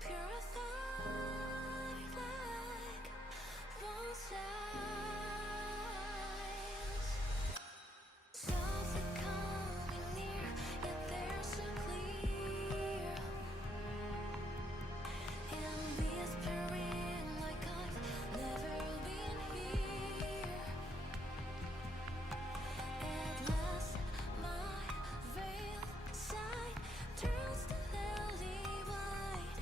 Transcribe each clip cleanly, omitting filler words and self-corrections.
purified like one size. Softly coming near, yet they're so clear, and whispering like I've never been here. At last, my veiled sight turns to lily white,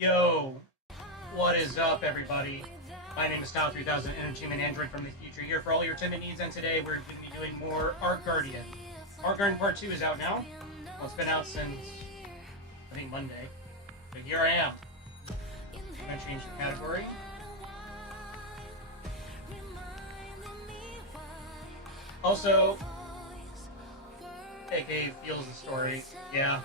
Yo, what is up, everybody? My name is Tao 3000 Entertainment Android from the future, here for all your Timid needs, and today we're going to be doing more Art Guardian. Art Guardian Part 2 is out now. Well, it's been out since, I think, Monday. But here I am. I'm going to change the category. Also, aka feels the story, yeah.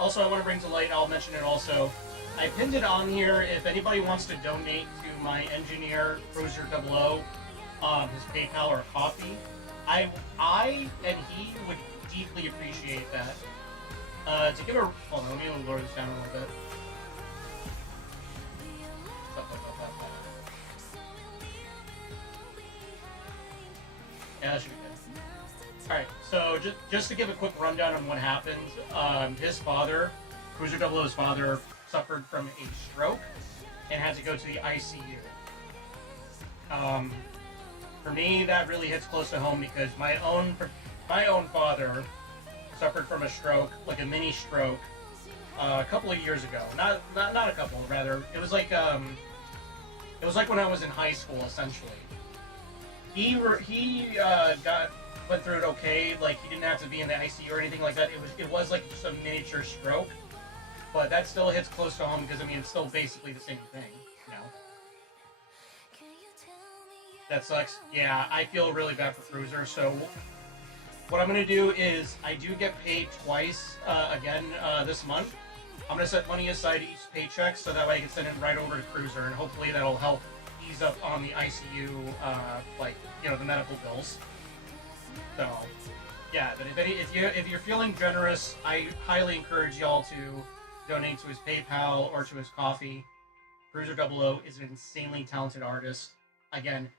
Also, I want to bring to light, I'll mention it also, I pinned it on here if anybody wants to donate to my engineer, Cruiser 00, his PayPal or coffee. I and he would deeply appreciate that. To give a... Hold on, let me lower this down a little bit. Yeah, that should be good. Alright, so just to give a quick rundown on what happened, his father, Cruiser 00's father, suffered from a stroke and had to go to the ICU. For me, that really hits close to home because my own father suffered from a stroke, like a mini stroke, a couple of years ago. Not a couple, rather. It was like when I was in high school, essentially. He went through it okay. Like, he didn't have to be in the ICU or anything like that. It was like just a miniature stroke. But that still hits close to home because, I mean, it's still basically the same thing, you know? That sucks. Yeah, I feel really bad for Cruiser, so what I'm going to do is I do get paid twice, again, this month. I'm going to set money aside each paycheck so that way I can send it right over to Cruiser, and hopefully that'll help ease up on the ICU, like, you know, the medical bills. So, yeah, but if you're feeling generous, I highly encourage y'all to donate to his PayPal or to his coffee. Cruiser 00 is an insanely talented artist. Again,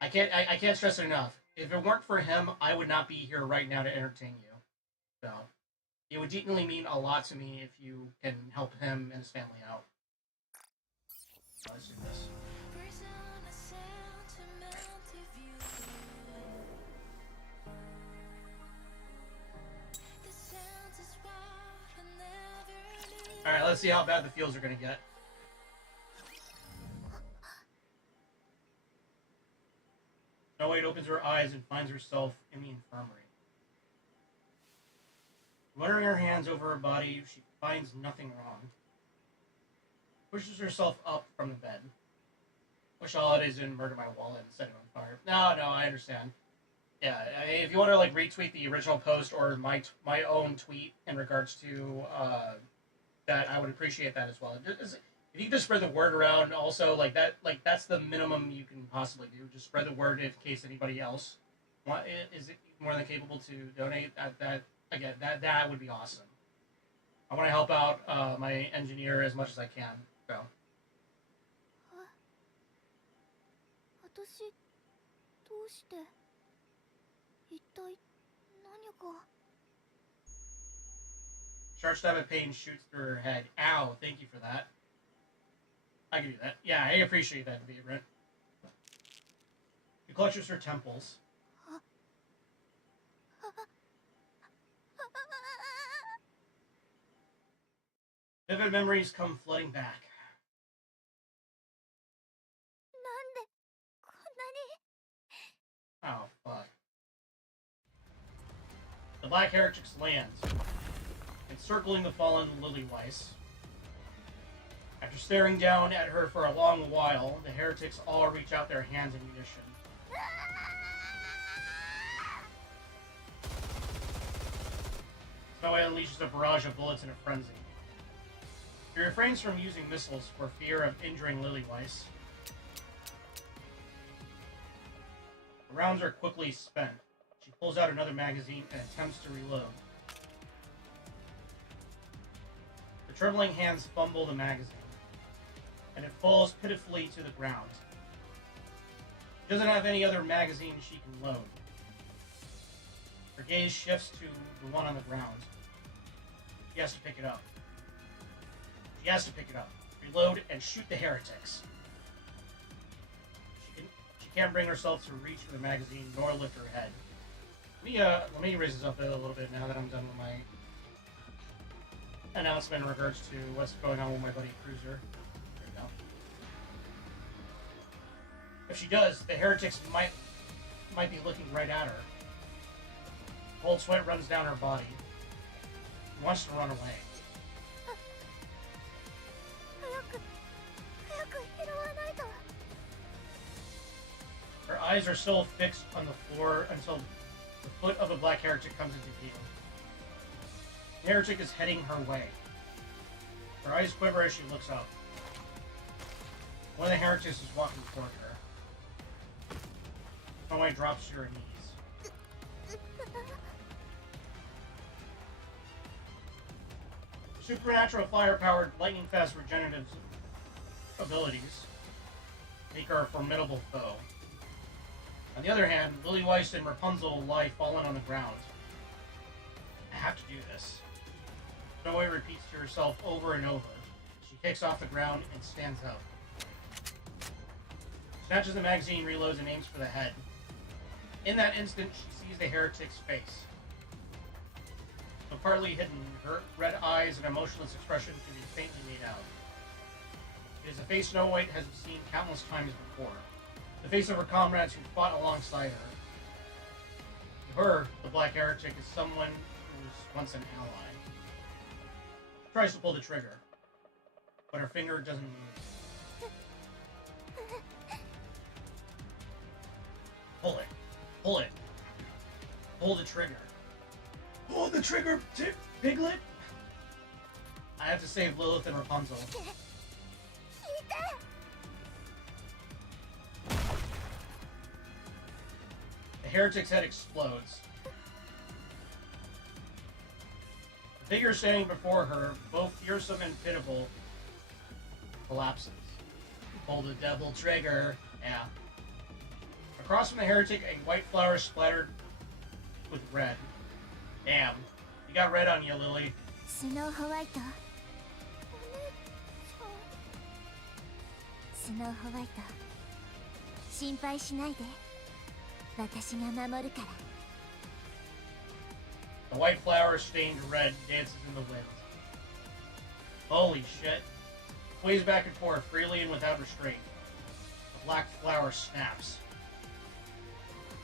I can't stress it enough. If it weren't for him, I would not be here right now to entertain you. So, it would definitely mean a lot to me if you can help him and his family out. Let's do this. Alright, let's see how bad the feels are gonna get. Snow White opens her eyes and finds herself in the infirmary. Running her hands over her body, she finds nothing wrong. Pushes herself up from the bed. Wish all it is didn't murder my wallet and set it on fire. No, I understand. Yeah, if you want to like retweet the original post or my own tweet in regards to that, I would appreciate that as well. If you just spread the word around, also that's the minimum you can possibly do. Just spread the word in case anybody else is more than capable to donate. That would be awesome. I want to help out my engineer as much as I can. So. Sharp stab of pain shoots through her head. Ow, thank you for that. I can do that. Yeah, I appreciate that, Vibrant. She clutches her temples. Vivid memories come flooding back. Oh, fuck. The Black Heretics lands, encircling the fallen Lily Weiss. After staring down at her for a long while, the heretics all reach out their hands in unison. Snow White unleashes a barrage of bullets in a frenzy. She refrains from using missiles for fear of injuring Lily Weiss. The rounds are quickly spent. She pulls out another magazine and attempts to reload. The trembling hands fumble the magazine, and it falls pitifully to the ground. She doesn't have any other magazine she can load. Her gaze shifts to the one on the ground. She has to pick it up. Reload and shoot the heretics. She can't bring herself to reach for the magazine nor lift her head. Let me raise this up a little bit now that I'm done with my announcement in regards to what's going on with my buddy Cruiser. There we go. If she does, the heretics might be looking right at her. Cold sweat runs down her body. She wants to run away. 早く拾わないと。 Her eyes are still fixed on the floor until the foot of a black heretic comes into view. The heretic is heading her way. Her eyes quiver as she looks up. One of the heretics is walking toward her. Snow White drops to her knees. Supernatural fire-powered, lightning-fast regenerative abilities make her a formidable foe. On the other hand, Lily Weiss and Rapunzel lie fallen on the ground. I have to do this. Snow White repeats to herself over and over. She kicks off the ground and stands up. Snatches the magazine, reloads, and aims for the head. In that instant, she sees the heretic's face. Though partly hidden, her red eyes and emotionless expression can be faintly made out. It is a face Snow White has seen countless times before. The face of her comrades who fought alongside her. To her, the Black Heretic is someone who was once an ally. She tries to pull the trigger, but her finger doesn't move. Pull it. Pull it. Pull the trigger. Pull the trigger, Piglet! I have to save Lilith and Rapunzel. The heretic's head explodes. The figure standing before her, both fearsome and pitiable, collapses. Pull the devil trigger. Yeah. Across from the heretic, a white flower splattered with red. Damn. You got red on you, Lily. スノーホワイト。スノーホワイト。心配しないで。私が守るから。 The white flower stained red dances in the wind. Holy shit. Sways back and forth freely and without restraint. The black flower snaps.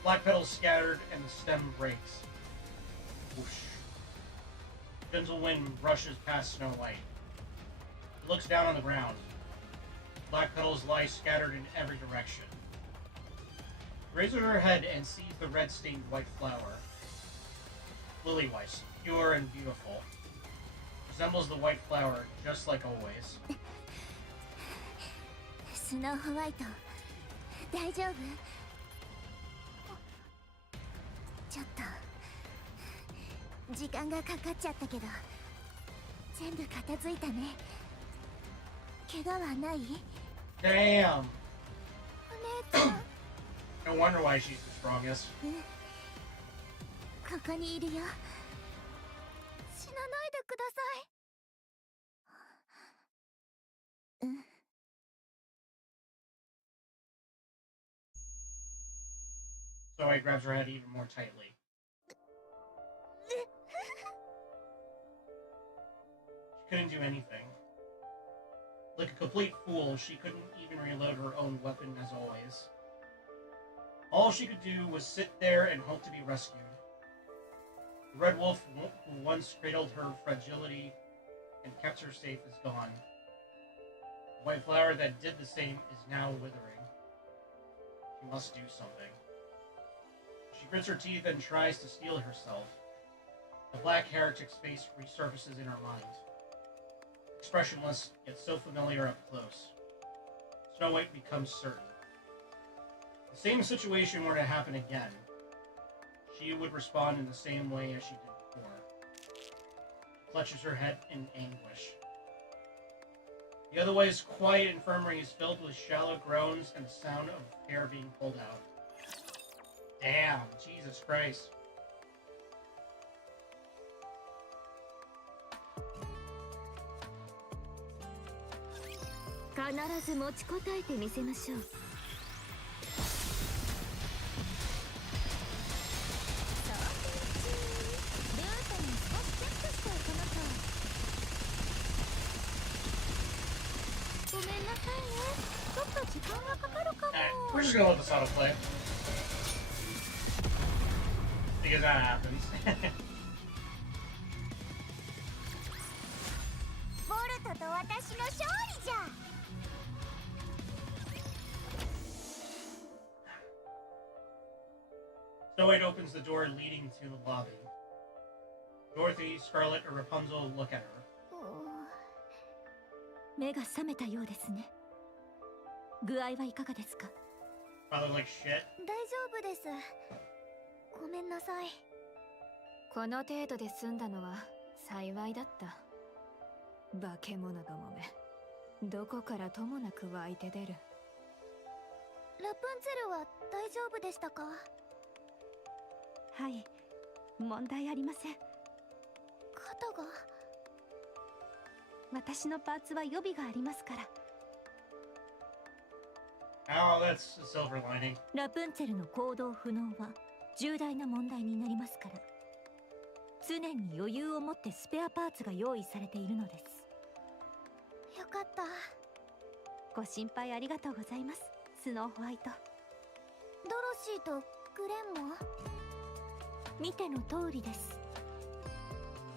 Black petals scattered and the stem breaks. Whoosh. Gentle wind brushes past Snow White. She looks down on the ground. Black petals lie scattered in every direction. She raises her head and sees the red-stained white flower. Lily Weiss, pure and beautiful. Resembles the white flower, just like always. スノーホワイト。大丈夫？ちょっと時間がかかっちゃったけど全部片付いたね。怪我はない？ Damn! お姉ちゃん No wonder why she's the strongest. ここにいるよ。死なないでください。うん。 So he grabs her head even more tightly. She couldn't do anything. Like a complete fool, she couldn't even reload her own weapon as always. All she could do was sit there and hope to be rescued. The red wolf who once cradled her fragility and kept her safe is gone. The white flower that did the same is now withering. She must do something. She grits her teeth and tries to steel herself. The black heretic's face resurfaces in her mind. Expressionless, yet so familiar up close. Snow White becomes certain. If the same situation were to happen again, she would respond in the same way as she did before. She clutches her head in anguish. The otherwise quiet infirmary is filled with shallow groans and the sound of hair being pulled out. Damn, Jesus Christ.必ず持ちこたえてみせましょう。ルートに少しチェックしておかなきゃ。We're just gonna let this autoplay. Because that happens. ボルトと私の勝利じゃ。 Snow opens the door leading to the lobby. Dorothy, Scarlet, or Rapunzel look at her. 目が覚めたようですね。具合はいかがですか？ Probably like shit. 大丈夫です。ごめんなさい。この程度で済んだのは幸いだった。化け物どもめ、どこからともなく湧いて出る。ラプンツェルは大丈夫でしたか？はい、問題ありません。肩が。私のパーツは予備がありますから。 Oh, that's a silver lining. ラプンツェルの行動不能は重大な問題になりますから、常に余裕を持ってスペアパーツが用意されているのです。よかった。ご心配ありがとうございます、スノーホワイト。ドロシーとグレンも見ての通りです。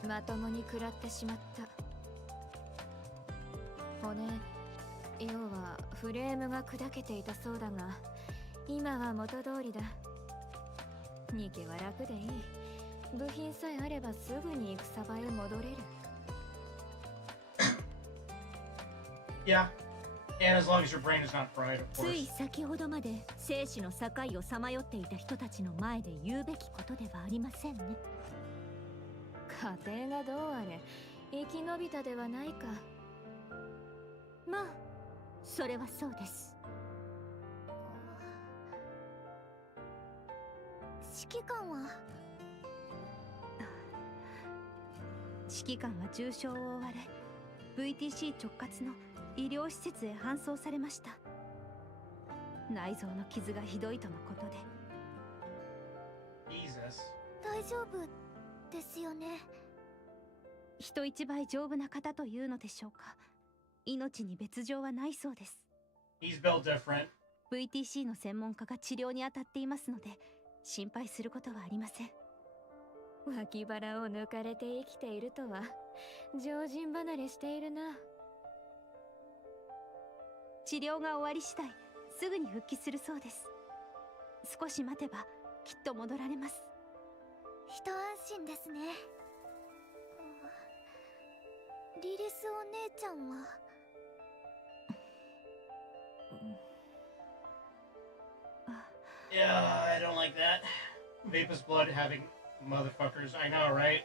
まともに食らってしまった。骨、要はフレームが砕けていたそうだが、今は元通りだ。ニケは楽でいい。部品さえあればすぐに戦場へ戻れる。Yeah. And as long as your brain is not fried, of つい course. 先ほどまで生死の境をさまよっていた人たちの前で言うべきことではありませんね。家庭がどうあれ生き延びたではないか。まあ、それはそうです。指揮官は指揮官は重傷を負われ VTC 直轄の医療施設へ搬送されました。内臓の傷がひどいとのことで。 Jesus. 大丈夫ですよね。人一倍丈夫な方というのでしょうか。命に別状はないそうです。 He's built different. VTC の専門家が治療に当たっていますので心配することはありません。脇腹を抜かれて生きているとは常人離れしているな。治療が終わり次第すぐに復帰するそうです。少し待てばきっと戻られます。一安心ですね。リリスお姉ちゃんはYeah, I don't like that. Vapus blood having motherfuckers. I know, right?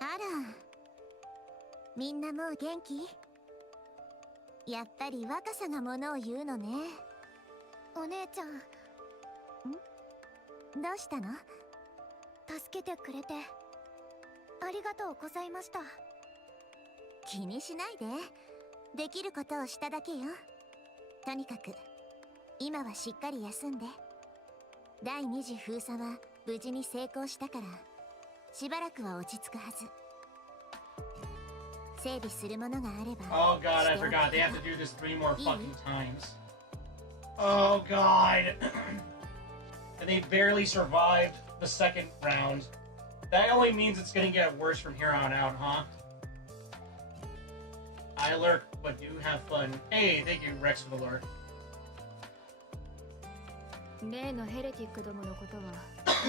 あら、みんなもう元気？やっぱり若さがものを言うのね。お姉ちゃん。どうしたの？助けてくれてありがとうございました。気にしないで。できることをしただけよ。とにかく今はしっかり休んで。第2次封鎖は無事に成功したからしばらくは落ち着くはず。整備するものがあれば。 Oh god, I forgot. They have to do this 3 more fucking times. Oh god. And they barely survived the second round. That only means it's gonna get worse from here on out, huh? I lurk, but do have fun. Hey, thank you, Rex, for the lurk. 例のヘレティックどものことは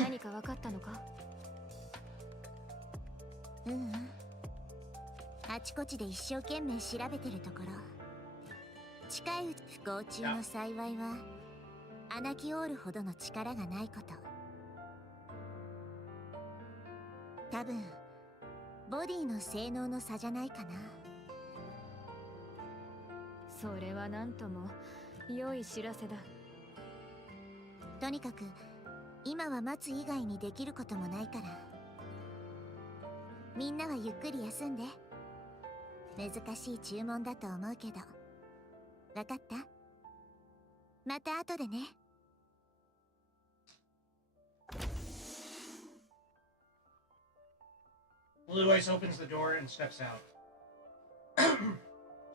何か分かったのか？ううん。あちこちで一生懸命調べてるところ。近いうち不幸中の幸いはアナキオールほどの力がないこと。多分ボディの性能の差じゃないかな。それは何とも良い知らせだ。とにかく今は待つ以外にできることもないから、みんなはゆっくり休んで。難しい注文だと思うけど。わかった？また後でね。Blue Ice opens the door and steps out.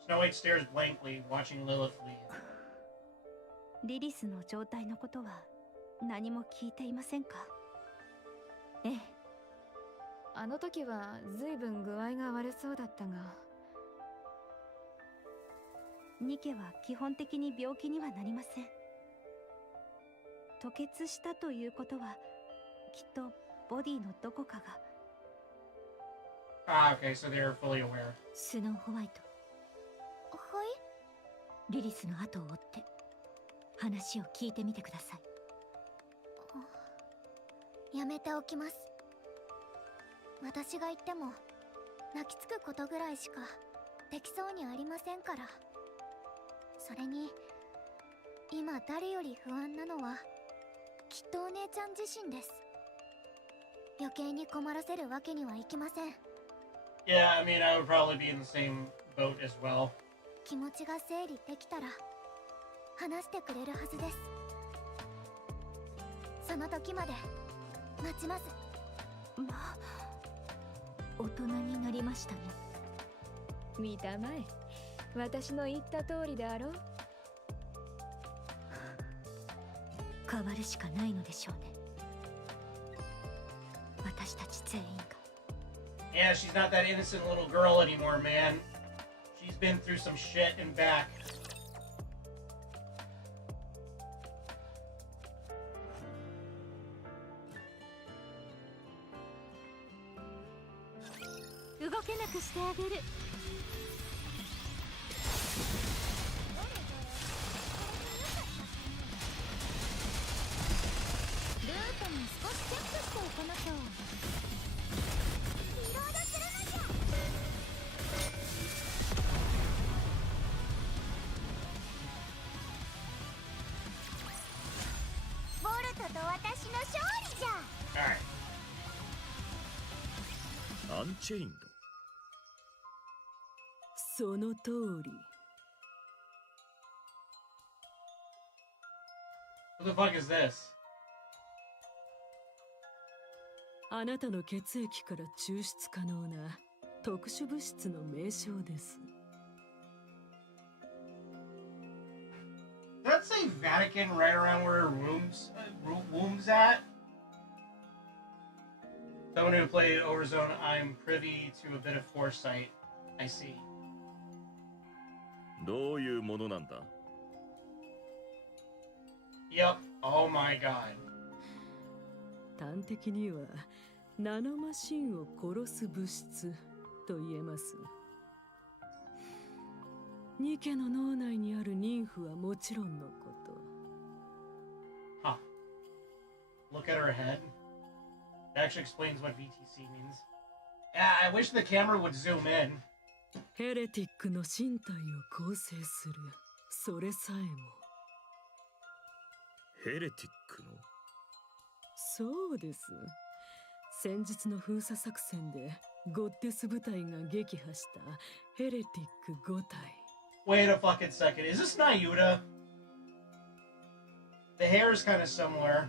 Snow White stares blankly, watching Lilith leave. リリスの状態のことは何も聞いていませんか？ええ。あの時は随分具合が悪そうだったが。ニケは基本的に病気にはなりません。吐血したということはきっとボディのどこかが。Ah, okay, so they're fully aware. スノーホワイト、はいリリスの後を追って話を聞いてみてください。やめておきます。私が言っても泣きつくことぐらいしかできそうにありませんから。それに今誰より不安なのはきっとお姉ちゃん自身です。余計に困らせるわけにはいきません。 Yeah, I mean, I would probably be in the same boat as well. 気持ちが整理できたら話してくれるはずです。その時まで待ちます。まあ、大人になりましたね。見たまえ。私の言った通りであろう。変わるしかないのでしょうね。私たち全員が。Yeah, she's not that innocent little girl anymore, man. She's been through some shit and back. 動けなくしてあげる。ルートに少しチェックしておかなきゃ。リロードするのじゃ。ボルトと私の勝利じゃ。 Alright. アンチェインド。その通り。What the fuck is this? あなたの血液から抽出可能な特殊物質の名称です。Does that say Vatican right around where her womb's at? Someone who played Overzone, I'm privy to a bit of foresight. I see. どういうものなんだ？ Yep. Oh my god. 端的にはナノマシンを殺す物質と言えます。ニケの脳内にある妊婦はもちろんのこと。Huh. Look at her head. It actually explains what VTC means. Yeah, I wish the camera would zoom in. ヘレティックの身体を構成する、それさえも。ヘレティックの？そうです。先日の封鎖作戦でゴッテス部隊が撃破したヘレティック5体。Wait a fucking second. Is this Nayuta? The hair is kind of similar.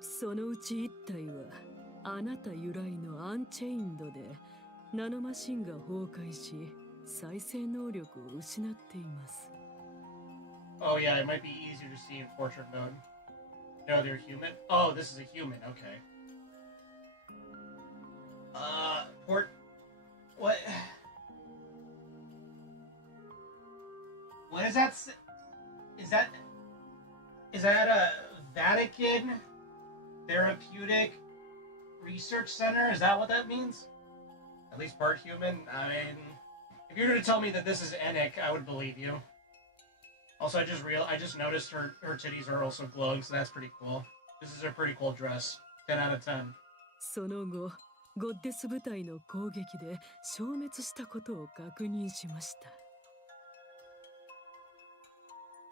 そのうち1体はあなた由来のアンチェインドでナノマシンが崩壊し再生能力を失っています。Oh yeah, it might be easier to see in portrait mode. No, they're human. Oh, this is a human. Okay. What? What is that? Is that a Vatican Therapeutic Research Center? Is that what that means? At least part human? I mean, if you're gonna tell me that this is NIKKE, I would believe you. Also, I just noticed her titties are also glowing, so that's pretty cool. This is a pretty cool dress. 10 out of 10. その後、ゴッデス部隊の攻撃で消滅したことを確認しました。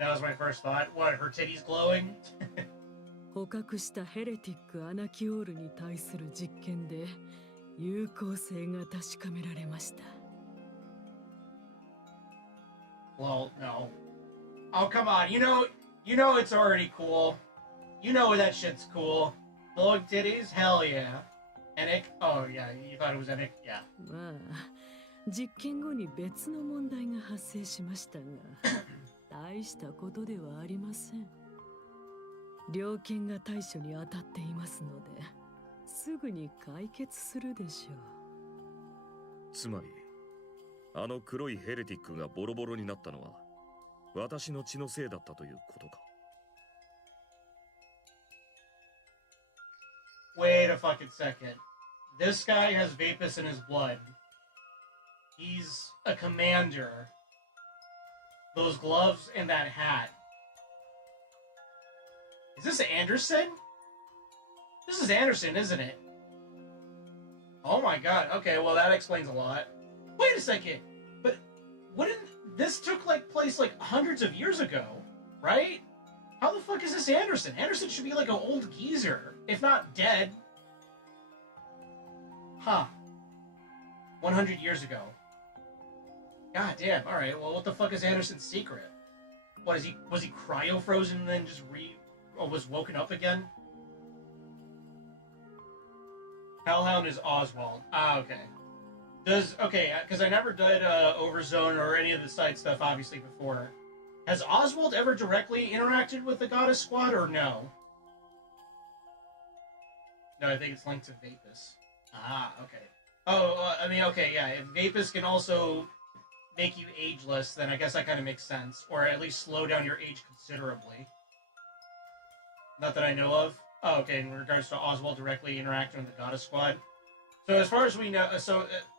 That was my first thought. What, her titties glowing? 捕獲したヘレティックアナキオールに対する実験で有効性が確かめられました。Well, no. Oh, come on. You know it's already cool. You know that shit's cool. Glowing titties? Hell yeah. NIKKE? Oh, yeah. You thought it was NIKKE? Yeah. まあ、実験後に別の問題が発生しましたが大したことではありません。猟犬が対処に当たっていますのですぐに解決するでしょう。つまりあの黒いヘレティックがボロボロになったのは私の血のせいだったということか。Wait a fucking second. This guy has Vapus in his blood. He's a commander. Those gloves and that hat. Is this Anderson? This is Anderson, isn't it? Oh my god. Okay, well that explains a lot. Wait a second. But wouldn't this took like place like hundreds of years ago, right? How the fuck is this Anderson? Anderson should be like an old geezer, if not dead. Huh. 100 years ago. God damn. All right. Well, what the fuck is Anderson's secret? What is he? Was he cryo frozen and then just was woken up again? Hellhound is Oswald. Ah, okay. Because I never did Overzone or any of the side stuff obviously before. Has Oswald ever directly interacted with the Goddess Squad or no? No, I think it's linked to Vapus. Ah, okay. Oh, I mean, okay, yeah. If Vapus can also make you ageless, then I guess that kind of makes sense. Or at least slow down your age considerably. Not that I know of. Oh, okay, in regards to Oswald directly interacting with the Goddess Squad. So as far as we know,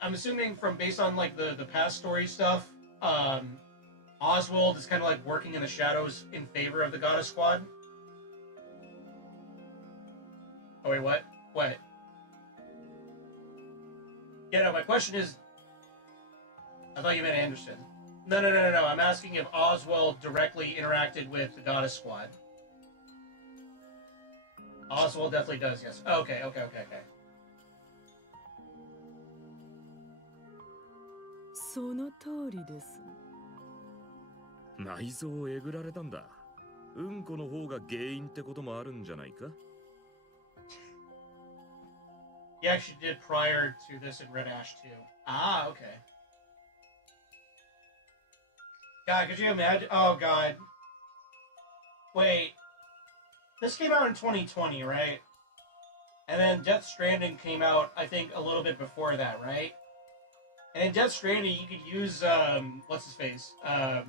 I'm assuming from based on like the past story stuff, Oswald is kind of like working in the shadows in favor of the Goddess Squad. Oh wait, what? What? Yeah, no, my question is... I thought you meant Anderson. No. I'm asking if Oswald directly interacted with the Goddess Squad. Oswald definitely does, yes. Okay. その通りです。内臓をえぐられたんだ。うんこの方が原因ってこともあるんじゃないか? He actually did prior to this in Red Ash 2. Ah, okay. God, could you imagine? Oh, God. Wait. This came out in 2020, right? And then Death Stranding came out, I think, a little bit before that, right? And in Death Stranding, you could use, what's his face? I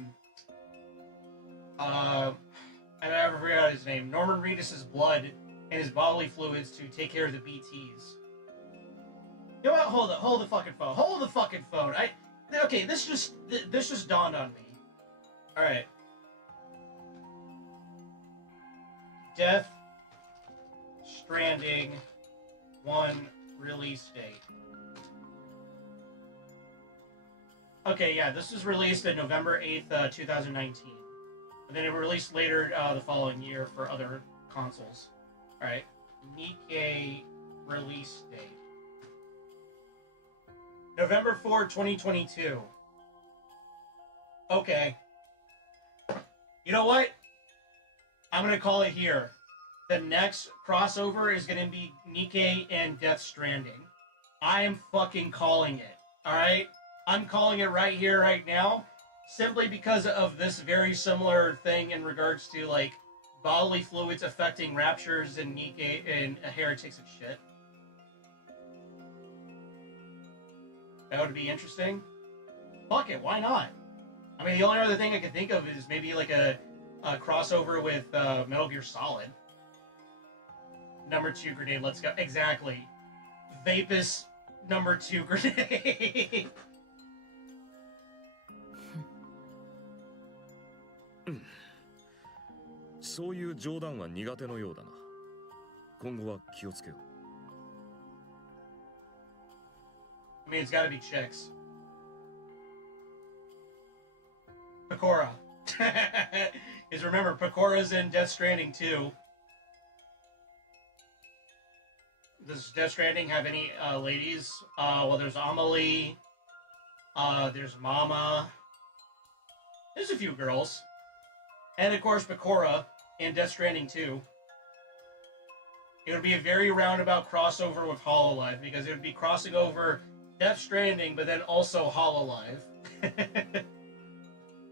never forgot his name. Norman Reedus' blood and his bodily fluids to take care of the BTs. You know what? Hold the fucking phone. Hold the fucking phone. Okay, this just dawned on me. Alright. Death Stranding 1 release date. Okay, yeah, this was released on November 8th, 2019. And then it was released later the following year for other consoles. Alright. NIKKE release date. November 4, 2022. Okay. You know what? I'm going to call it here. The next crossover is going to be NIKKE and Death Stranding. I am fucking calling it. Alright? I'm calling it right here, right now. Simply because of this very similar thing in regards to, like, bodily fluids affecting raptures and NIKKE and heretics and shit. That would be interesting. Fuck it, why not? I mean, the only other thing I could think of is maybe like a crossover with Metal Gear Solid. Number 2 grenade, let's go. Exactly. Vapus number 2 grenade. そういう冗談は苦手のようだな。今後は気をつけよう。I mean, it's gotta be chicks. Pecora. Because remember, Pecora's in Death Stranding too. Does Death Stranding have any ladies? Well, there's Amelie. There's Mama. There's a few girls. And of course, Pecora in Death Stranding 2. It would be a very roundabout crossover with HoloLive because it would be crossing over Death Stranding, but then also Hololive.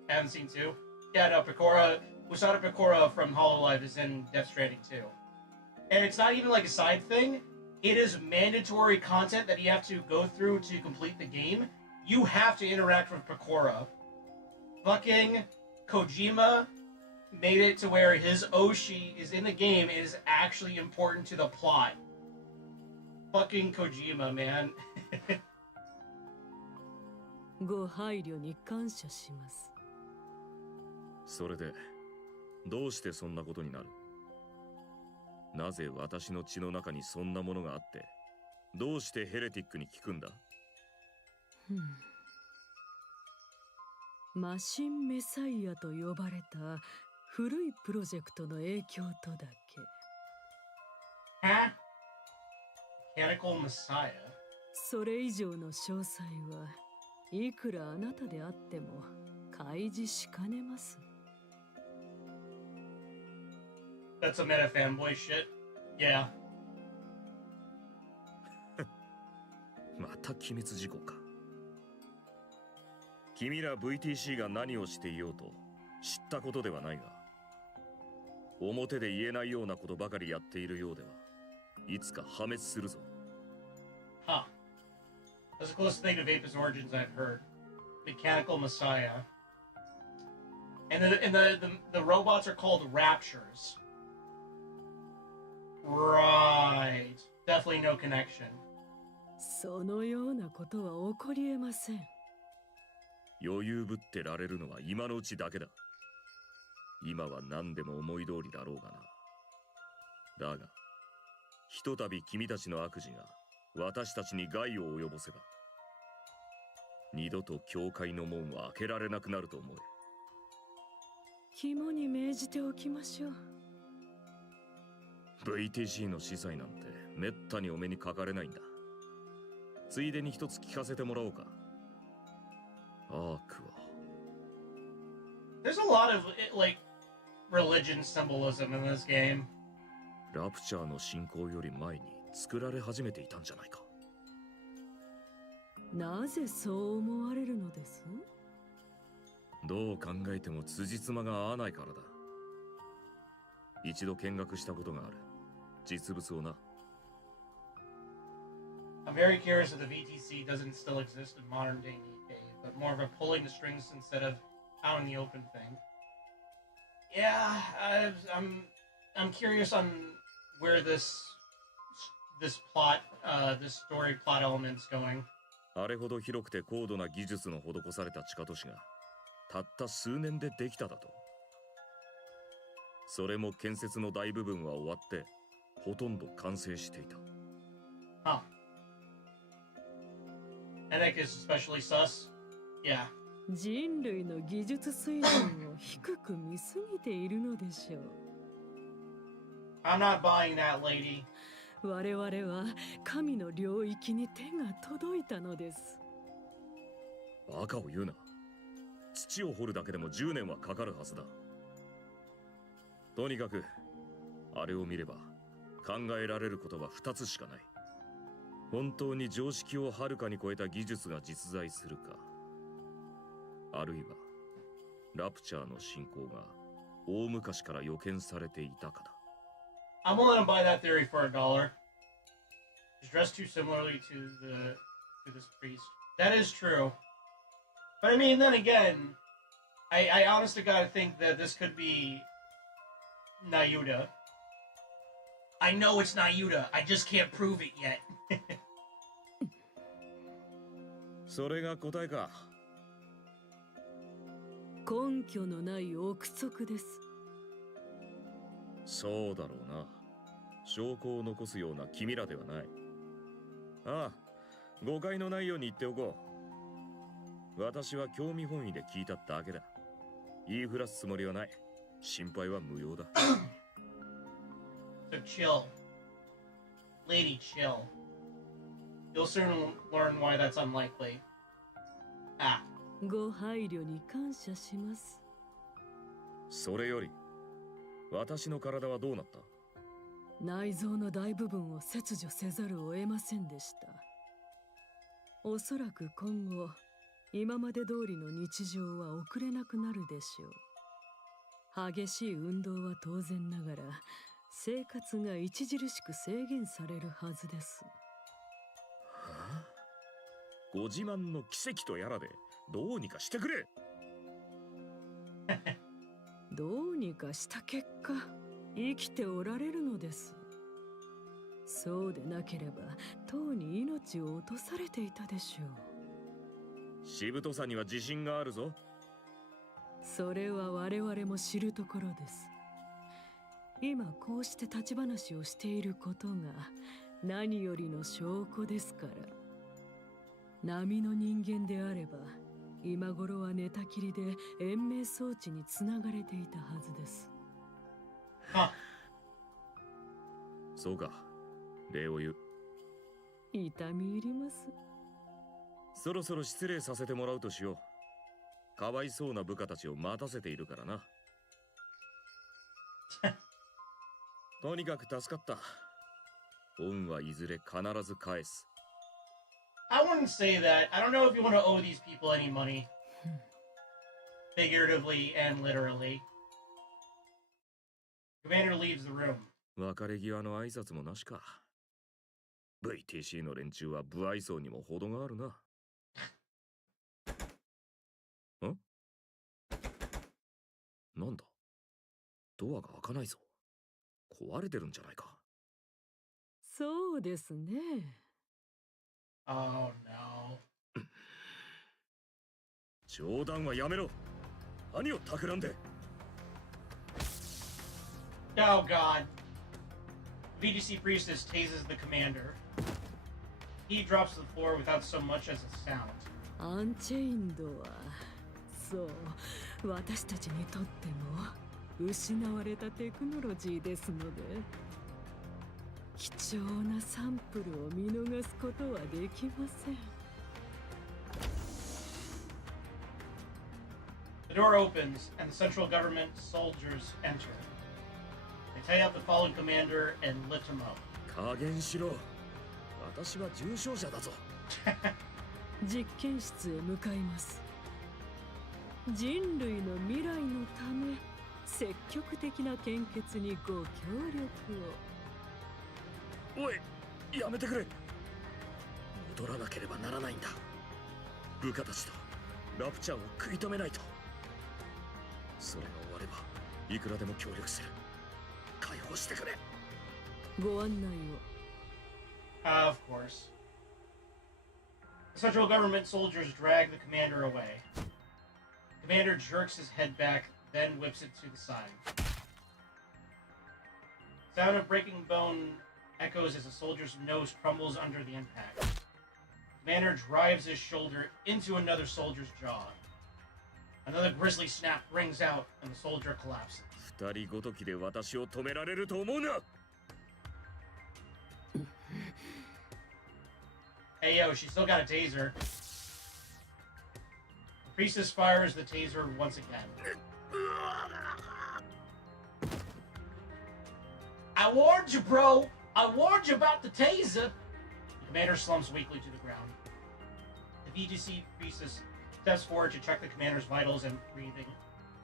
Haven't seen two. Yeah, no, Usada Pecora from Hololive is in Death Stranding too. And it's not even like a side thing. It is mandatory content that you have to go through to complete the game. You have to interact with Pecora. Fucking Kojima made it to where his Oshi is in the game and is actually important to the plot. Fucking Kojima, man. ご配慮に感謝します。それでどうしてそんなことになる？なぜ私の血の中にそんなものがあって、どうしてヘレティックに聞くんだ？マシンメサイアと呼ばれた古いプロジェクトの影響とだけ。Huh? Mechanical Messiah? それ以上の詳細はいくらあなたであっても開示しかねます。That's a meta fanboy shit. Yeah. また機密事項か。君ら VTC が何をしていようと知ったことではないが、表で言えないようなことばかりやっているようでは、いつか破滅するぞ。Huh. That's the closest thing to Vapa's origins I've heard. Mechanical Messiah. And the robots are called Raptures. Right. Definitely no connection. そのようなことは起こりえません。余裕ぶってられるのは今のうちだけだ。今は何でも思い通りだろうがな。だが、ひとたび君たちの悪事が私たちに害を及ぼせば、二度と教会の門は開けられなくなると思え。肝に銘じておきましょう。VTC の司祭なんてめったにお目にかかれないんだ。ついでに一つ聞かせてもらおうか。アークは。There's a lot of, like, religion symbolism in this game. ラプチャーの進行より前に作られ始めていたんじゃないか。なぜそう思われるのです？どう考えても辻褄が合わないからだ。一度見学したことがある。実物をな。I'm very curious if the VTC doesn't still exist in modern day NIKKE, but more of a pulling the strings instead of out in the open thing. Yeah, I'm curious on where this plot, this story plot element's going. あれほど広くて高度な技術の施された地下都市がたった数年でできただと。それも建設の大部分は終わってほとんど完成していた。Huh. NIKKE is especially sus. Yeah. 人類の技術水準を低く見すぎているのでしょう。I'm not buying that, lady. 我々は神の領域に手が届いたのです。バカを言うな。土を掘るだけでも10年はかかるはずだ。とにかくあれを見れば考えられることは2つしかない。本当に常識をはるかに超えた技術が実在するか、あるいはラプチャーの進行が大昔から予見されていたかだ。I'm gonna let him buy that theory for $1. He's dressed too similarly to this priest. That is true. But I mean, then again, I honestly gotta think that this could be Nayuda. I know it's Nayuda. I just can't prove it yet. それが答えか。根拠のない憶測です。そうだろうな。証拠を残すような君らではない。ああ、誤解のないように言っておこう。私は興味本位で聞いただけだ。言いふらすつもりはない。心配は無用だ。So chill. Lady, chill. You'll soon learn why that's unlikely. Ah. ご配慮に感謝します。それより、私の体はどうなった？内臓の大部分を切除せざるを得ませんでした。おそらく今後今まで通りの日常は送れなくなるでしょう。激しい運動は当然ながら生活が著しく制限されるはずです。はあ、ご自慢の奇跡とやらでどうにかしてくれ。どうにかした結果生きておられるのです。そうでなければとうに命を落とされていたでしょう。しぶとさには自信があるぞ。それは我々も知るところです。今こうして立ち話をしていることが何よりの証拠ですから。並の人間であれば今頃は寝たきりで延命装置につながれていたはずです。Huh. そうか、礼を言う。痛み入ります。そろそろ失礼させてもらうとしよう。かわいそうな部下たちを待たせているからな。とにかく助かった。恩はいずれ必ず返す。I wouldn't say that. I don't know if you want to owe these people any money. Figuratively and literally. Commander leaves the room. 別れ際の挨拶もなしか。VTC の連中は不愛想にも程があるな。ん？なんだ？ドアが開かないぞ。壊れてるんじゃないか。そうですね。Oh no. 冗談はやめろ。何を企んで。Oh god. VDC priestess tases the commander. He drops to the floor without so much as a sound. アンチェインドはそう私たちにとっても失われたテクノロジーですので、貴重なサンプルを見逃すことはできません。The door opens and the central government soldiers enter. They tie up the fallen commander and lift him up. 加減しろ。私は重傷者だぞ。実験室へ向かいます。人類の未来のため積極的な献血にご協力を。おい、やめてくれ。戻らなければならないんだ。部下たちとラプチャーを食い止めないと。それが終わればいくらでも協力する。解放してくれ。ご案内を。Of course. The central government soldiers drag the commander away. The commander jerks his head back, then whips it to the side. Sound of breaking bone echoes as the soldier's nose crumbles under the impact. The commander drives his shoulder into another soldier's jaw. Another grisly snap rings out, and the soldier collapses. 二人ごときで私を止められると思うな。Hey yo, she still got a taser. The priestess fires the taser once again. I warned you, bro! I warned you about the taser! The commander slumps weakly to the ground. The VGC priestess steps forward to check the commander's vitals and breathing.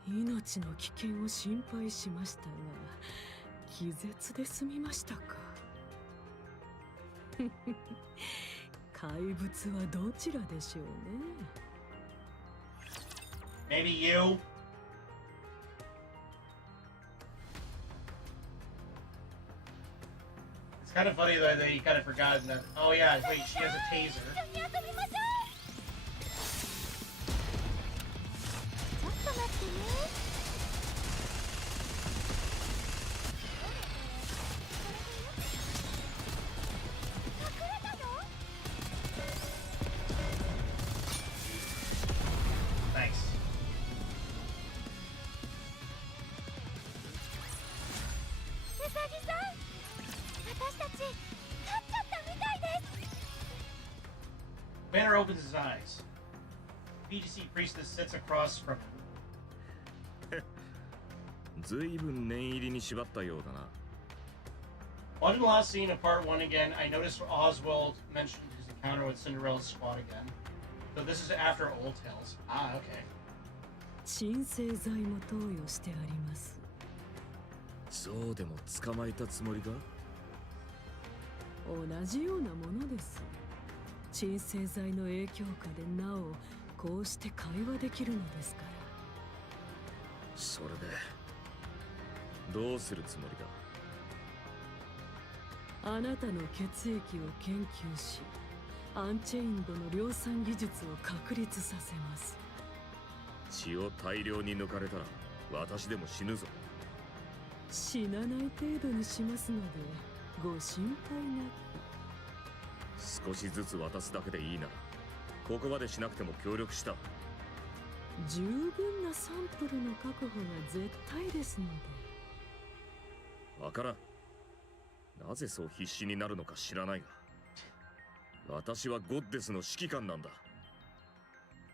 命の危険を心配しましたが、気絶で済みましたか。怪物はどちらでしょうね。Maybe you? It's kind of funny though that he kind of forgotten that. Oh yeah, wait, she has a taser. ちょっと待ってね。Thanks. うさぎさん、私たち勝っちゃったみたいです。Banner opens his eyes. VGC priestess sits across from him. ずいぶん念入りに縛ったようだな。 Watching the last scene of part 1 again, I noticed Oswald mentioned his encounter with Cinderella's squad again. So this is after Old Tales. Ah, okay. 鎮静剤も投与してあります。そうでも捕まえたつもりか？同じようなものです。鎮静剤の影響下でなおこうして会話できるのですから。それでどうするつもりだ？あなたの血液を研究し、アンチェインドの量産技術を確立させます。血を大量に抜かれたら私でも死ぬぞ。死なない程度にしますのでご心配なく。少しずつ渡すだけでいいならここまでしなくても協力した。十分なサンプルの確保が絶対ですので。わからん。なぜそう必死になるのか知らないが、私はゴッデスの指揮官なんだ。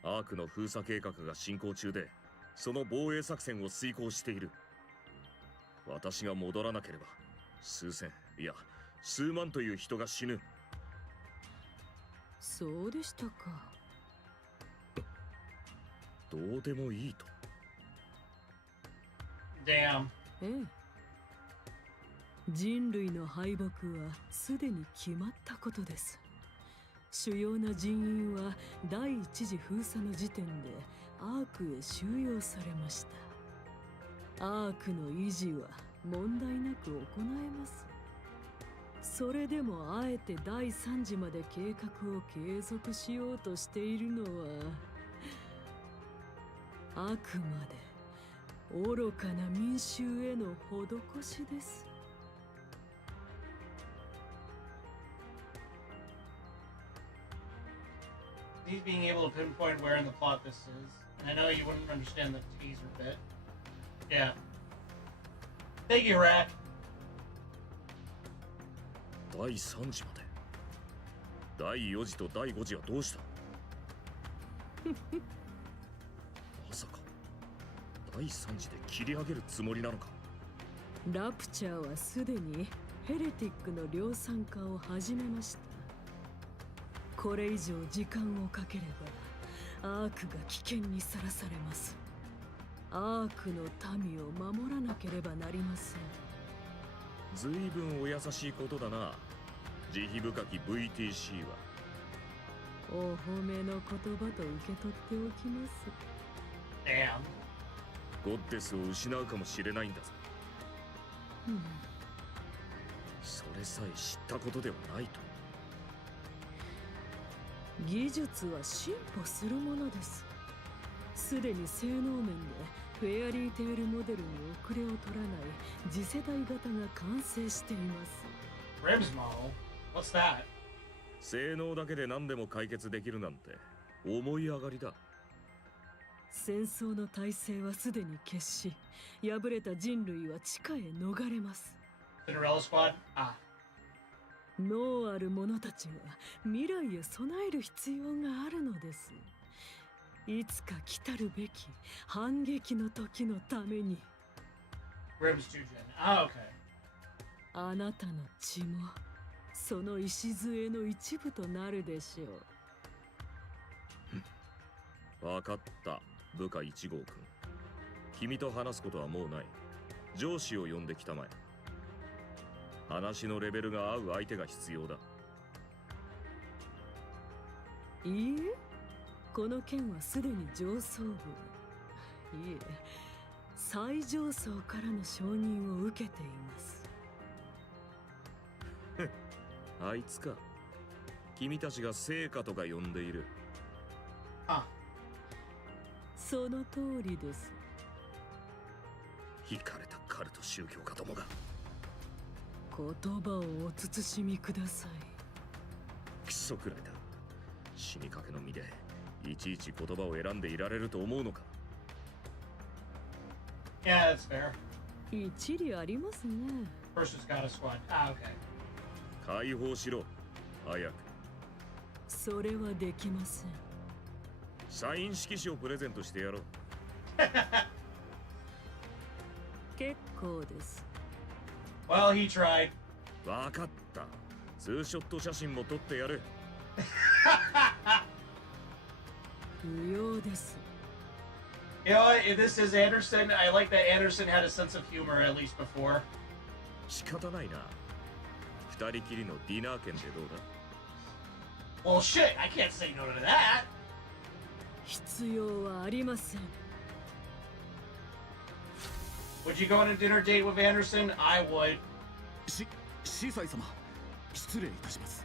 アークの封鎖計画が進行中で、その防衛作戦を遂行している。私が戻らなければ数千、いや数万という人が死ぬ。そうでしたか。どうでもいいと。Damn. ええ。人類の敗北はすでに決まったことです。主要な人員は第一次封鎖の時点でアークへ収容されました。アークの維持は問題なく行えます。それでもあえて第3次まで計画を継続しようとしているのはあくまで愚かな民衆への施しです。He's being able to pinpoint where in the plot this is. And I know you wouldn't understand the taser bit. Yeah. Thank you, Rack. 第3次まで。第4次と第5次はどうした？まさか第3次で切り上げるつもりなのか？ラプチャーはすでにヘレティックの量産化を始めました。これ以上時間をかければアークが危険にさらされます。アークの民を守らなければなりません。ずいぶんお優しいことだな、慈悲深き VTC は。お褒めの言葉と受け取っておきます。Damn. ゴッデスを失うかもしれないんだぞ。それさえ知ったことではないと。技術は進歩するものです。すでに性能面でフェアリーテールモデルに遅れを取らない次世代型が完成しています。 Ribs model? What's that? 性能だけで何でも解決できるなんて思い上がりだ。戦争の体制はすでに決し、敗れた人類は地下へ逃れます。 Cinderella squad? Ah. 脳ある者たちは未来へ備える必要があるのです。いつか来たるべき反撃の時のために。 Ribs 2 gen. Ah, okay. あなたの血もその礎の一部となるでしょう。分かった、部下1号君。君と話すことはもうない。上司を呼んできたまえ。話のレベルが合う相手が必要だ。いいえ、この件はすでに上層部、いえ最上層からの承認を受けています。あいつか。君たちが成果とか呼んでいる。あ、その通りです。引かれたカルト宗教家どもが。言葉をお慎みください。クソくらいだ。死にかけの身でいちいち言葉を選んでいられると思うのか。 Yeah, that's fair. 一理ありますね。 First it's got a squad. Ah, okay. 解放しろ、早く。それはできません。サイン色紙をプレゼントしてやろう。結構です。Well, he tried. わかった。ツーショット写真も撮ってやる。不要です。 You know what? If this is Anderson, I like that Anderson had a sense of humor at least before. 仕方ないな。二人きりのディナー券でどうだ？ Well, shit, I can't say no to that. 必要はありません。 Would you go on a dinner date with Anderson? I would. 司祭様、失礼いたします。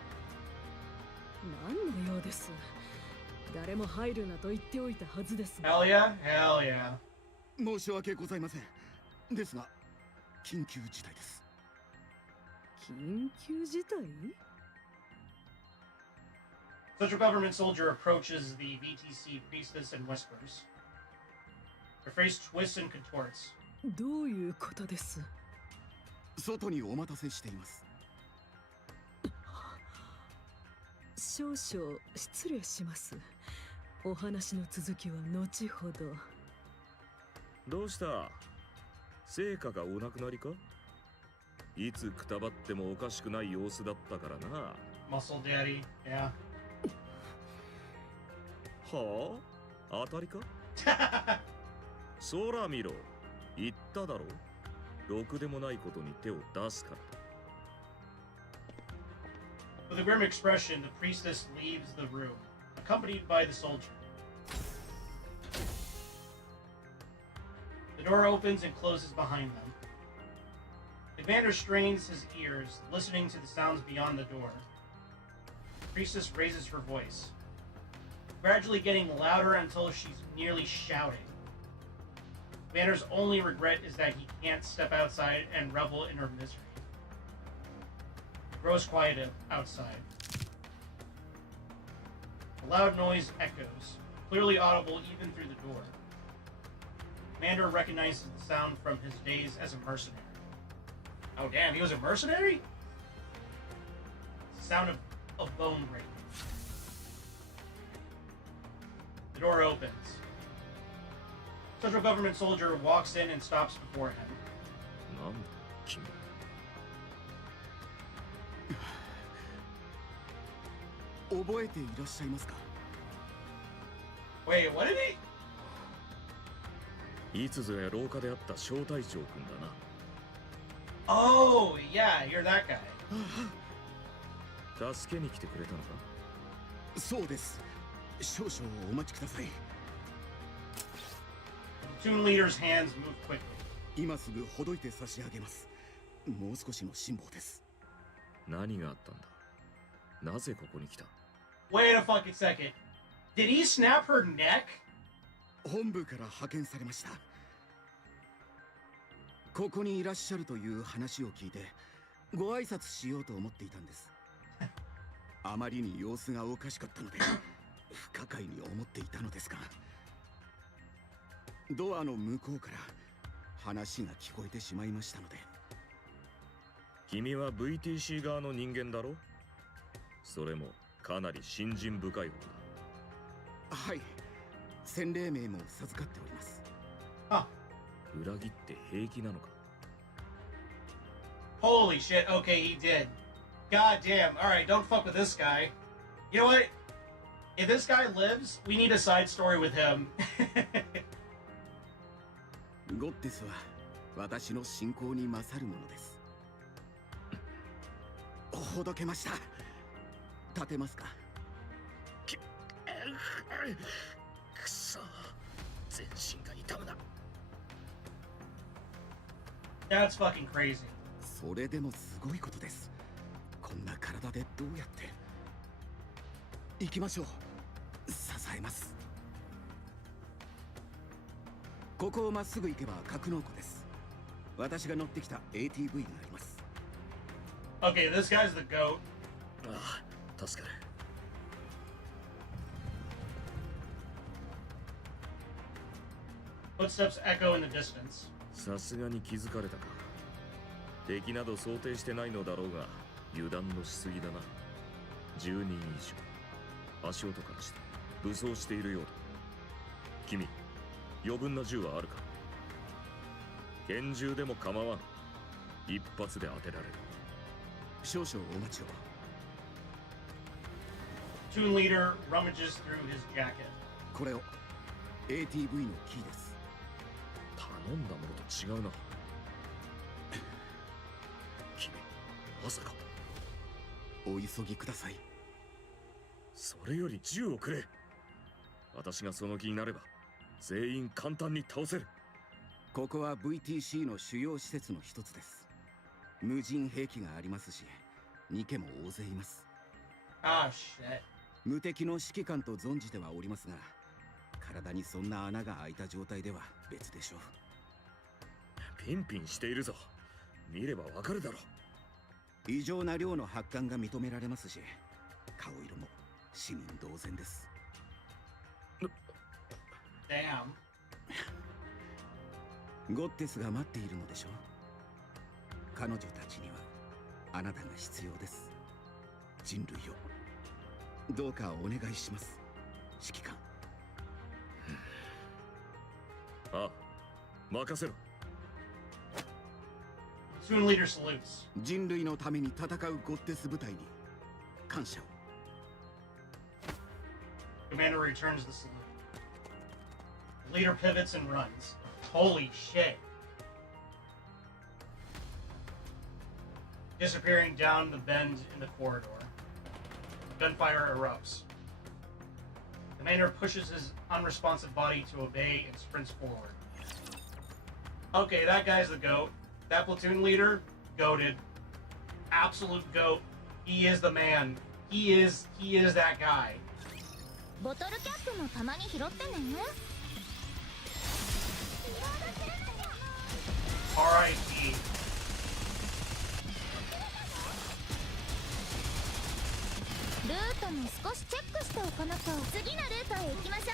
何のようです。誰も入るなと言っておいたはずです。 Hell yeah, hell yeah. 申し訳ございません。ですが、緊急事態です。緊急事態？ Central government soldier approaches the VTC priestess and whispers. Her face twists and contorts. どういうことです？ 外にお待たせしています。 少々失礼します。お話の続きは後ほど。どうした？成果がお亡くなりか？いつくたばってもおかしくない様子だったからな。Muscle daddy, yeah. はあ？当たりか？空見ろ。言っただろう。ろくでもないことに手を出すから。 With a grim expression, the priestess leaves the room, accompanied by the soldier. The door opens and closes behind them. The commander strains his ears, listening to the sounds beyond the door. The priestess raises her voice, gradually getting louder until she's nearly shouting. The commander's only regret is that he can't step outside and revel in her misery. It grows quiet outside. A loud noise echoes, clearly audible even through the door. Commander recognizes the sound from his days as a mercenary. Oh damn, he was a mercenary? It's the sound of bone breaking. The door opens. Central government soldier walks in and stops before him. なんだ君。覚えていらっしゃいますか？ Wait, what did he? いつぞや廊下で会った小隊長くんだな。Oh, yeah, you're that guy. 助けに来てくれたのか？そうです。少々お待ちください。 Platoon leader's hands move quickly. 今すぐほどいて差し上げます。もう少しの辛抱です。何があったんだ？なぜここに来た？ Wait a fucking second. Did he snap her neck? 本部から派遣されました。ここにいらっしゃるという話を聞いてご挨拶しようと思っていたんです。あまりに様子がおかしかったので不可解に思っていたのですが、ドアの向こうから話が聞こえてしまいましたので。君は VTC 側の人間だろ？それもかなり信心深い方だ。はい、洗礼名も授かっております。あ、裏切って平気なのか？ Holy shit, okay, he did. God damn, alright, don't fuck with this guy. You know what? If this guy lives, we need a side story with him. ゴッテスは私の信仰に勝るものです。ほどけました。立てますか？くそ、全身が痛むな。 That's fucking crazy. それでもすごいことです。こんな体でどうやって。行きましょう。支えます。ここをまっすぐ行けば格納庫です。私が乗ってきた ATV があります。 Okay, this guy's the goat. ああ、助かる。Footsteps echo in the distance. さすがに気づかれたか。敵など想定してないのだろうが油断のしすぎだな。10人以上足音からして武装しているようだ。君、余分な銃はあるか？拳銃でも構わん。一発で当てられる。少々お待ちを。platoon leader rummages through his jacket. これを ATV のキーです。頼んだものと違うな。君、まさか。お急ぎください。それより銃をくれ。私がその気になれば全員簡単に倒せる。ここは VTC の主要施設の一つです。無人兵器がありますし、ニケも大勢います。Ah, shit. 無敵の指揮官と存じてはおりますが、体にそんな穴が開いた状態では別でしょう。ピンピンしているぞ。見ればわかるだろ。異常な量の発汗が認められますし、顔色も死人同然です。Damn. ゴッテスが待っているのでしょう。彼女たちにはあなたが必要です。人類をどうかお願いします、指揮官。ああ、任せろ。Platoon leader salutes. 人類のために戦うゴッテス部隊に感謝を。 Commander returns the salute. The leader pivots and runs. Holy shit. Disappearing down the bend in the corridor. Gunfire erupts. Commander pushes his unresponsive body to obey and sprints forward. Okay, that guy's the GOAT. That platoon leader, goated. Absolute GOAT. He is the man. He is that guy. ボトルキャップもたまに拾ってね。 R.I.P. ルートも少しチェックしておかなきゃ。次のルートへ行きましょう。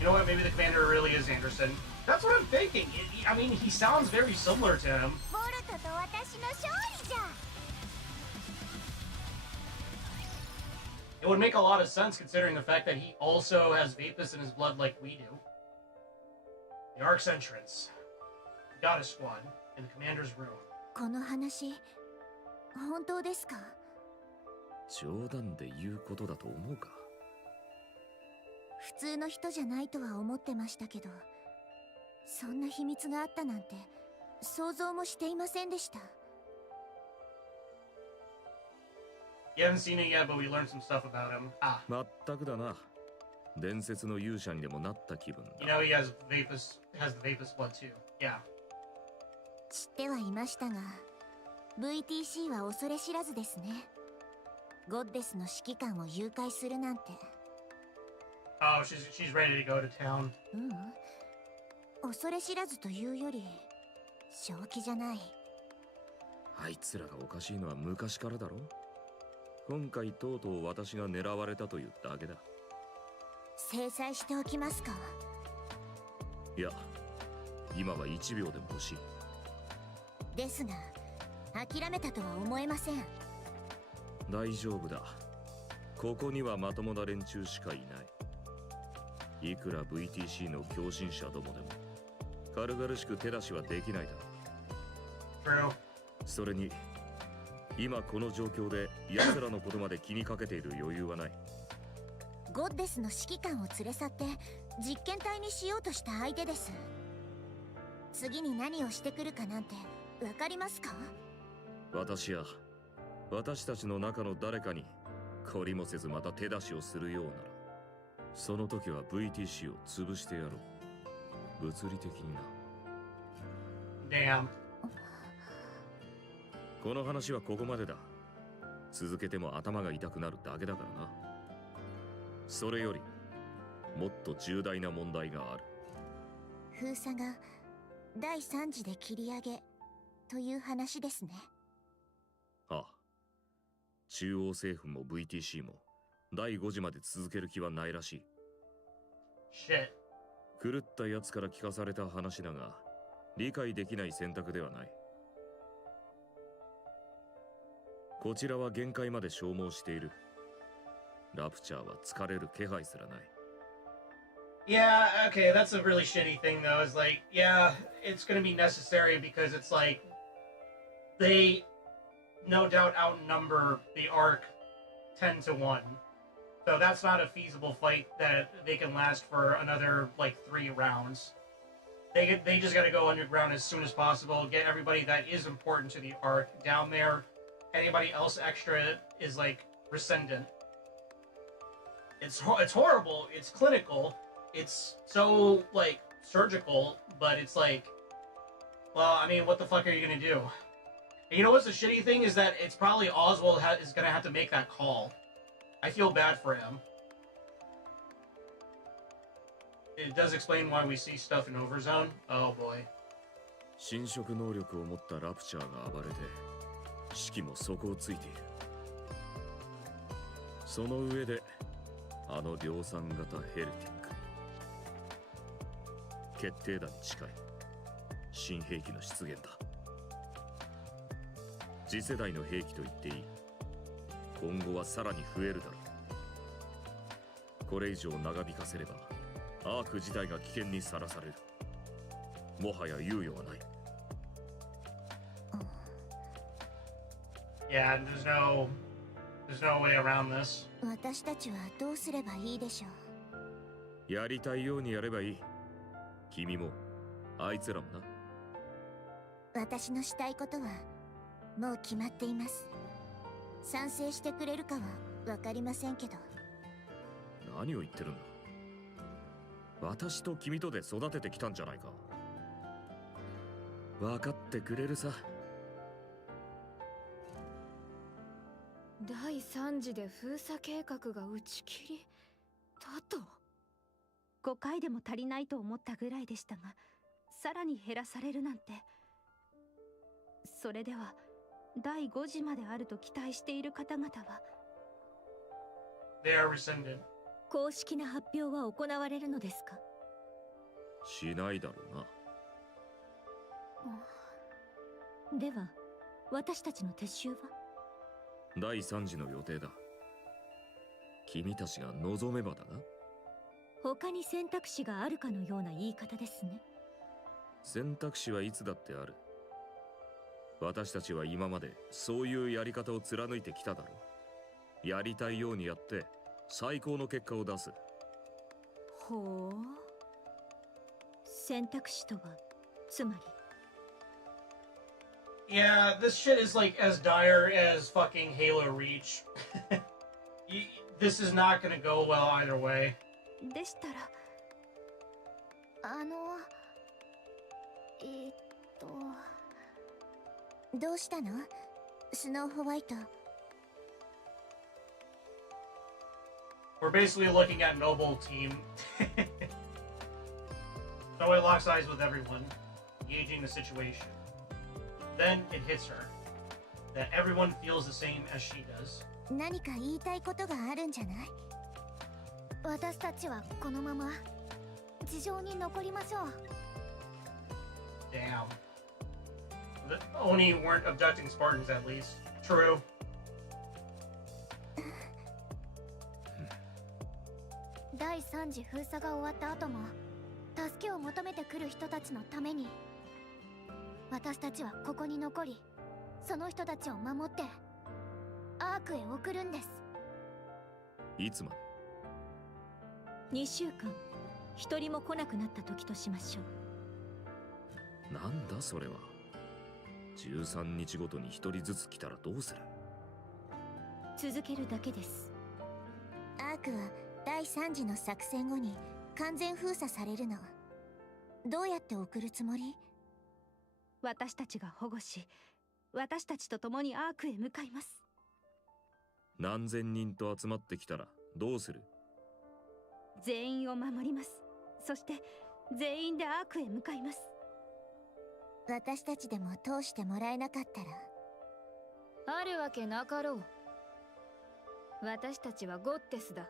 You know what? Maybe the commander really is Anderson. That's what I'm thinking. I mean, he sounds very similar to him. ボルトと私の勝利じゃ。 It would make a lot of sense considering the fact that he also has Vapus in his blood like we do. The Ark's entrance. Goddess squad in the commander's room. この話、本当ですか？冗談で言うことだと思うか。普通の人じゃないとは思ってましたけど、そんな秘密があったなんて想像もしていませんでした。 You haven't seen it yet, but we learned some stuff about him. Ah. まったくだな。伝説の勇者にでもなった気分だ。You know, he has the Vapus blood too. Yeah. 知ってはいましたが、VTC は恐れ知らずですね。ゴッデスの指揮官を誘拐するなんて。 Oh, she's ready to go to town. 恐れ知らずというより正気じゃない。あいつらがおかしいのは昔からだろ。今回とうとう私が狙われたというだけだ。制裁しておきますか？いや、今は1秒でも欲しい。ですが諦めたとは思えません。大丈夫だ。ここにはまともな連中しかいない。いくら VTC の狂信者どもでも軽々しく手出しはできないだろう。 True. それに今この状況で奴らのことまで気にかけている余裕はない。ゴッデスの指揮官を連れ去って実験体にしようとした相手です。次に何をしてくるかなんてわかりますか？私や私たちの中の誰かに懲りもせずまた手出しをするようなら、その時は VTC を潰してやろう。物理的にな。 Damn. この話はここまでだ。続けても頭が痛くなるだけだからな。それよりもっと重大な問題がある。封鎖が第3次で切り上げという話ですね。ああ、中央政府も VTC も第5次まで続ける気はないらしい。 Shit. 狂ったやつから聞かされた話だが、理解できない選択ではない。こちらは限界まで消耗している。ラプチャーは疲れる気配すらない。 Yeah, okay, that's a really shitty thing though, is like, yeah, it's gonna be necessary because it's like no doubt outnumber the Ark 10-1. So that's not a feasible fight that they can last for another like 3 rounds. They just got to go underground as soon as possible. Get everybody that is important to the Ark down there. Anybody else extra is like rescindent. It's horrible. It's clinical. It's so like surgical, but it's like, well, I mean, what the fuck are you gonna do? And you know what's the shitty thing is that it's probably Oswald is gonna have to make that call. I feel bad for him. It does explain why we see stuff in Overzone. Oh boy. 侵食能力を持ったラプチャーが暴れて士気も底をついている。その上であの量産型ヘルティック、決定打に近い新兵器の出現だ。次世代の兵器と言っていい。今後はさらに増えるだろう。これ以上長引かせればアーク自体が危険にさらされる。もはや猶予はない。Yeah, there's no way around this. 私たちはどうすればいいでしょう。やりたいようにやればいい。君もあいつらもな。私のしたいことはもう決まっています。賛成してくれるかはわかりませんけど。何を言ってるんだ。私と君とで育ててきたんじゃないか。分かってくれるさ。第3次で封鎖計画が打ち切りだと。5回でも足りないと思ったぐらいでしたが、さらに減らされるなんて。それでは第5次まであると期待している方々は They are rescinded. 公式な発表は行われるのですか？しないだろうな。では私たちの撤収は？第3次の予定だ。君たちが望めばだな。他に選択肢があるかのような言い方ですね。選択肢はいつだってある。私たちは今までそういうやり方を貫いてきただろう。やりたいようにやって最高の結果を出す。ほう。選択肢とはつまり。Yeah, this shit is like as dire as fucking Halo Reach. This is not gonna go well either way. でしたらどうしたの？スノーホワイト。We're basically looking at Noble team. So it locks eyes with everyone, gauging the situation. Then it hits her that everyone feels the same as she does. 何か言いたいことがあるんじゃない？私たちはこのまま地上に残りましょう。Damn. The Oni weren't abducting Spartans at least. True. 第3次封鎖が終わった後も助けを求めてくる人たちのために私たちはここに残り、その人たちを守ってアークへ送るんです。いつまで？2週間一人も来なくなった時としましょう。なんだそれは。13日ごとに1人ずつ来たらどうする？続けるだけです。アークは第3次の作戦後に完全封鎖されるの。どうやって送るつもり？私たちが保護し、私たちと共にアークへ向かいます。何千人と集まってきたらどうする？全員を守ります。そして全員でアークへ向かいます。私たちでも通してもらえなかったら？あるわけなかろう。私たちはゴッテスだ。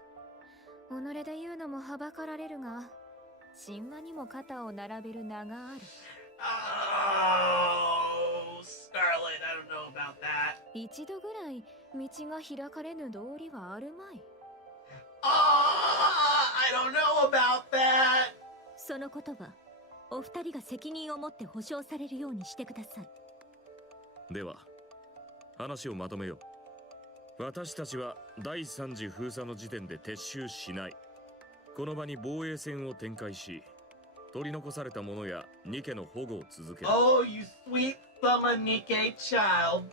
己で言うのもはばかられるが、神話にも肩を並べる名がある。Oh, Scarlet, I don't know about that. 一度ぐらい道が開かれぬ道理はあるまい。Oh, I don't know about that. そのことはお二人が責任を持って保証されるようにしてください。では話をまとめよう。私たちは第3次封鎖の時点で撤収しない。この場に防衛戦を展開し、取り残された者やニケの保護を続ける。Oh, you sweet summer Nikkei child.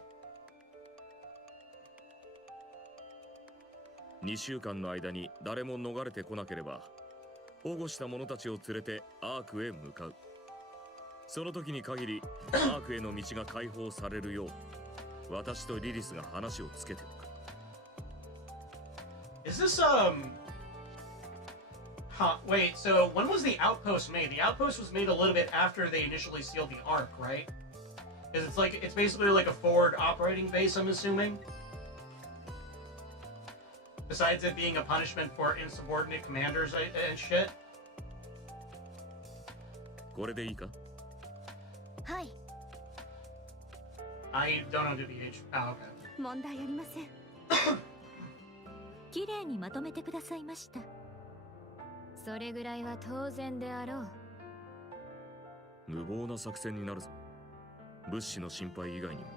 2週間の間に誰も逃れてこなければ、保護した者たちを連れてアークへ向かう。その時に限りアークへの道が開放されるよう、私とリリスが話をつけておく。Is this Huh, wait, so when was the outpost made? The outpost was made a little bit after they initially sealed the Ark, right? Because it's basically like a forward operating base, I'm assuming. Besides it being a punishment for insubordinate commanders and shit. これでいいか？はい。 I don't know DBH. Oh, okay. 問題ありません。綺麗にまとめてくださいました。それぐらいは当然であろう。無謀な作戦になるぞ。物資の心配以外にも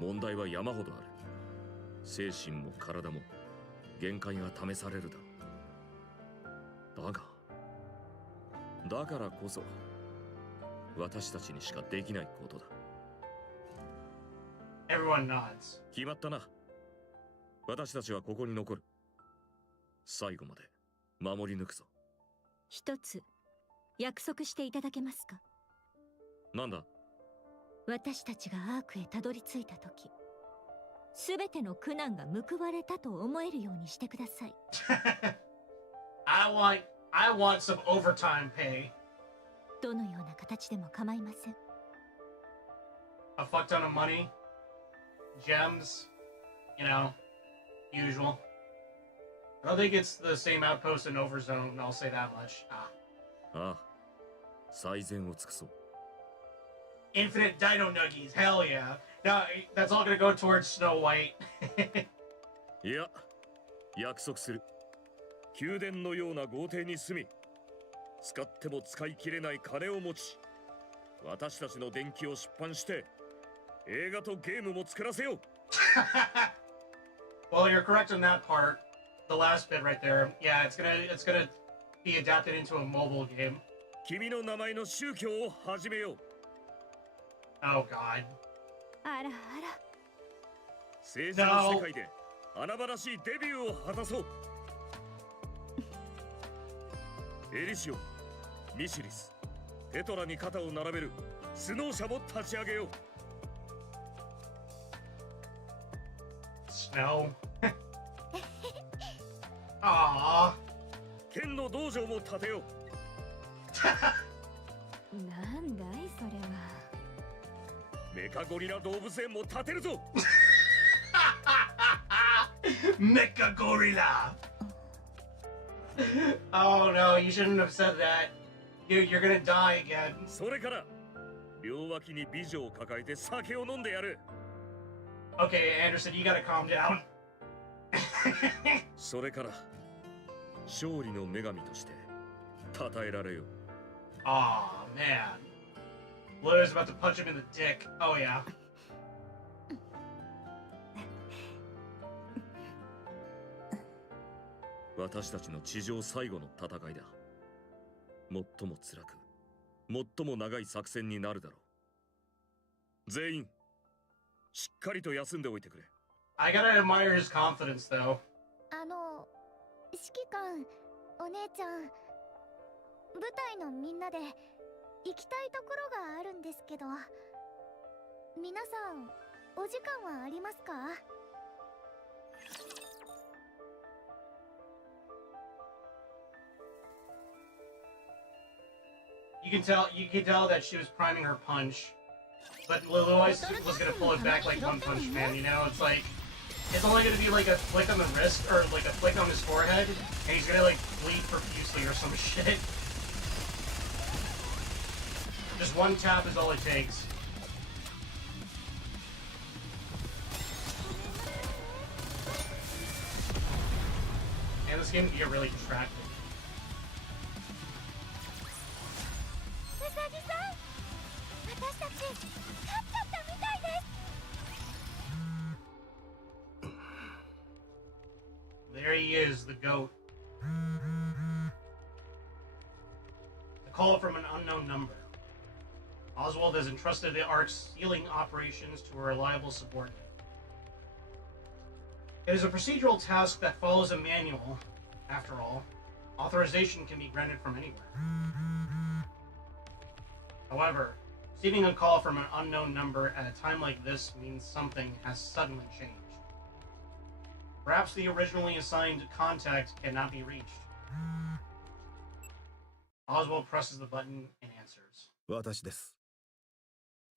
問題は山ほどある。精神も体も限界が試されるだろう。だからこそ私たちにしかできないことだ。Everyone nods. 決まったな。私たちはここに残る。最後まで守り抜くぞ。一つ約束していただけますか？なんだ？私たちがアークへたどり着いた時、すべての苦難が報われたと思えるようにしてください。I want some overtime pay. どのような形でも構いません。A fuck ton of money, gems, you know, usual. I don't think it's the same outpost in Overzone, I'll say that much. ああ、最善を尽くそう。Infinite Dino Nuggies, hell yeah. No, that's all gonna go towards Snow White. いや、約束する。宮殿のような豪邸に住み、使っても使い切れない金を持ち、私たちの電気を出版して、映画とゲームも作らせよう。Well, you're correct on that part. The last bit right there. Yeah, it's gonna be adapted into a mobile game. 君の名前の宗教を始めよう。Oh god. あらあら。政治の世界で華々しいデビューを果たそう。エリシオ、ミシリス、テトラに肩を並べるスノー社も立ち上げよう。Snow. Aww. 剣の道場も建てよう。なんだいそれは。メカゴリラ動物園も建てるぞ。Mecha Gorilla. Oh no, you shouldn't have said that. You're gonna die again. それから両脇に美女を抱えて酒を飲んでやる。Okay, Anderson, you gotta calm down. それから勝利の女神として称えられよう。Aw, man. Blair's about to punch him in the dick. Oh yeah. 私たちの地上最後の戦いだ。最も辛く、最も長い作戦になるだろう。全員、しっかりと休んでおいてくれ。I gotta admire his confidence, though. 指揮官、お姉ちゃん、部隊のみんなで行きたいところがあるんですけど、皆さん、お時間はありますか？You can tell that she was priming her punch, but Luluis was gonna pull it back like One Punch Man. You know, it's like it's only gonna be like a flick on the wrist or like a flick on his forehead, and he's gonna like bleed profusely or some shit. Just one tap is all it takes. And this game can get really distracting. うさぎさん、私たち勝っちゃったみたいです。there he is, the goat. A call from an unknown number. Oswald has entrusted the Ark's sealing operations to a reliable subordinate. It is a procedural task that follows a manual. After all, authorization can be granted from anywhere. However, receiving a call from an unknown number at a time like this means something has suddenly changed. Perhaps the originally assigned contact cannot be reached. Oswald presses the button and answers. 私です。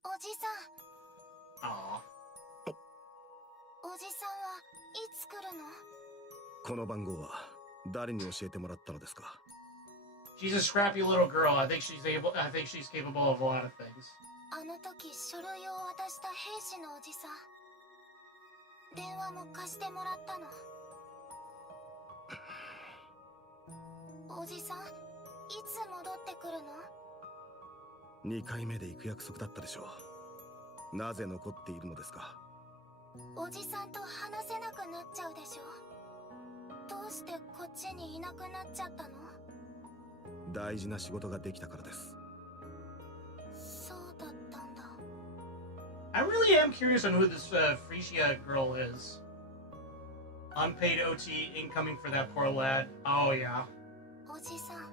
おじさん、 Aww. おじさんはいつ来るの？この番号は誰に教えてもらったのですか？ She's a scrappy little girl. I think she's capable of a lot of things. あの時書類を渡した兵士のおじさん。電話も貸してもらったの。おじさん、いつ戻ってくるの2回目で行く約束だったでしょう。なぜ残っているのですか？おじさんと話せなくなっちゃうでしょ。どうしてこっちにいなくなっちゃったの？大事な仕事ができたからです。そうだったんだ。I really am curious on who this Frisia girl is. Unpaid OT incoming for that poor lad. Oh yeah. おじさん、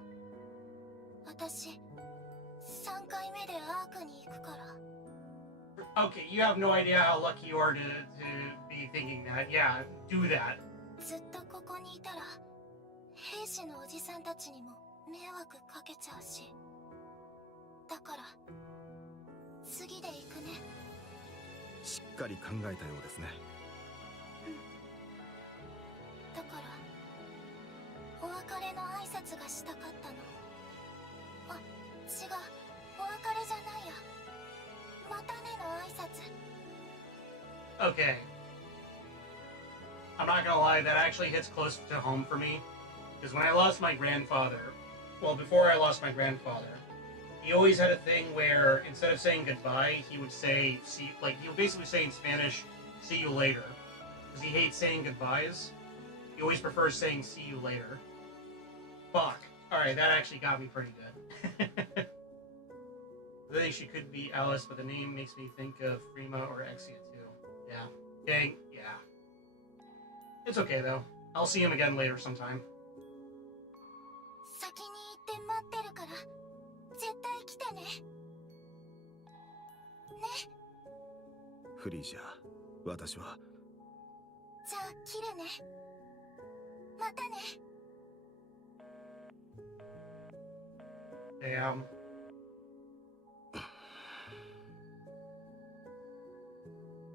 私3回目でアークに行くから。Okay, you have no idea how lucky you are to be thinking that. Yeah, do that. ずっとここにいたら兵士のおじさんたちにも迷惑かけちゃうし、だから次で行くね。しっかり考えたようですね。だからお別れの挨拶がしたかったの。あ、違う、お別れじゃないや。またねの挨拶。Okay. I'm not gonna lie, that actually hits close to home for me. Because when I lost my grandfather, well, before I lost my grandfather, he always had a thing where instead of saying goodbye, he would say, see, like, he would basically say in Spanish, see you later. Because he hates saying goodbyes. He always prefers saying see you later. Fuck. Alright, that actually got me pretty good. I think she could be Alice, but the name makes me think of Frima or Exia too. Yeah. Dang, yeah. It's okay though. I'll see him again later sometime. 先に行って待ってるから絶対来てね。ね。フリージャー、私は。じゃあ切るね。またね。Damn.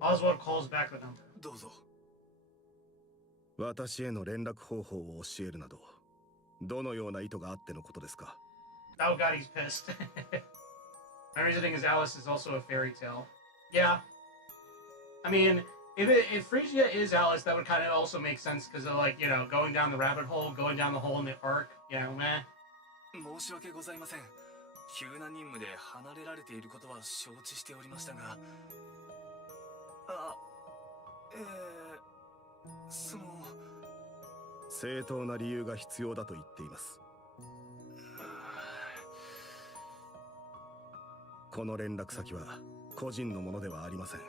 Oswald calls back the number. どうぞ。私への連絡方法を教えるなど、どのような意図があってのことですか？ Oh god, he's pissed. My reasoning is Alice is also a fairy tale. Yeah. I mean, if Frisia is Alice, that would kind of also make sense because of, like, you know, going down the rabbit hole, going down the hole in the arc, you know, meh. 申し訳ございません。急な任務で離れられていることは承知しておりましたが、その正当な理由が必要だと言っています。この連絡先は個人のものではありません。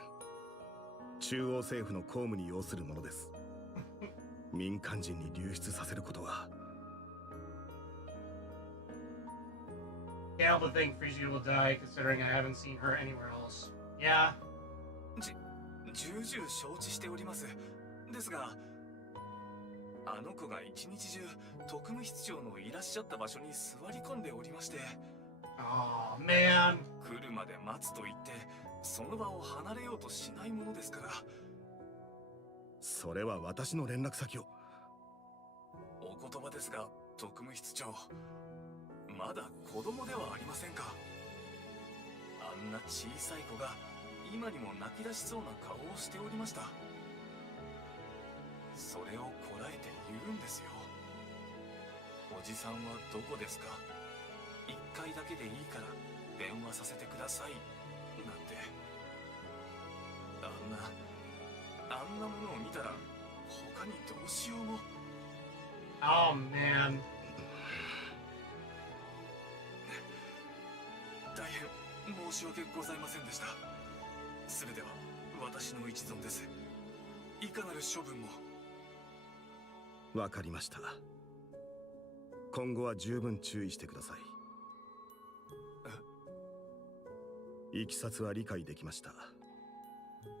中央政府の公務に要するものです。民間人に流出させることは。Can't help but think Frisia will die, considering I haven't seen her anywhere else. Yeah. 重々承知しております。ですが、あの子が一日中特務室長のいらっしゃった場所に座り込んでおりまして。Oh man. 来るまで待つと言ってその場を離れようとしないものですから。それは私の連絡先を。お言葉ですが、特務室長、まだ子供ではありませんか。あんな小さい子が今にも泣き出しそうな顔をしておりました。それをこらえて言うんですよ。おじさんはどこですか。一回だけでいいから電話させてくださいなんて。あんなものを見たら他にどうしようも。Oh man. 大変申し訳ございませんでした。全ては私の一存です。いかなる処分も。わかりました。今後は十分注意してください。いきさつは理解できました。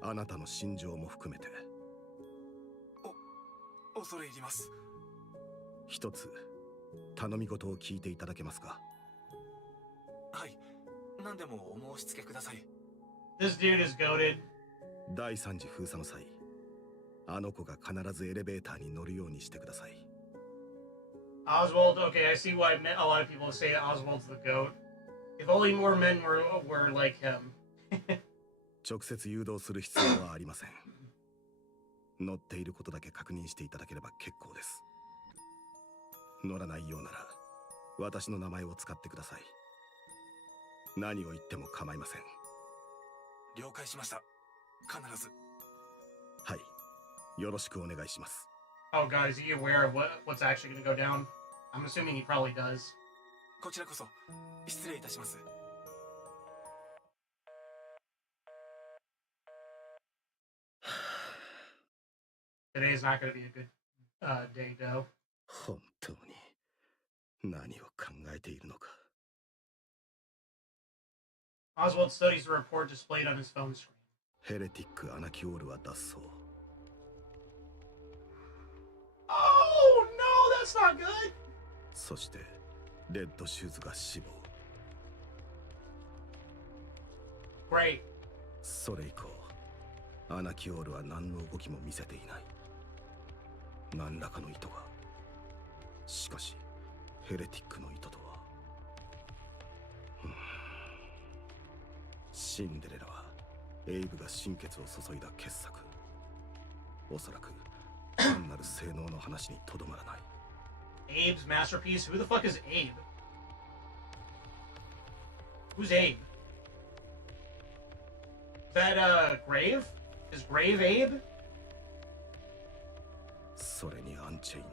あなたの心情も含めて。恐れ入ります。一つ頼み事を聞いていただけますか？はい、何でもお申し付けください。 This dude is goated. 第3次封鎖の際、あの子が必ずエレベーターに乗るようにしてください。Oswald, okay, I see why a lot of people say Oswald's the goat. If only more men were like him. 直接誘導する必要はありません。乗っていることだけ確認していただければ結構です。乗らないようなら私の名前を使ってください。何を言っても構いません。了解しました。必ず。はい、よろしくお願いします。Oh god, is he aware of what's actually going to go down? I'm assuming he probably does. こちらこそ失礼いたします。Today's not going to be a good day, though. 本当に何を考えているのか。Oswald studies the report displayed on his phone screen. ヘレティック・アナキオールは脱走。Oh no, that's not good. そしてレッドシューズが死亡。Great. それ以降アナキオールは何の動きも見せていない。何らかの意図が。しかしヘレティックの意図とは、シンデレラはエイブが心血を注いだ傑作。おそらく単なる性能の話にとどまらない。 Abe's masterpiece? Who the fuck is Abe? Who's Abe? Is that Grave? Is Grave Abe? それにアンチェイン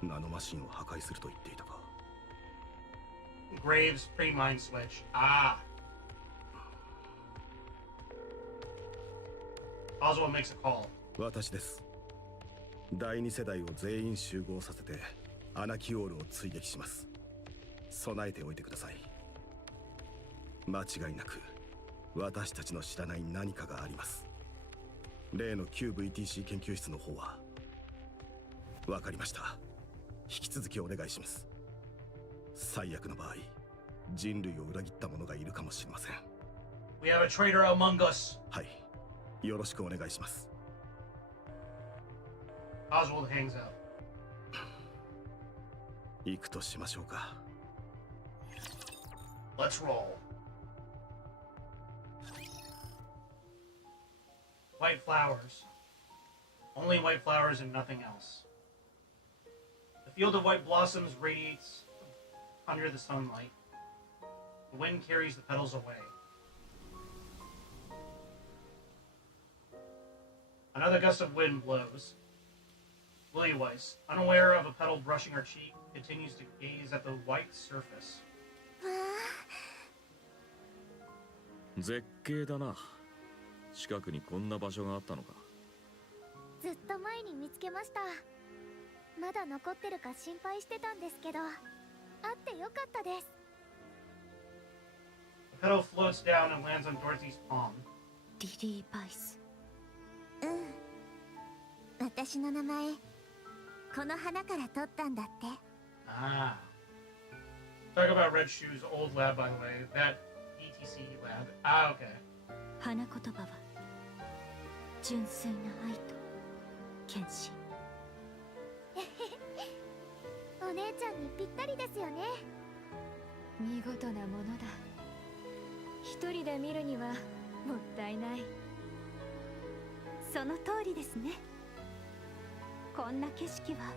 ド、ナノマシンを破壊すると言っていたか。 Grave's pre-mind switch. Ah. Oswald makes a call. 私です。第2世代を全員集合させてアナキオールを追撃します。備えておいてください。間違いなく私たちの知らない何かがあります。例の旧 VTC 研究室の方は。わかりました。引き続きお願いします。最悪の場合、人類を裏切った者がいるかもしれません。 We have a traitor among us. はい、よろしくお願いします。Oswald hangs up. 行くとしましょうか。 Let's roll. White flowers. Only white flowers and nothing else. The field of white blossoms radiates under the sunlight. The wind carries the petals away. Another gust of wind blows. Lily Weiss, unaware of a petal brushing her cheek, continues to gaze at the white surface. 絶景だな。近くにこんな場所があったのか。ずっと前に見つけました。まだ残ってるか心配してたんですけど、あってよかったです。 The petal floats down and lands on Dorothy's palm. リリー・バイス。私の名前、この花から取ったんだって。Ah. Talk about Red Shoe's old lab, by the way. That ETC lab. Ah, okay. 花言葉は純粋な愛と献身。お姉ちゃんにぴったりですよね。見事なものだ。一人で見るにはもったいない。その通りですね。こんな景色は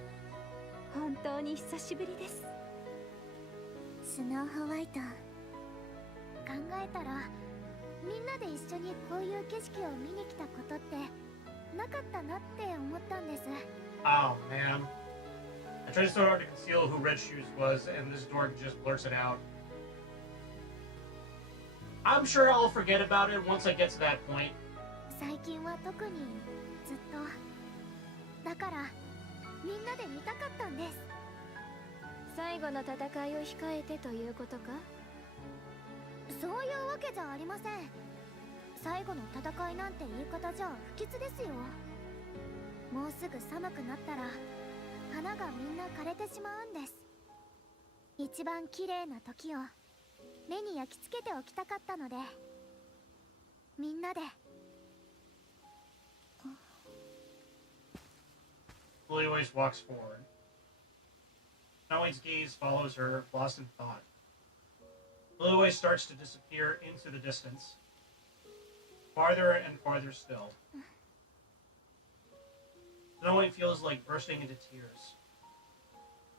本当に久しぶりです。スノーホワイト、考えたらみんなで一緒にこういう景色を見に来たことってなかったなって思ったんです。 Oh, man. I tried so hard to conceal who Red Shoes was, and this dork just blurts it out. I'm sure I'll forget about it once I get to that point. 最近は特にずっとだからみんなで見たかったんです。最後の戦いを控えてということか？そういうわけじゃありません。最後の戦いなんて言い方じゃ不吉ですよ。もうすぐ寒くなったら花がみんな枯れてしまうんです。一番綺麗な時を目に焼き付けておきたかったので、みんなで。Lily-Weiss walks forward. Snow White's gaze follows her, lost in thought. Lily-Weiss starts to disappear into the distance. Farther and farther still. Snow White feels like bursting into tears.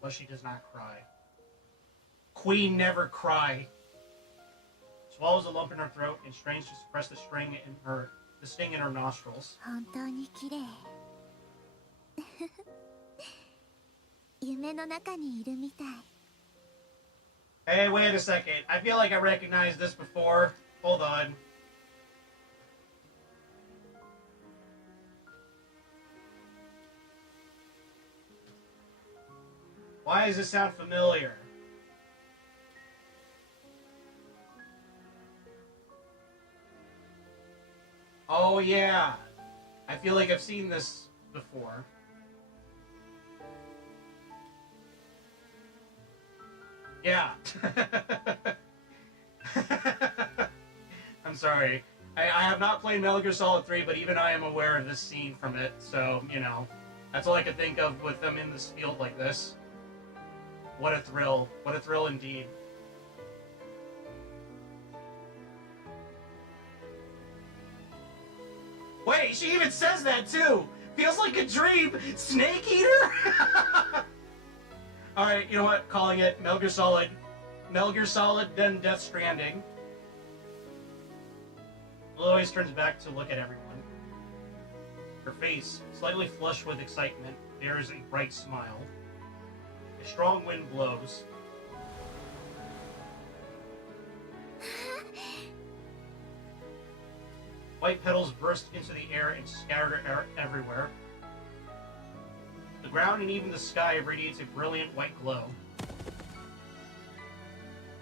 But she does not cry. Queen never cry. Swallows a lump in her throat and strains to suppress the sting in her nostrils. 本当に綺麗。夢の中にいるみたい。Hey, wait a second. I feel like I recognized this before. Hold on. Why does this sound familiar? Oh, yeah. I feel like I've seen this before. Yeah. I'm sorry. I have not played Metal Gear Solid 3, but even I am aware of this scene from it, so, you know. That's all I could think of with them in this field like this. What a thrill. What a thrill indeed. Wait, she even says that too! Feels like a dream! Snake Eater?! Alright, you know what? Calling it Metal Gear Solid. Metal Gear Solid, then Death Stranding. Lily-Weiss turns back to look at everyone. Her face, slightly flushed with excitement, bears a bright smile. A strong wind blows. White petals burst into the air and scattered everywhere. The ground and even the sky radiates a brilliant white glow.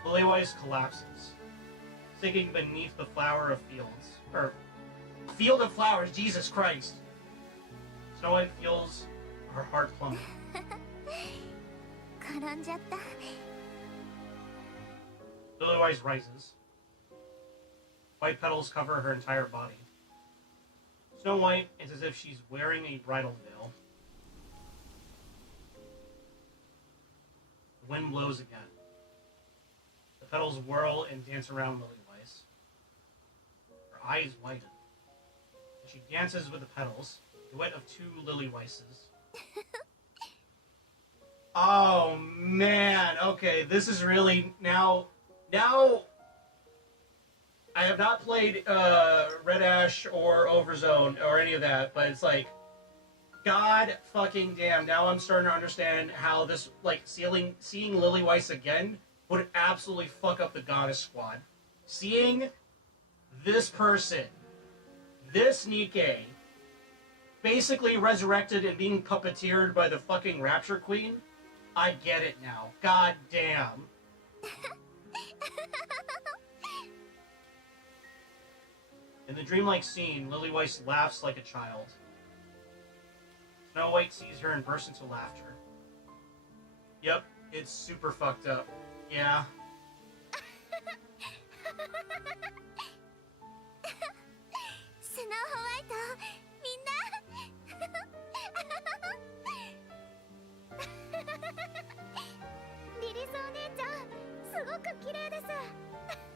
Lily-Weiss collapses, sinking beneath the flower of fields. Field of flowers, Jesus Christ! Snow White feels her heart plummet. 転んじゃった。Lily-Weiss rises. White petals cover her entire body. Snow White is as if she's wearing a bridal veil. The wind blows again. The petals whirl and dance around Lily-Weiss. Her eyes widen. And she dances with the petals, a duet of two Lily-Weisses. Oh man, okay, this is really now I have not played Red Ash or Overzone or any of that, but it's like, god fucking damn, now I'm starting to understand how this, like, seeing Lily-Weiss again would absolutely fuck up the Goddess Squad. Seeing this person, this NIKKE, basically resurrected and being puppeteered by the fucking Rapture Queen, I get it now. God damn. In the dreamlike scene, Lily-Weiss laughs like a child. Snow White sees her and bursts into laughter. Yep, it's super fucked up. Yeah. スノーホワイト、みんな。リリスお姉ちゃん、すごく綺麗です。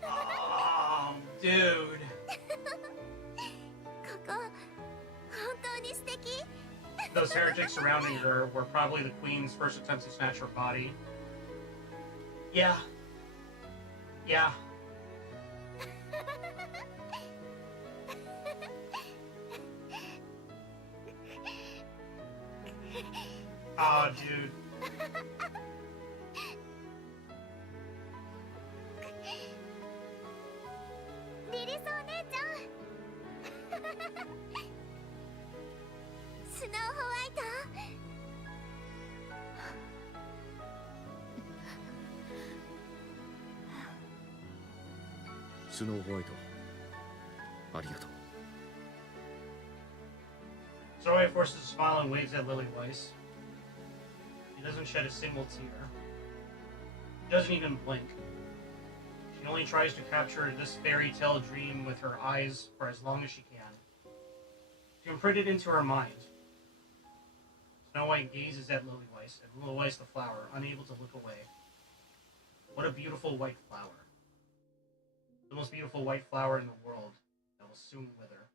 Oh, dude. ここ、本当に素敵。Those heretics surrounding her were probably the Queen's first attempts to snatch her body. Yeah. Yeah. Oh, dude. リリスお姉ちゃんスノーホワイトスノーホワイト、ありがとう。 Snow White forces a smile and waves at Lily Weiss. She doesn't shed a single tear. She doesn't even blink. She only tries to capture this fairy tale dream with her eyes for as long as she can. To imprint it into her mind. Snow White gazes at Lily Weiss, and Lily Weiss the flower, unable to look away. What a beautiful white flower. The most beautiful white flower in the world that will soon wither.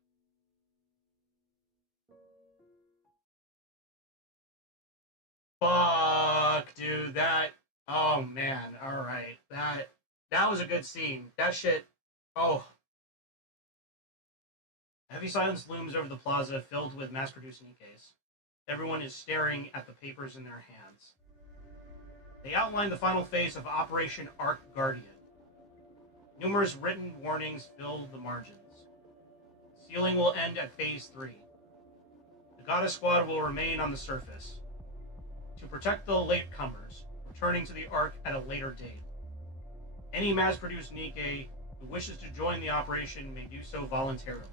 Fuck, dude, that... Oh, man, alright. That was a good scene. That shit... Oh. Heavy silence looms over the plaza, filled with mass-produced Nikkes. Everyone is staring at the papers in their hands. They outline the final phase of Operation Ark Guardian. Numerous written warnings fill the margins. Sealing will end at Phase 3. The Goddess Squad will remain on the surface to protect the latecomers, returning to the Ark at a later date. Any mass-produced Nikke who wishes to join the operation may do so voluntarily.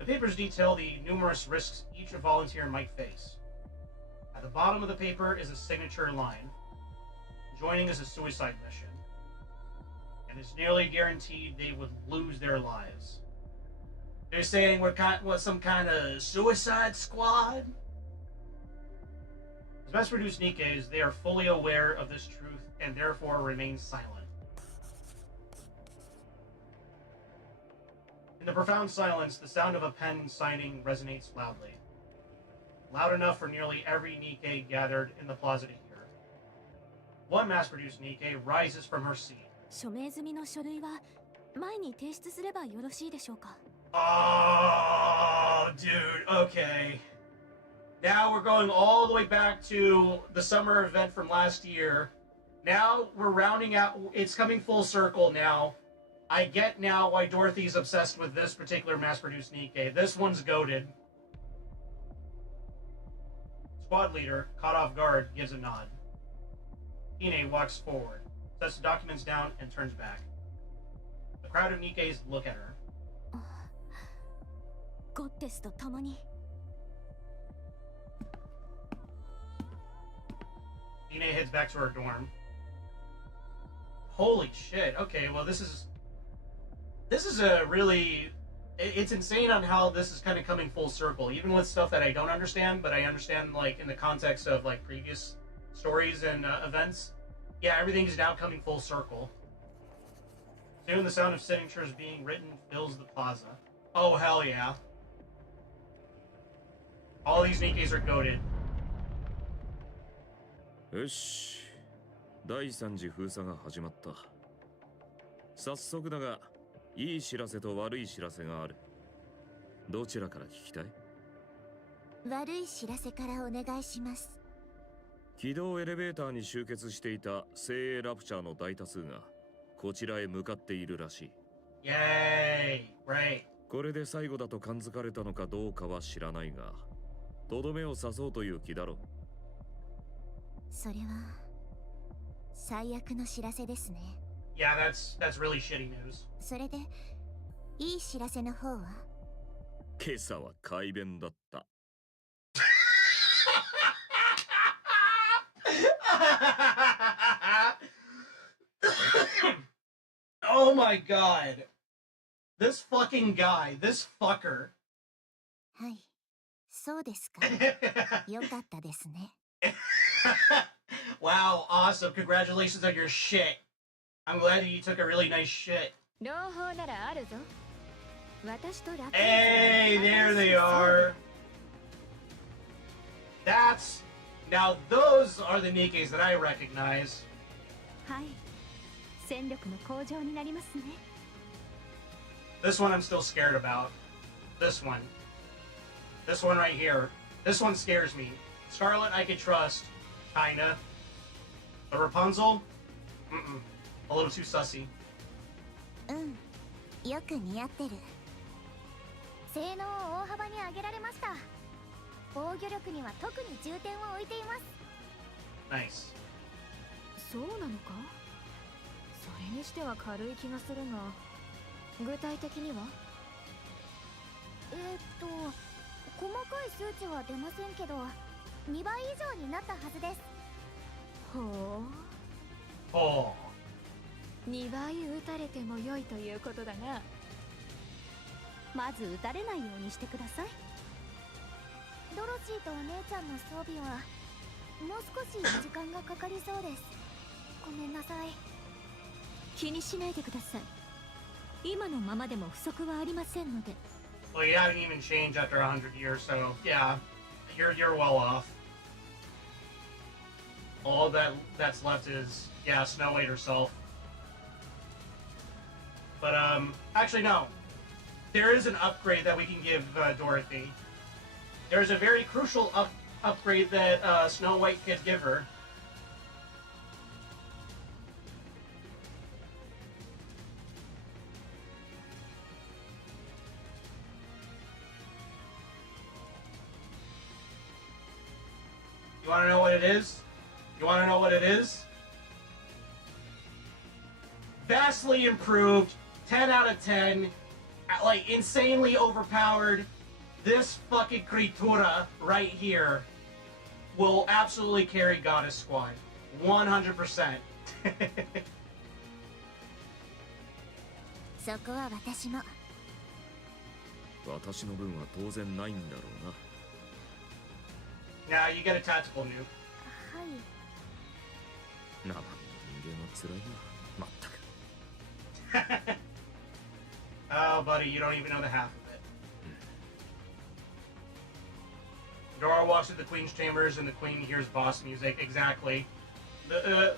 The papers detail the numerous risks each volunteer might face. At the bottom of the paper is a signature line. Joining is a suicide mission. And it's nearly guaranteed they would lose their lives. They're saying we're some kind of suicide squad? As mass-produced Nikkes, they are fully aware of this truth and therefore remain silent. In the profound silence, the sound of a pen signing resonates loudly. Loud enough for nearly every Nikke gathered in the plaza to hear. One mass-produced Nikke rises from her seat. 署名済みの書類は前に提出すればよろしいでしょうか。 Oh, dude, okay. Now we're going all the way back to the summer event from last year. Now we're rounding out, it's coming full circle now. I get now why Dorothy's obsessed with this particular mass-produced Nikke. This one's goated. Squad leader, caught off guard, gives a nod. Hine walks forward, sets the documents down, and turns back. The crowd of Nikkes look at her. ゴッテスと共に Hine heads back to her dorm. Holy shit. Okay, well this is a really... It's insane on how this is kind of coming full circle, even with stuff that I don't understand, but I understand like in the context of like previous stories and events. Yeah, everything is now coming full circle. Soon the sound of signatures being written fills the plaza. Oh hell yeah. All these Nikkes are goated. よし、第3次封鎖が始まった。早速だが、いい知らせと悪い知らせがある。どちらから聞きたい？悪い知らせからお願いします。軌道エレベーターに集結していた精鋭ラプチャーの大多数がこちらへ向かっているらしい。Yay! Right. これで最後だと感づかれたのかどうかは知らないが、とどめを刺そうという気だろう。それは最悪の知らせですね。Yeah, that's really shitty news. それでいい知らせの方は？今朝は快便だった。Oh my god. This fucking guy, this fucker. はい、そうですか。よかったですね。Wow, awesome. Congratulations on your shit. I'm glad you took a really nice shit. 朗報ならあるぞ。私とラップ Hey, there they are. That's... Now those are the Nikkes that I recognize. はい、戦力の向上になりますね。 This one I'm still scared about. This one. This one right here. This one scares me. Scarlet I could trust. Kinda. But Rapunzel? Mm-mm. A little too sussy. うんよく似合ってる性能を大幅に上げられました防御力には特に重点を置いています Nice. そうなのか。それにしては軽い気がするが、具体的には？細かい数値は出ませんけど2倍以上になったはずですほう。 Oh. 2倍撃たれても良いということだな。まず撃たれないようにしてください。ドロシーとお姉ちゃんの装備はもう少し時間がかかりそうですごめんなさい気にしないでください。今のままでも不足はありませんので。 Well, you haven't even changed after 100 years, so yeah, you're well off. All that's left is Snow White herself. But actually no, there is an upgrade that we can give Dorothy. There's a very crucial upgrade that Snow White could give her. You want to know what it is? You want to know what it is? Vastly improved, 10 out of 10, like insanely overpowered. This fucking creatura right here will absolutely carry Goddess Squad. 100%. そこは私も私の分は当然ないんだろうな。Now you get a tactical nuke. はい生身の人間は辛いな。まったく。Oh, buddy, you don't even know the half of it. Dora walks through the Queen's chambers and the Queen hears boss music. Exactly. The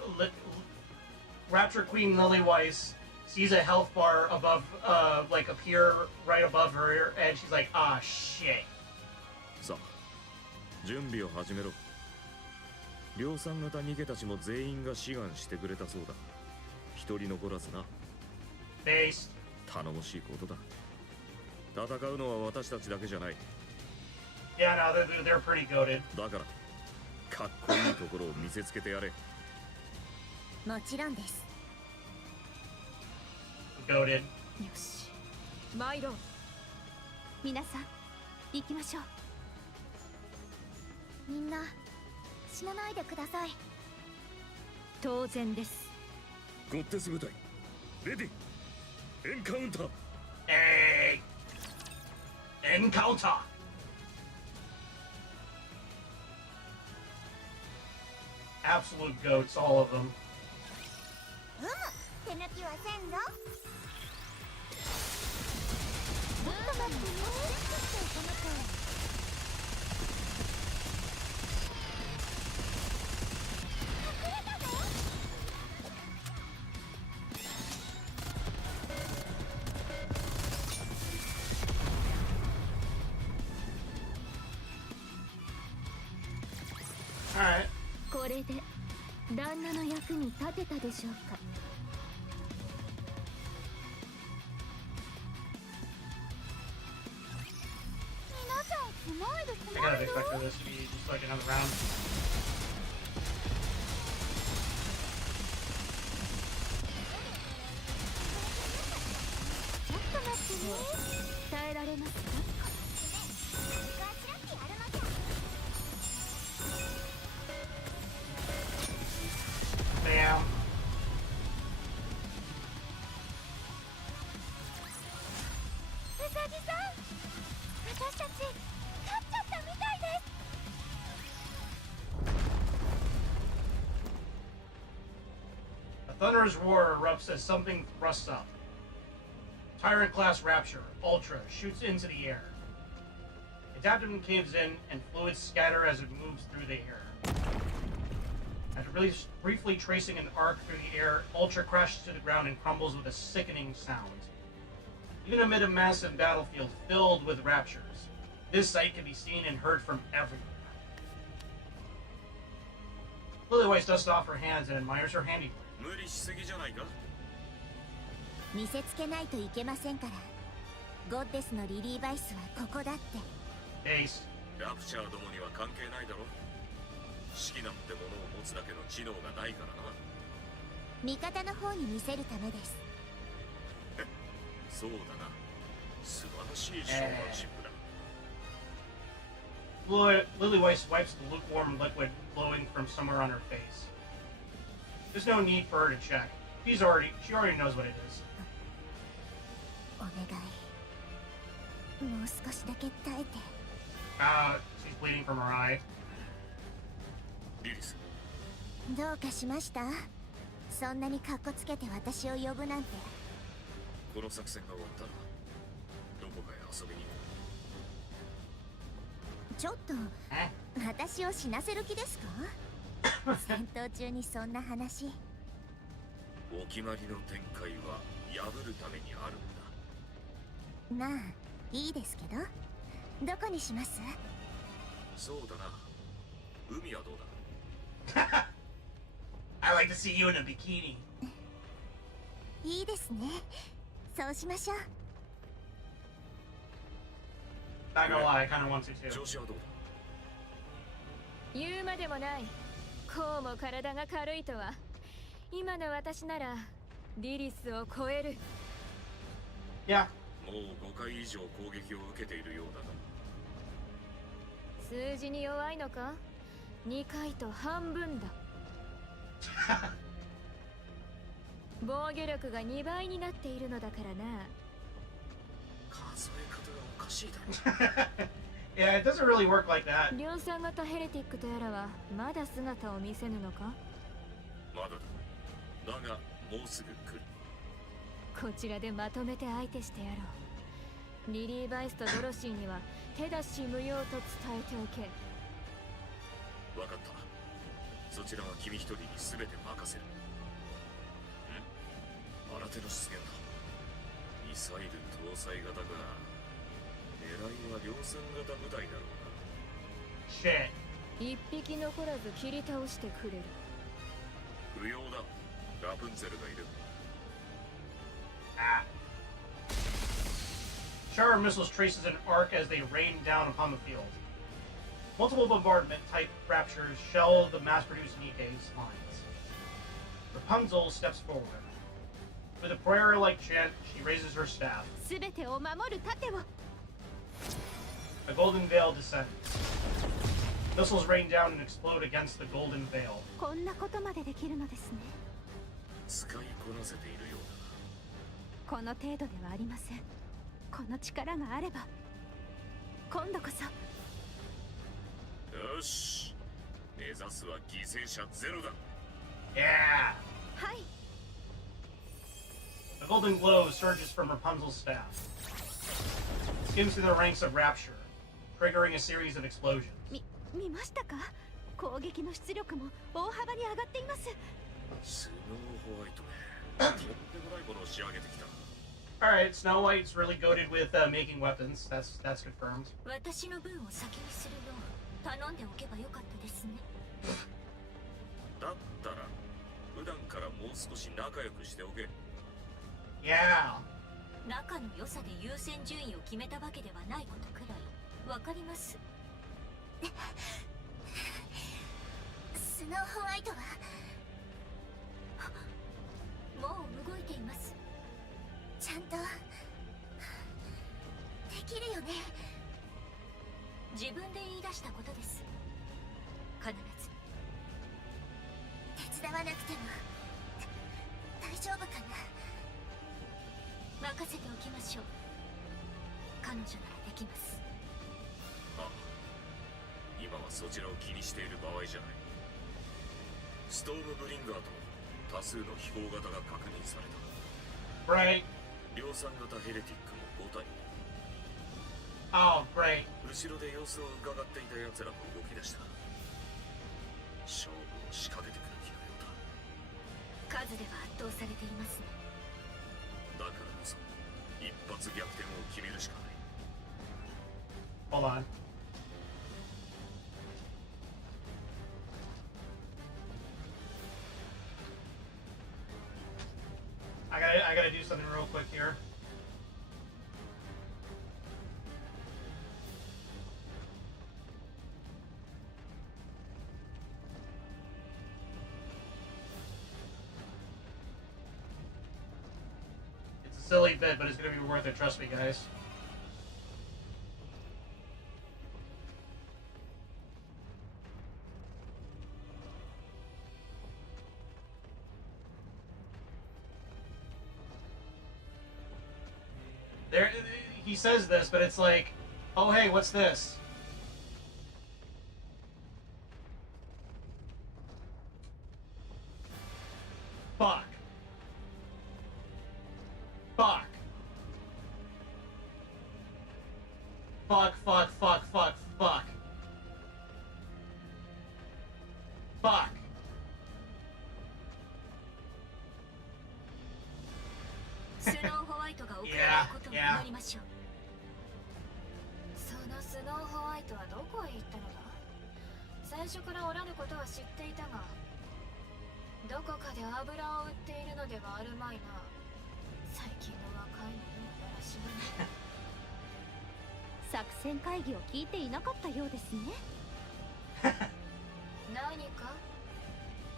Rapture Queen Lily Weiss sees a health bar above, like appear right above her, and she's like, ah, shit. さあ、準備を始めろ。量産型ニケたちも全員が志願してくれたそうだ。一人残らずな。Based. 頼もしいことだ。戦うのは私たちだけじゃない。Yeah, no, they're pretty goated. だから、かっこいいところを見せつけてやれ。もちろんです Goated. よし、参ろう。皆さん行きましょう。みんな死なないでください当然です。ゴッテス部隊、レディ、エンカウンター。Hey! Encounter! Absolute goats, all of them. 手抜きはせんぞもっと待ってねこの子 Alright. これで旦那の役に立てたでしょうか。皆さんスマイルス I マ kind イ of ル expected this to be just like another round. ちょっと待ってね耐えられますか。ガチラッキやるのじゃ Bam. うさぎさん私たち勝っちゃったみたいです A thunderous roar erupts as something thrusts up. Tyrant-class Rapture, Ultra, shoots into the air. Its abdomen caves in, and fluids scatter as it moves through the air. After briefly tracing an arc through the air, Ultra crashes to the ground and crumbles with a sickening sound. Even amid a massive battlefield filled with Raptures, this sight can be seen and heard from everywhere. Lily Weiss dusts off her hands and admires her handiwork. 無理しすぎじゃないか。見せつけないといけませんから。ゴッデスのリリーバイスはここだって。 Based. ラプチャーどもには関係ないだろ。士気なんてものを持つだけの知能がないからな。味方の方に見せるためです。そうだな。素晴らしいショーマンシップだ。Lily Weiss wipes the lukewarm liquid flowing from somewhere on her face. There's no need for her to check. She already knows what it is. お願い。もう少しだけ耐えて。She's bleeding from her eye. リリス。どうかしました？そんなにカッコつけて私を呼ぶなんて。この作戦が終わったらどこかへ遊びに行こちょっと私を死なせる気ですか？戦闘中にそんな話。う。お決まりの展開は破るためにあるんだ。まあいいですけど、どこにします？そうだな。海はどうだ。I like to see you in a bikini. いいですね。そうしましょう。Not gonna lie, I kind of want to too. 調子はどうだ。言うまでもない。こうも体が軽いとは。今の私ならリリスを超える。Yeah. もう5回以上攻撃を受けているようだな。数字に弱いのか？2回と半分だ。防御力が2倍になっているのだからな。数え方がおかしいだろ。Yeah, it doesn't really work like that. 量産型ヘレティックとやらはまだ姿を見せぬのか？まだだ。だがもうすぐ来る。こちらでまとめて相手してやろう。リリー・バイスとドロシーには手出し無用と伝えておけ。わかった。そちらは君一人に全て任せる。新手の出現だ。ミサイル搭載型か。狙いは量産型部隊だろう Shit. 一匹残らず切り倒してくれる。な。不要だ。ラプンツェルがいる。Shower missiles traces an arc as they rain down upon the field. Multiple bombardment-type raptures shell the mass-produced NIKKE's lines. Rapunzel steps forward. With a prayer-like chant, she raises her staff. すべてを守る盾を。 A golden veil descends. Missiles rain down and explode against the golden veil. こんなことまでできるのですね。使いこなせているようこの程度ではありません。この力があれば今度こそ。だな。よし。目指すは犠牲者ゼロだ。Yeah! はい。 A golden glow surges from Rapunzel's staff. Skims through the ranks of Rapture, triggering a series of explosions. 見ましたか？攻撃の出力も大幅に上がっています。スノーホワイトね。とんでもないものを仕上げてきた。Alright, Snow White's really goated with making weapons. That's confirmed. 私の分を先にするよう頼んでおけばよかったですね。だったら普段からもう少し仲良くしておけ。Yeah. 仲の良さで優先順位を決めたわけではないことくらいわかります。スノーホワイトはもう動いています。ちゃんとできるよね。自分で言い出したことです。必ず手伝わなくても大丈夫かな。任せておきましょう。彼女ならできます。ああ、今はそちらを気にしている場合じゃない。ストームブリンガーと多数の飛行型が確認された。 Right. 量産型ヘレティックも5体。 Oh, great. 後ろで様子を伺っていた奴らも動き出した。勝負を仕掛けてくる気のようだ。数では圧倒されていますね。だからこそ一発逆転を決めるしかない。 Hold on. I gotta do something real quick here. It's a silly bit, but it's gonna be worth it, trust me, guys. There, he says this, but it's like, oh hey, what's this? Fuck. Fuck. Fuck, fuck, fuck, fuck, fuck. Fuck.スノーホワイトが送られることになりましょう。そのスノーホワイトはどこへ行ったのだ。最初からおらぬことは知っていたが、どこかで油を売っているのではあるまいな。最近の若い者はだらしない。作戦会議を聞いていなかったようですね。何か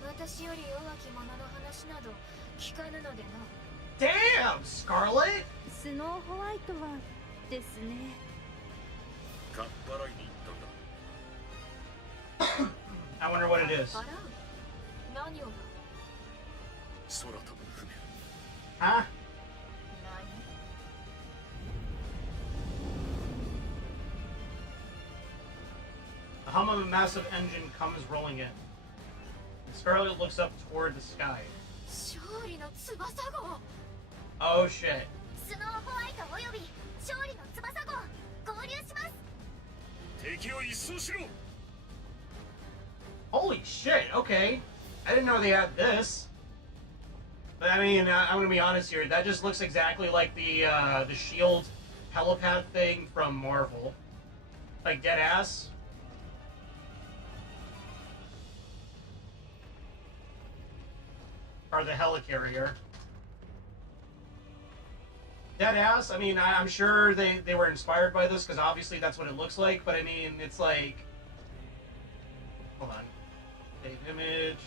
私より弱き者の話など聞かぬのでな。Damn, Scarlet! スノーホワイトはですね。かっぱらいに行ったんだ。 I wonder what it is. 払う。何をだ。空飛ぶ船。 Huh? 何。 The hum of a massive engine comes rolling in. Scarlet looks up toward the sky. 勝利の翼号。 Oh shit. スノーホワイトおよび勝利の翼号合流します。敵を一掃しろ。 Holy shit, okay. I didn't know they had this. But I mean, I'm gonna be honest here, that just looks exactly like the shield helipad thing from Marvel. Like, dead ass. Or the helicarrier. Dead ass, I mean, I'm sure they were inspired by this, because obviously that's what it looks like, but I mean, it's like... Hold on. Save image.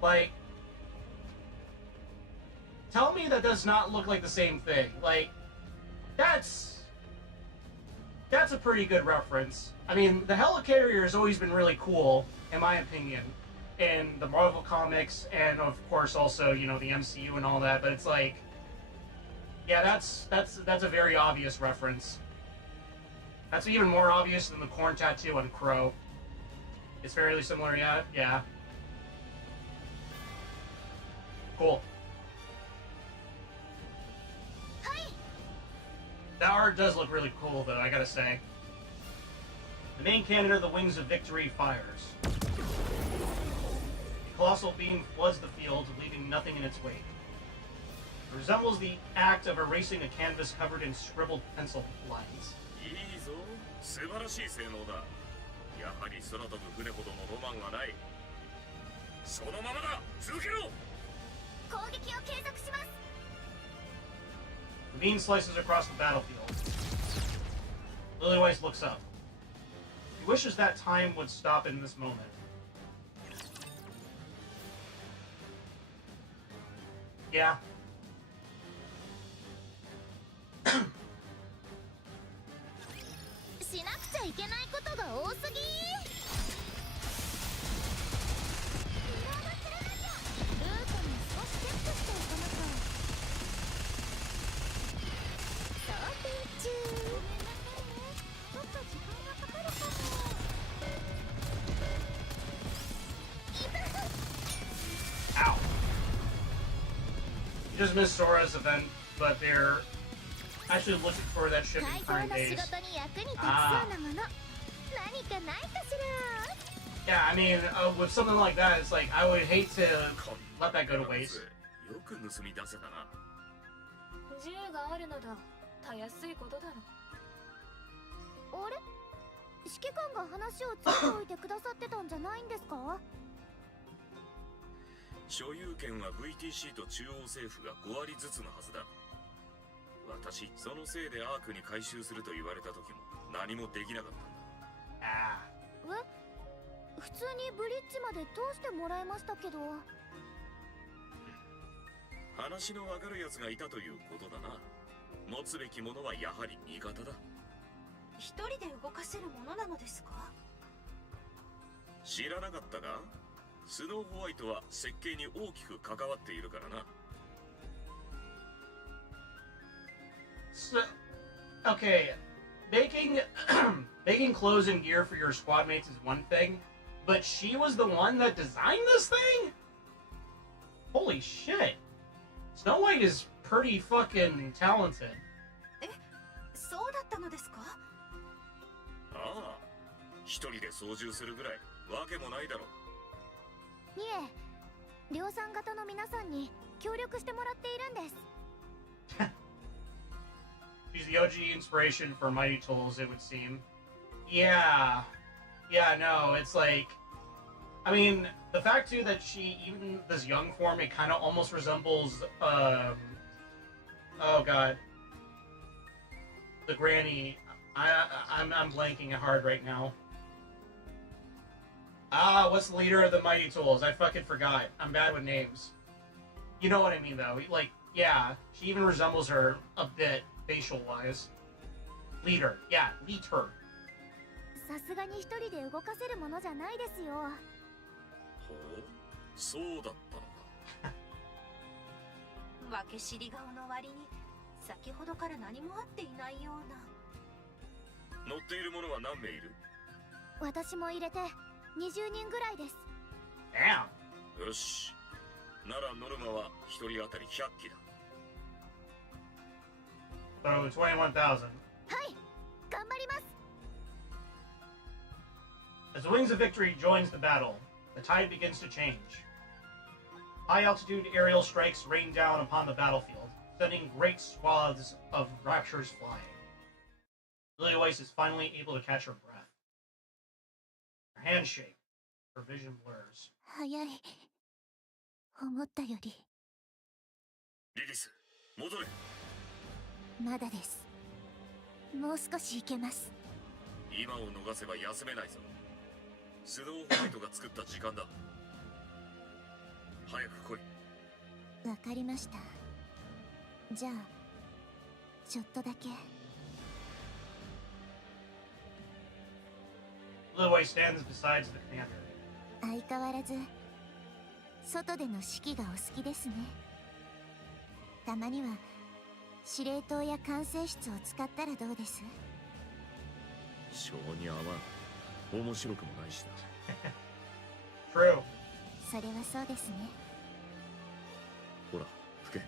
Like, tell me that does not look like the same thing. Like, that's a pretty good reference. I mean, the helicarrier has always been really cool, in my opinion, in the Marvel comics, and of course also, you know, the MCU and all that. But it's like, yeah, that's a very obvious reference. That's even more obvious than the corn tattoo on Crow. It's fairly similar, yeah. Yeah. Cool. That art does look really cool, though, I gotta say. The main cannon of the Wings of Victory fires. A colossal beam floods the field, leaving nothing in its wake. It resembles the act of erasing a canvas covered in scribbled pencil lines. いいぞ、素晴らしい性能だ。やはり空飛ぶ船ほどのロマンはない。そのままだ、続けろ。攻撃を継続します。 The beam slices across the battlefield. Lilyweiss looks up. He wishes that time would stop in this moment. Yeah. しなくちゃいけないことが多すぎ。見逃せなきゃ。ルートに少しチェックしておかなきゃ。装填中。ごめんなさいね。ちょっと時間がかかるかも。Ow. You just missed Sora's event, but they're actually looking for that ship in 最高 current の仕 days. 事に役に立ちそうなもの。何かないかしら。 Yeah, I mean, with something like that, it's like, I would hate to let that go to waste. よく盗み出せたな。銃があるのだ。たやすいことだろう。指揮官が話をつけておいてくださってたんじゃないんですか？所有権は VTC と中央政府が5割ずつのはずだ。私、そのせいでアークに回収すると言われた時も何もできなかったんだ。Ah. え、普通にブリッジまで通してもらいましたけど。話のわかる奴がいたということだな。持つべきものはやはり味方だ。一人で動かせるものなのですか？知らなかったか？スノーホワイトは設計に大きく関わっているからな。So, okay, making making clothes and gear for your squad mates is one thing, but she was the one that designed this thing? Holy shit. Snow White is pretty fucking talented. そうだったのですか？ああ、一人で操縦するぐらいわけもないだろ。いえ、量産型の皆さんに協力してもらっているんです。She's the OG inspiration for Mighty Tools, it would seem. Yeah. Yeah, no, it's like... I mean, the fact, too, that she, even this young form, it kind of almost resembles, oh, God. The granny. I'm blanking hard right now. Ah, what's the leader of the Mighty Tools? I fucking forgot. I'm bad with names. You know what I mean, though. Like, yeah, she even resembles her a bit, facial-wise. Leader. Yeah, leader. さすがに一人で動かせるものじゃないですよ。ほう、そうだったのか。分け知り顔の割に先ほどから何もあっていないような。乗っている者は何名いる？私も入れて20人ぐらいです。Damn. よし。ならノルマは一人当たり100機だ。So, 21,000. はい、頑張ります。As the Wings of Victory joins the battle, the tide begins to change. High-altitude aerial strikes rain down upon the battlefield, sending great swaths of raptures flying. Lily Weiss is finally able to catch her breath. Her hands shake. Her vision blurs. 早い。思ったより。リリス、戻れ。まだです。もう少し行けます。今を逃せば休めないぞ。スノーホワイトが作った時間だ。早く来い。わかりました。じゃあ、ちょっとだけ。Lily Weiss stands beside the commander. 相変わらず外での指揮がお好きですね。たまには司令塔や管制室を使ったらどうです？性に合わん。面白くもないしな。True. それはそうですね。ほら、吹け。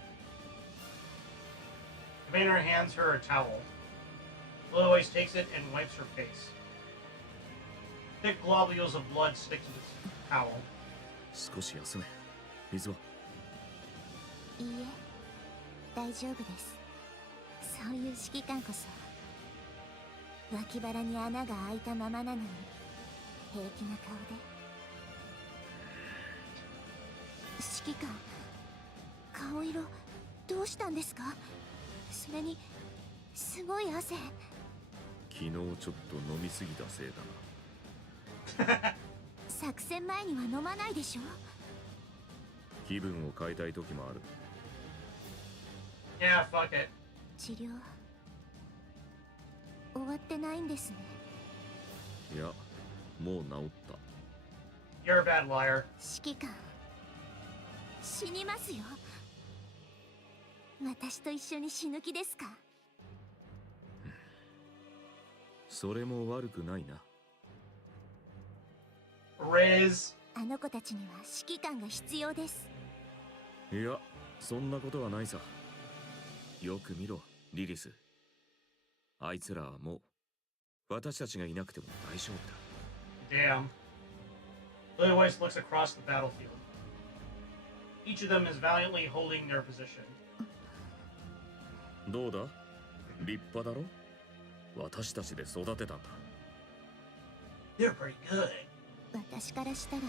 Commander hands her a towel. Lily Weiss takes it and wipes her face. Thick globules of blood stick to the towel. 少し休め。水は？いいえ、大丈夫です。そういう指揮官こそ脇腹に穴が開いたままなのに平気な顔で。指揮官、顔色どうしたんですか？それにすごい汗。昨日ちょっと飲みすぎたせいだな。作戦前には飲まないでしょ。気分を変えたい時もある。Yeah, fuck it. 治療終わってないんですね。いや、もう治った。 You're a bad liar. 指揮官、死にますよ。私と一緒に死ぬ気ですか？それも悪くないな。Riz. あの子たちには指揮官が必要です。いや、そんなことはないさ。よく見ろ、リリス。あいつらはもう私たちがいなくても大丈夫だ。 Damn. Lily Weiss looks across the battlefield. Each of them is valiantly holding their position. どうだ？立派だろ？私たちで育てたんだ。They're pretty good. 私からしたら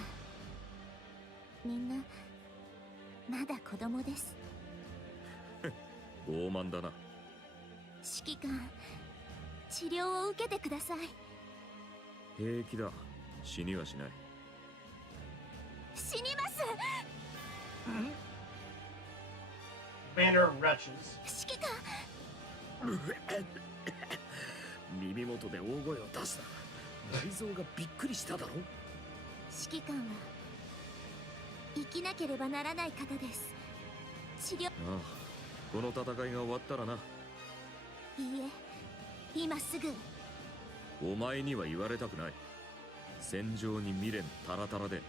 みんなまだ子供です。傲慢だな。指揮官、治療を受けてください。平気だ。死にはしない。死にます。 Commander retches. 指揮官、耳元で大声を出した。内臓がびっくりしただろ。指揮官は生きなければならない方です。治療。ああ、この戦いが終わったらな。いいえ、今すぐ。お前には言われたくない。戦場に未練タラタラで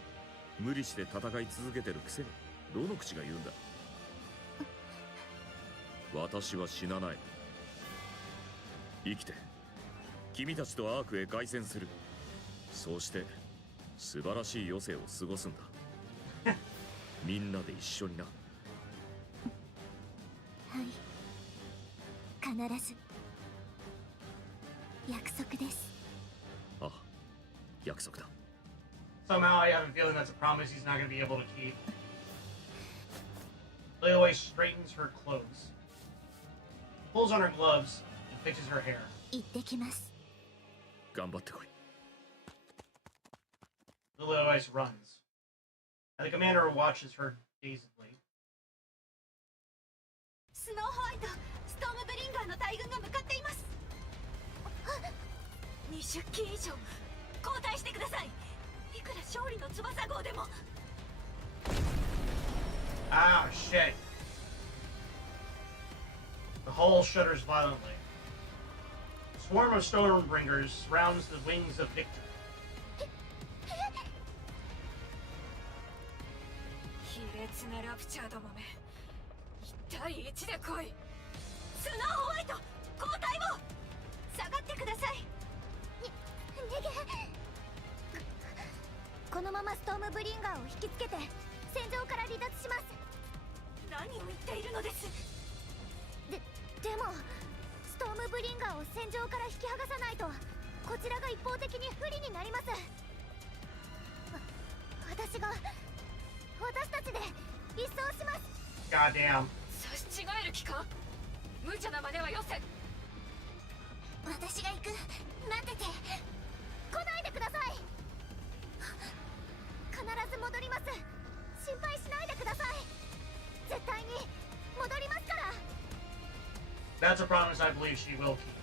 無理して戦い続けてるくせにどの口が言うんだ。私は死なない。生きて君たちとアークへ凱旋する。そうして素晴らしい余生を過ごすんだ。みんなで一緒にな。はい、必ず。約束です。ああ、約束だ。 Somehow I have a feeling that's a promise he's not going to be able to keep. Leeway straightens her clothes, pulls on her gloves, and fixes her hair. 行ってきます。頑張ってこい。Leeway runs, and the commander watches her dazedly. スノーホワイト、ストームブリンガーの大軍が向かっています。20機以上交代してください。いくら勝利の翼号でも。 Ah, shit. The hull shudders violently. A swarm of Stormbringers surrounds the wings of victory. 卑劣なラプチャーどもめ、1対1で来い。スノーホワイト、交代を。下がってください。逃げ。このままストームブリンガーを引きつけて戦場から離脱します。何を言っているのです。でもストームブリンガーを戦場から引き剥がさないとこちらが一方的に不利になります。私たちで一掃します。 Goddamn. 差し違える気か。無茶な真似はよせ。私が行く。待ってて。来ないでください。必ず戻ります。心配しないでください。絶対に戻りますから。 That's a promise I believe she will keep.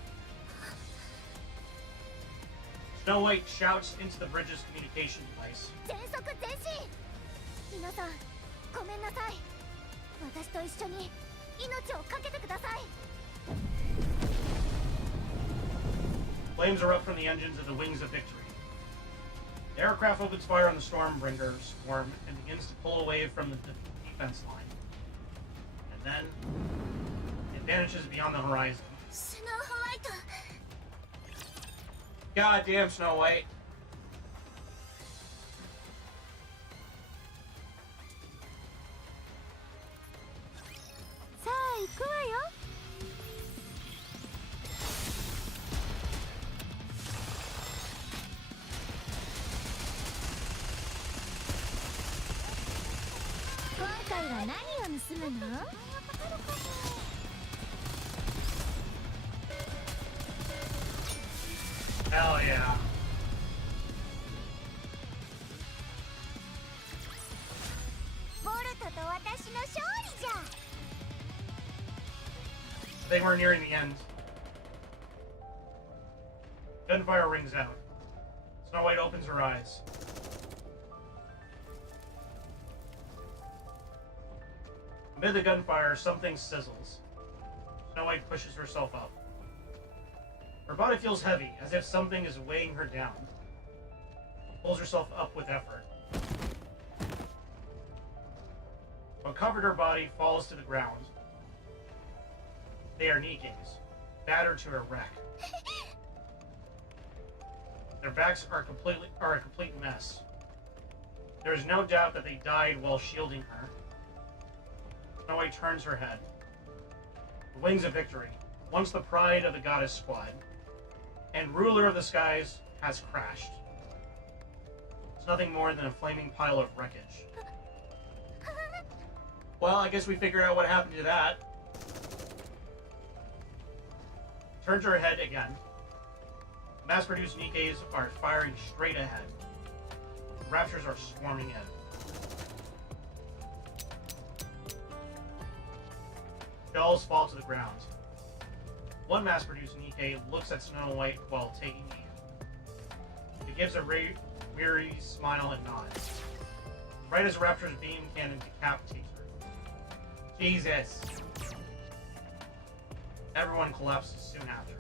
Snow White shouts into the bridge's communication device. 全速前進。皆さん、ごめんなさい。私と一緒に命を懸けてください。 Flames erupt from the engines of the Wings of Victory. The aircraft opens fire on the Stormbringer swarm and begins to pull away from the defense line. And then it vanishes beyond the horizon. スノーホワイト。 Goddamn Snow White. さあ行くわよ。今回は何を盗むの？ Hell yeah. ボルトと私の勝利じゃ。 I think we're nearing the end. Gunfire rings out. Snow White opens her eyes. Amid the gunfire, something sizzles. Snow White pushes herself up. Her body feels heavy, as if something is weighing her down. She pulls herself up with effort. What covered her body falls to the ground. They are NIKKE's, battered to a wreck. Their backs are a complete mess. There is no doubt that they died while shielding her. Snow White turns her head. The Wings of Victory, once the pride of the goddess squad, and ruler of the skies, has crashed. was nothing more than a flaming pile of wreckage. Well, I guess we figured out what happened to that. Turns her head again. Mass-produced Nikkes are firing straight ahead. The Raptures are swarming in. Shells fall to the ground. One mass-produced Nikke looks at Snow White while taking aim. It gives a weary smile and nods. Right as the Raptor's beam cannon decapitates her. Jesus! Everyone collapses soon after.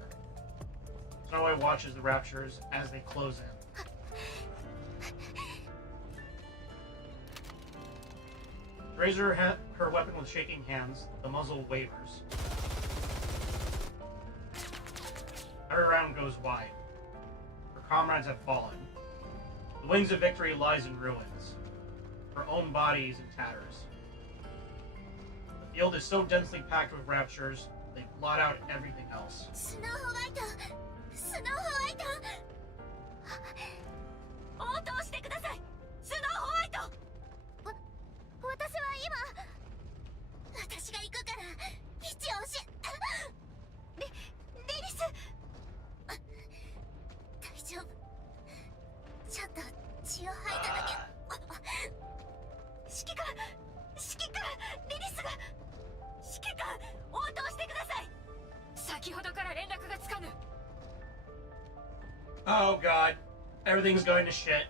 Snow White watches the Raptures as they close in. She raises her weapon with shaking hands. The muzzle wavers. Every round goes wide. Her comrades have fallen. The wings of victory lies in ruins. Her own body is in tatters. The field is so densely packed with Raptures, they blot out everything else. スノーホワイトスノーホワイト応答してください、スノーホワイト。私は今私が行くから位置をリリス大丈夫ちょっと血を吐いただけ指揮官リリスが指揮官応答してください。先ほどから連絡がつかぬ。 Oh god. Everything's going to shit.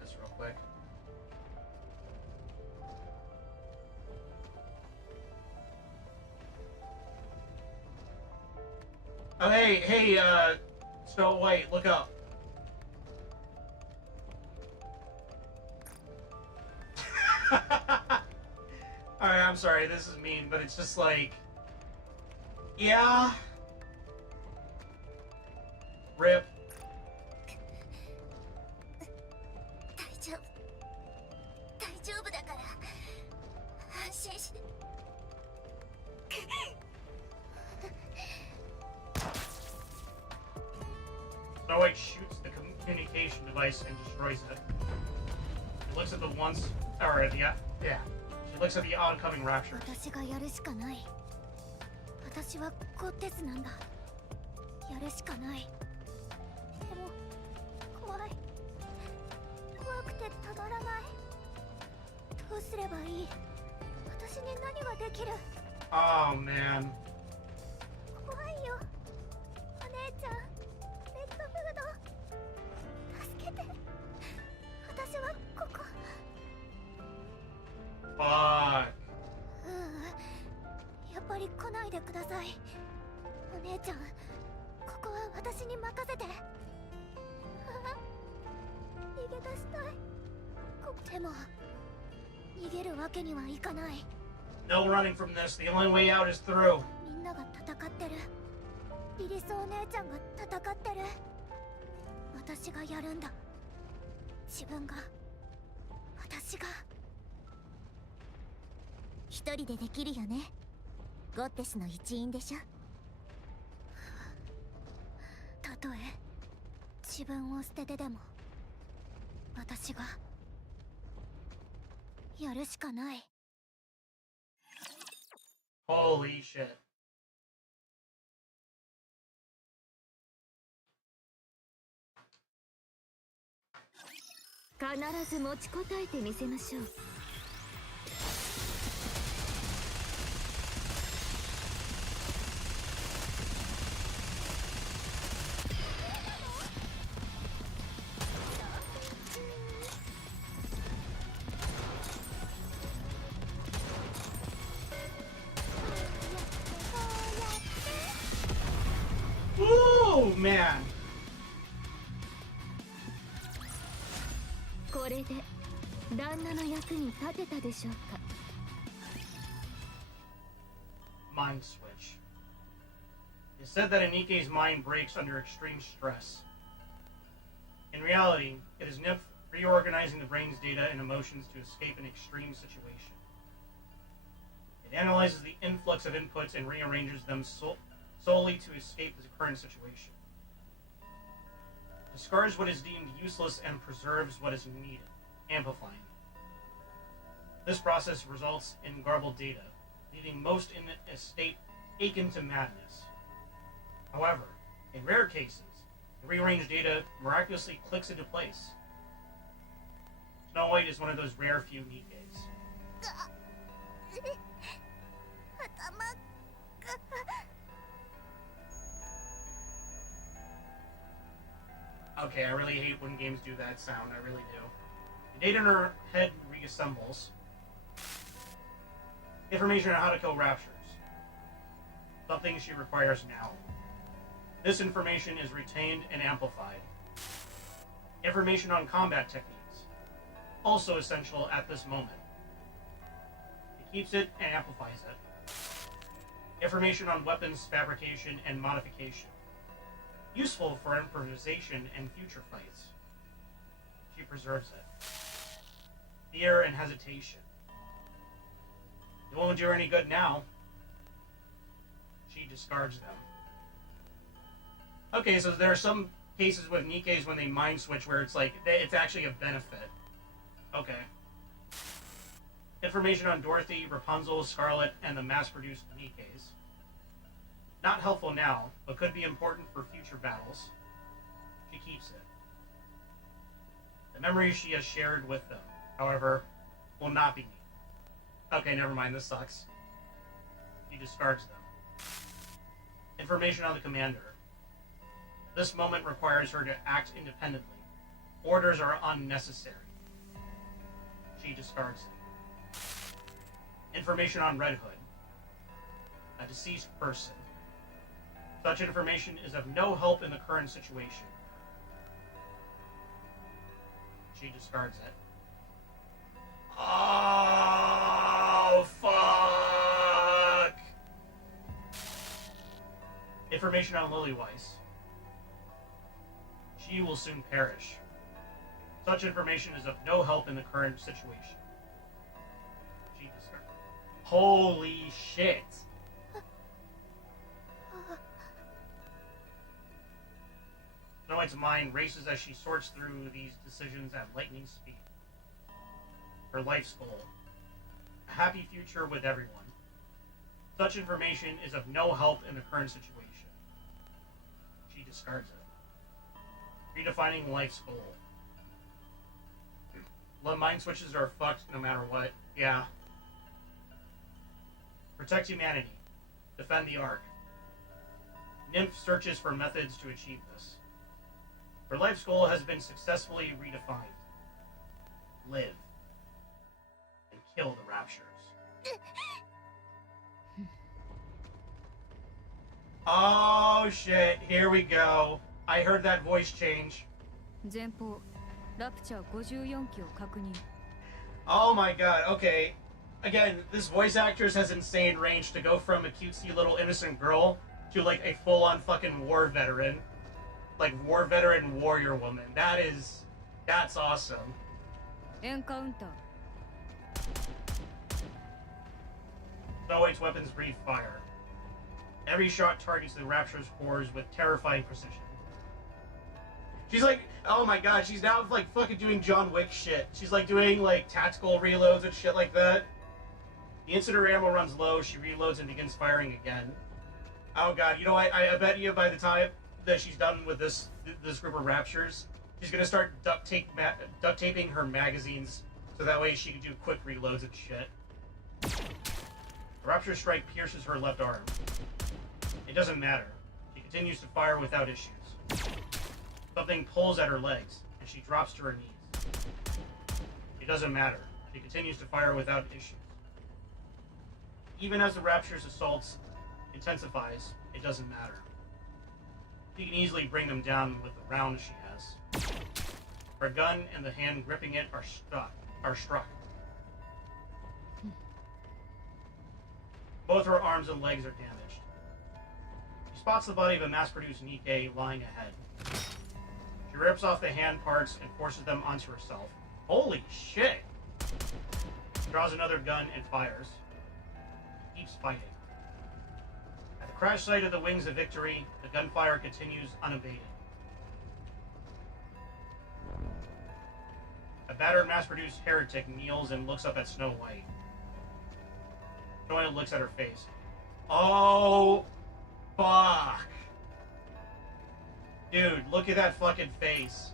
This real quick. Oh hey, Snow White, look up. Alright, I'm sorry, this is mean, but it's just like... Yeah... Rip. 大丈夫だから安心し Snow White shoots the communication device and destroys it. She looks at the once... Or the... Yeah. She looks at the oncoming Rapture. 私がやるしかない。私はコテスなんだ。やるしかない。でも怖い。怖くてたまらない。どうすればいい？私に何ができる？ Oh, man. 怖いよ。お姉ちゃん、レッドフード。助けて。私はここ。 Fuck. やっぱり来ないでください。お姉ちゃん、ここは私に任せて。逃げ出したい。でも逃げるわけにはいかない。 No running from this. The only way out is through. みんなが戦ってる。リリスお姉ちゃんが戦ってる。私がやるんだ。自分が。私が。一人でできるよね。ゴッテスの一員でしょ。たとえ自分を捨ててでも私がやるしかない。 Holy shit. 必ず持ちこたえてみせましょう。Ooh, man. これで旦那の役に立てたでしょうか。 Mind switch. It's said that a Nikke's mind breaks under extreme stress. In reality, it is Nymph reorganizing the brain's data and emotions to escape an extreme situation. It analyzes the influx of inputs and rearranges them solely to escape the current situation. Discards what is deemed useless and preserves what is needed, amplifying. This process results in garbled data, leaving most in a state akin to madness. However, in rare cases, the rearranged data miraculously clicks into place. Snow White is one of those rare few Nikkes. Okay, I really hate when games do that sound, I really do. The data in her head reassembles. Information on how to kill raptures. Something she requires now. This information is retained and amplified. Information on combat techniques. Also essential at this moment. It keeps it and amplifies it. Information on weapons fabrication and modification. Useful for improvisation and future fights. She preserves it. Fear and hesitation. It won't do her any good now. She discards them. Okay, so there are some cases with Nikkes when they mind switch where it's like, it's actually a benefit. Okay. Information on Dorothy, Rapunzel, Scarlet, and the mass-produced Nikkes. Not helpful now, but could be important for future battles. She keeps it. The memories she has shared with them, however, will not be needed. Okay, never mind, this sucks. She discards them. Information on the commander. This moment requires her to act independently. Orders are unnecessary. She discards it. Information on Red Hood. A deceased person. Such information is of no help in the current situation. She discards it. Oh, fuck! Information on Lily Weiss. She will soon perish. Such information is of no help in the current situation. She discards it. Holy shit! Snow White's mind races as she sorts through these decisions at lightning speed. Her life's goal. A happy future with everyone. Such information is of no help in the current situation. She discards it. Redefining life's goal. Mind switches are fucked no matter what. Yeah. Protect humanity. Defend the Ark. Nymph searches for methods to achieve this. Her life's goal has been successfully redefined. Live. And kill the Raptures. Oh shit, here we go. I heard that voice change. 前方ラプチャー54機を確認 Oh my god, okay. Again, this voice actress has insane range to go from a cutesy little innocent girl to like a full-on fucking war veteran. Like war veteran warrior woman. That's awesome. エンカウンター Snow White's weapons breathe fire. Every shot targets the Rapture's cores with terrifying precision. She's like, oh my god, she's now like fucking doing John Wick shit. She's like doing like tactical reloads and shit like that. The instant her ammo runs low, she reloads and begins firing again. Oh god, you know what? I bet you by the time that she's done with this group of Raptures, she's gonna start duct taping her magazines so that way she can do quick reloads and shit. The Rapture strike pierces her left arm. It doesn't matter. She continues to fire without issues. Something pulls at her legs, and she drops to her knees. It doesn't matter. She continues to fire without issues. Even as the Rapture's assaults intensifies, it doesn't matter. She can easily bring them down with the rounds she has. Her gun and the hand gripping it are struck. Both her arms and legs are damaged. She spots the body of a mass-produced Nikke lying ahead. She rips off the hand parts and forces them onto herself. Holy shit! She draws another gun and fires. keeps fighting. At the crash site of the Wings of Victory, the gunfire continues unabated. A battered, mass-produced heretic kneels and looks up at Snow White. Snow White looks at her face. Oh, fuck. Dude, look at that fucking face.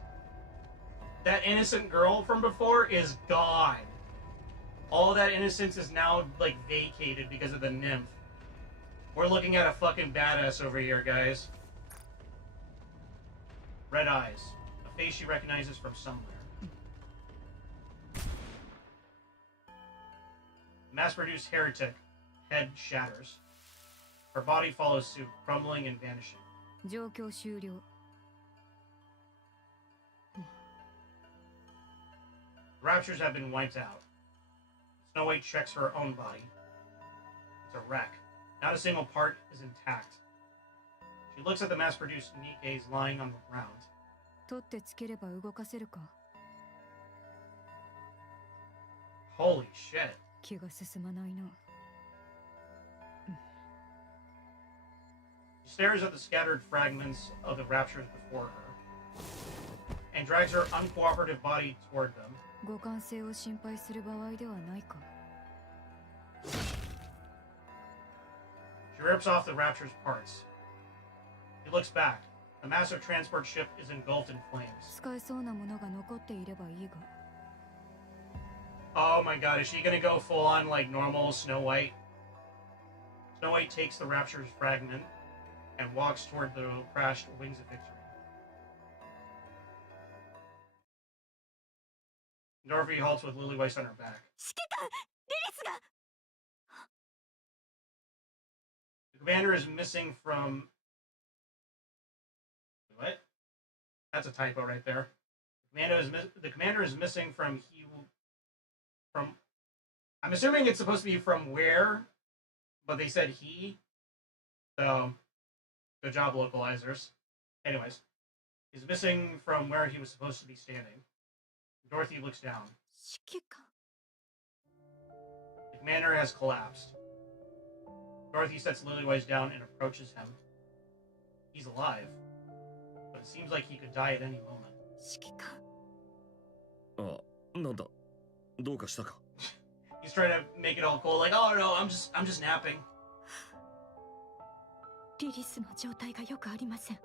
That innocent girl from before is gone. All that innocence is now, like, vacated because of the nymph. We're looking at a fucking badass over here, guys. Red eyes. A face she recognizes from somewhere. Mass-produced heretic. Head shatters. Her body follows suit, crumbling and vanishing. 状況終了。 The Raptures have been wiped out. Snow White checks her own body. It's a wreck. Not a single part is intact. She looks at the mass-produced Nikkes lying on the ground. 取ってつければ動かせるか。 Holy shit. 気が進まないな。 She stares at the scattered fragments of the Raptures before her and drags her uncooperative body toward them. 互換性を心配する場合ではないか。 She rips off the Rapture's parts. He looks back. The massive transport ship is engulfed in flames. 使えそうなものが残っていればいいが。 Oh my god, is she gonna go full on like normal Snow White? Snow White takes the Rapture's fragment and walks toward the crashed Wings of Victory. Dorothy halts with Lily Weiss on her back. 指揮官リリスが The commander is missing from... What? That's a typo right there. The commander is missing from... I'm assuming it's supposed to be from where, but they said he. So, good job, localizers. Anyways, he's missing from where he was supposed to be standing. Dorothy looks down. 指揮官 The commander has collapsed. Dorothy sets Lilywise down and approaches him. He's alive, but it seems like he could die at any moment. 指揮官あ、なんだ。どうかしたか。 He's trying to make it all cool, like, oh no, I'm just napping. リリスの状態がよくありません。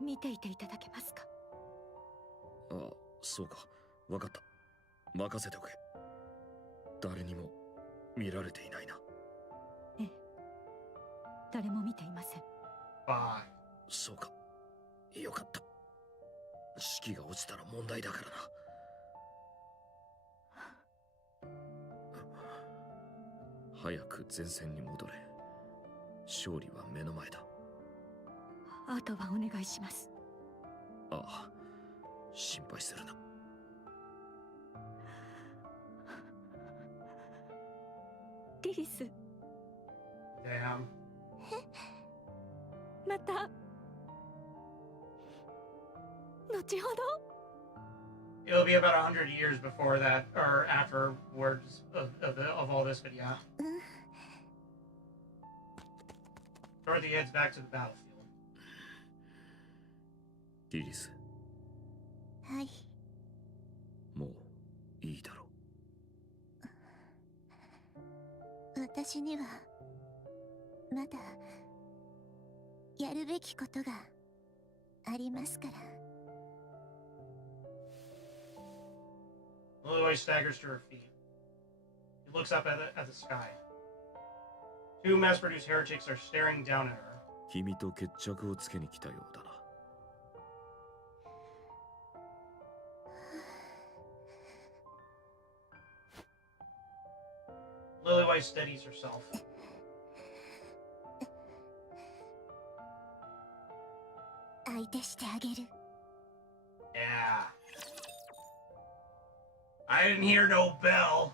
見ていていただけますか。あ、そうか。わかった。任せておけ。誰にも見られていないな。ええ。誰も見ていません。Bye. そうか。よかった。士気が落ちたら問題だからな。早く前線に戻れ。勝利は目の前だ。あとはお願いします。ああ、心配するな。リリス、 Damn. また後ほど。 It'll be about 100 years before that, or afterwards of all this, but yeah. Dorothy heads back to the battlefield. リリス、はい。もういいだろ私にはまだやるべきことがありますから。 Lilywise staggers to her feet. She looks up at the sky. Two mass-produced heretics are staring down at her. う。君と決着をつけに来たようだな。 Lilywise steadies herself. 相手してあげる。 Yeah. I didn't hear no bell.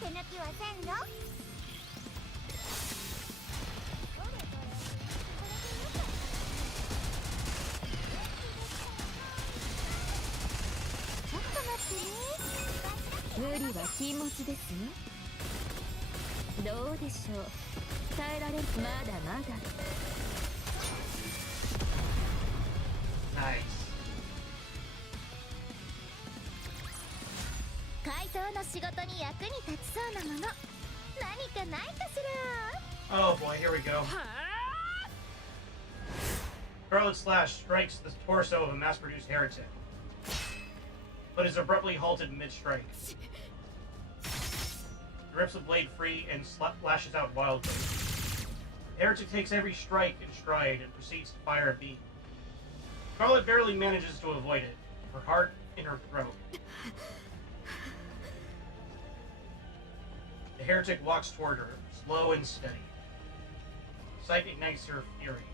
手抜きはせんよ。無理は禁物ですよ。どうでしょう。耐えられまだまだ。Nice. 怪盗の仕事に役に立ちそうなもの、何かないかしら。 Oh boy, here we go. Scarlet Slash strikes the torso of a mass-produced heretic, but is abruptly halted mid-strike. He rips the blade free and lashes out wildly. The heretic takes every strike in stride and proceeds to fire a beam. Scarlet barely manages to avoid it, her heart in her throat. The heretic walks toward her, slow and steady. Sight ignites her fury.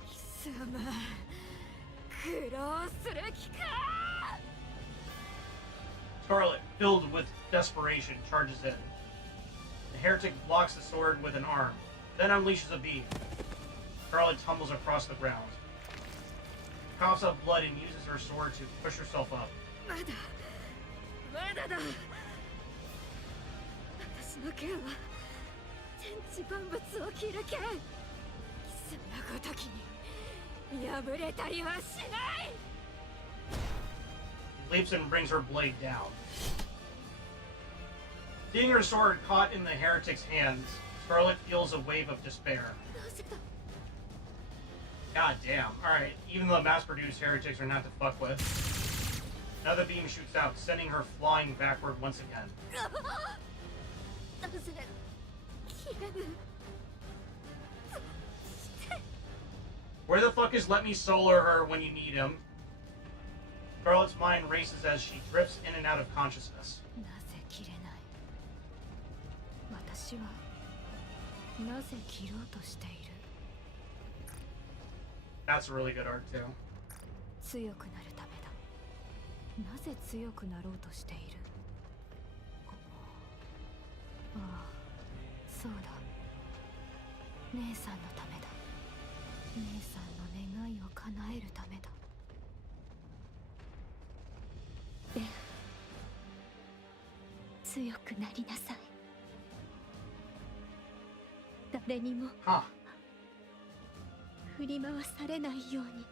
Scarlet, filled with desperation, charges in. The heretic blocks the sword with an arm, then unleashes a beam. Scarlet tumbles across the ground. She coughs up blood and uses her sword to push herself up. 私の剣は天地万物を切る剣。そんなごときに破れたりはしない。 He leaps and brings her blade down. Seeing her sword caught in the heretic's hands, Scarlet feels a wave of despair. God damn. Alright, even the mass-produced heretics are not to fuck with. Another beam shoots out, sending her flying backward once again. Where the fuck is Let Me Solar Her when you need him? Scarlet's mind races as she drifts in and out of consciousness. なぜ切れない。私はなぜ切ろうとしている。 That's a really good arc too. 強くなるためだ。なぜ強くなろうとしている。ああ、そうだ。姉さんのためだ。姉さんの願いを叶えるためだ。ベン、強くなりなさい。誰にも Huh. 振り回されないように。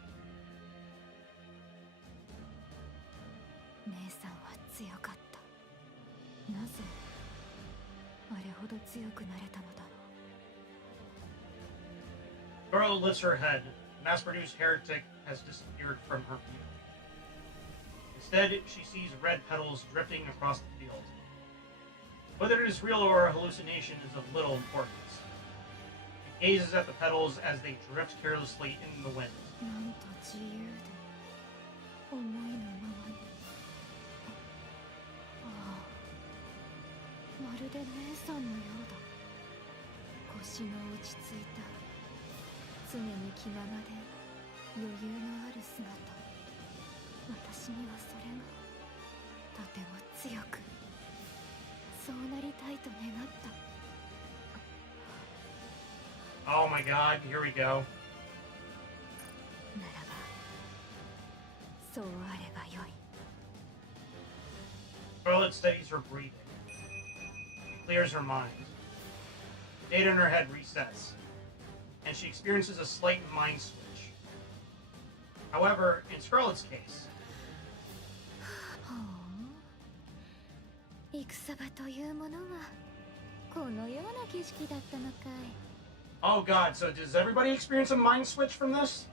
姉さんは強かった。なぜあれほど強くなれたのだろう。 Scarlet lifts her head. The mass-produced heretic has disappeared from her view. Instead, she sees red petals drifting across the field. Whether it is real or a hallucination is of little importance. She gazes at the petals as they drift carelessly in the wind. なんと自由で思いのままに。ああ、まるで姉さんのようだ。腰の落ち着いた、常に気ままで余裕のある姿。私にはそれがとても強く、そうなりたいと願った。 Oh my god, here we go. ならば、そうあればよい。 Scarlet steadies her breathing. She clears her mind. Data in her head resets, and she experiences a slight mind switch. However, in Scarlet's case, 戦場というものはこのような景色だったのかい。 oh god, so does everybody experience a mind switch from this?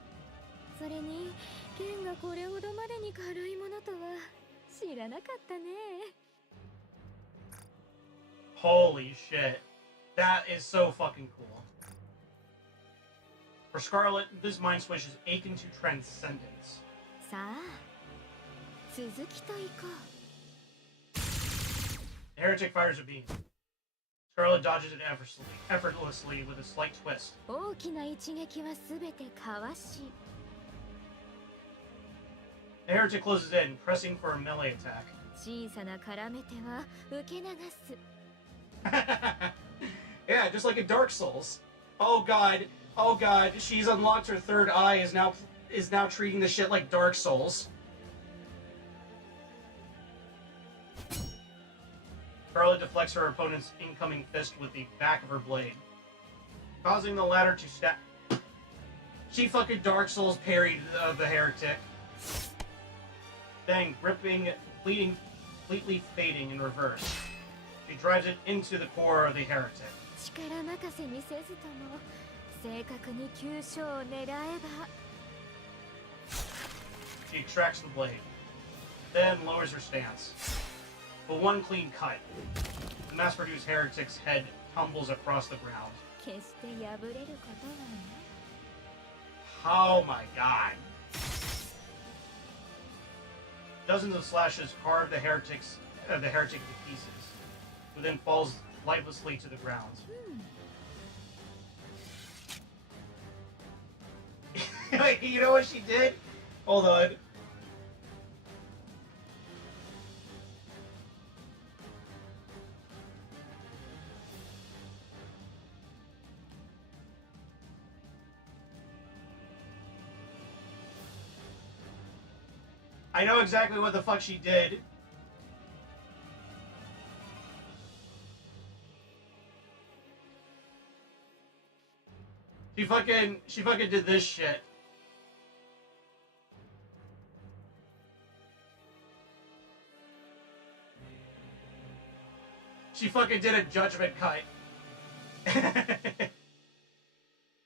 それに剣がこれほどまでに軽いものとは知らなかったね。 Holy shit. That is so fucking cool. For Scarlet, this mind switch is akin to transcendence. さあ、続きといこう。 The heretic fires a beam. Scarlet dodges it effortlessly with a slight twist. 大きな一撃はすべてかわし。 The heretic closes in, pressing for a melee attack. 小さな絡め手は受け流す。 Yeah, just like in Dark Souls. Oh god, she's unlocked her third eye, is now treating the shit like Dark Souls. Scarlet deflects her opponent's incoming fist with the back of her blade, causing the latter to stab. She fucking Dark Souls parried the heretic. Then, gripping, bleeding, completely fading in reverse. She drives it into the core of the heretic. 力任せにせずとも正確に急所を狙えば She extracts the blade, then lowers her stance. But one clean cut, the mass-produced heretic's head tumbles across the ground. 決して破れることはない Oh my god. Dozens of slashes carve the heretic to pieces, who then falls lifelessly to the ground. Wait, you know what she did? Hold on. I know exactly what the fuck she did. She fucking did this shit. She fucking did a judgment cut.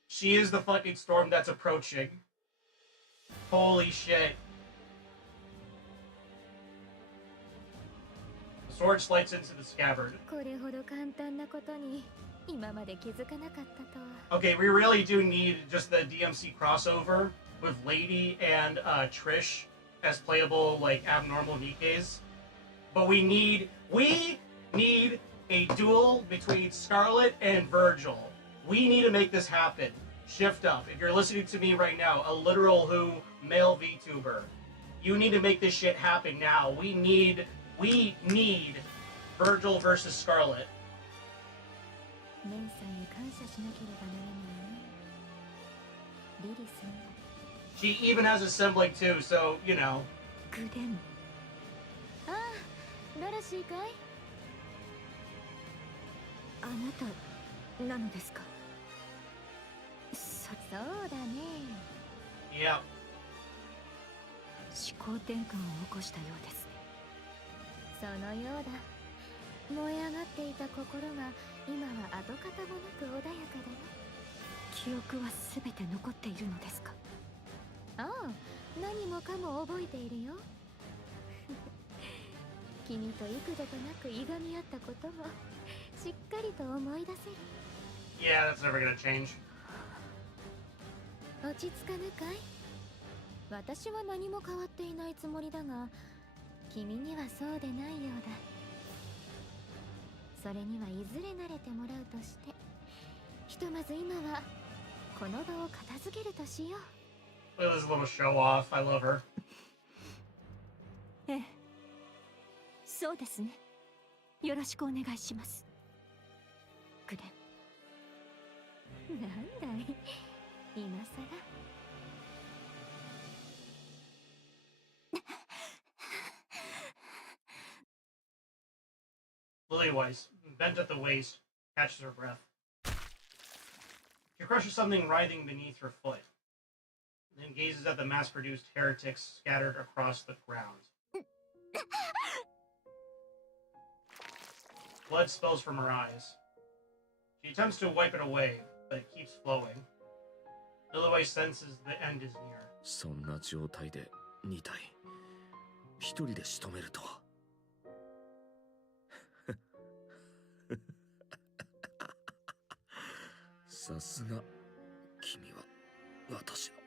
She is the fucking storm that's approaching. Holy shit. The sword slides into the scabbard. これほど簡単なことに今まで気づかなかったとは Okay, we really do need just the DMC crossover with Lady and Trish as playable, like, abnormal Nikkes. But we need a duel between Scarlet and Virgil. We need to make this happen. Shift up. If you're listening to me right now, a literal who male VTuber, you need to make this shit happen now. We need Virgil versus Scarlet. 姉さんに感謝しなければならないねリリスに She even has a sibling too, so, you know. グレンああドロシーかいあなたなのですかそうだね Yep. 思考転換を起こしたようですねそのようだ燃え上がっていた心が今は跡形もなく穏やかだよ記憶は全て残っているのですかああ何もかも覚えているよ君と幾度となくいがみ合ったこともしっかりと思い出せる Yeah, that's never gonna change. 落ち着かぬかい私は何も変わっていないつもりだが君にはそうでないようだそれにはいずれ慣れてもらうとしてひとまず今はこの場を片付けるとしよう Look at this little show off. I love her. ええそうですねよろしくお願いしますグレンなんだい今さら Lily-wise, bent at the waist, catches her breath. She crushes something writhing beneath her foot, then gazes at the mass-produced heretics scattered across the ground. Blood spills from her eyes. She attempts to wipe it away, but it keeps flowing. Lily senses the end is near. そんな状態で2体一人で仕留めるとはさすが君は私の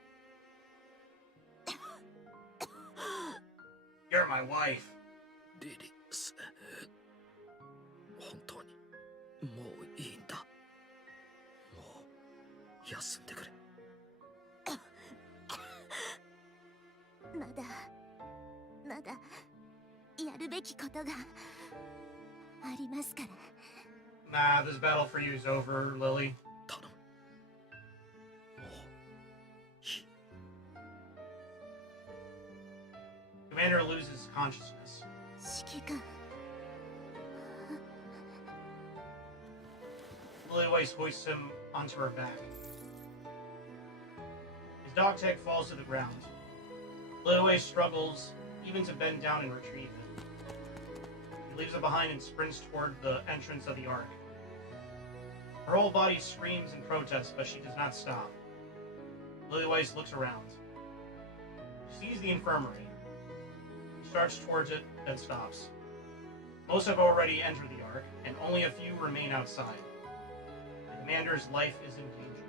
You're my wife. リリス本当にもういいんだもう休んでくれまだやるべきことがありますから Nah, this battle for you is over, Lily. 頼むもういい Commander loses consciousness. 指揮官 Lilyweiss hoists him onto her back. His dog tag falls to the ground. Lilyweiss struggles even to bend down and retrieve it. He leaves it behind and sprints toward the entrance of the Ark. Her whole body screams in protest, but she does not stop. Lilyweiss looks around. She sees the infirmary. She starts towards it, then stops. Most have already entered the Ark, and only a few remain outside. The commander's life is in danger.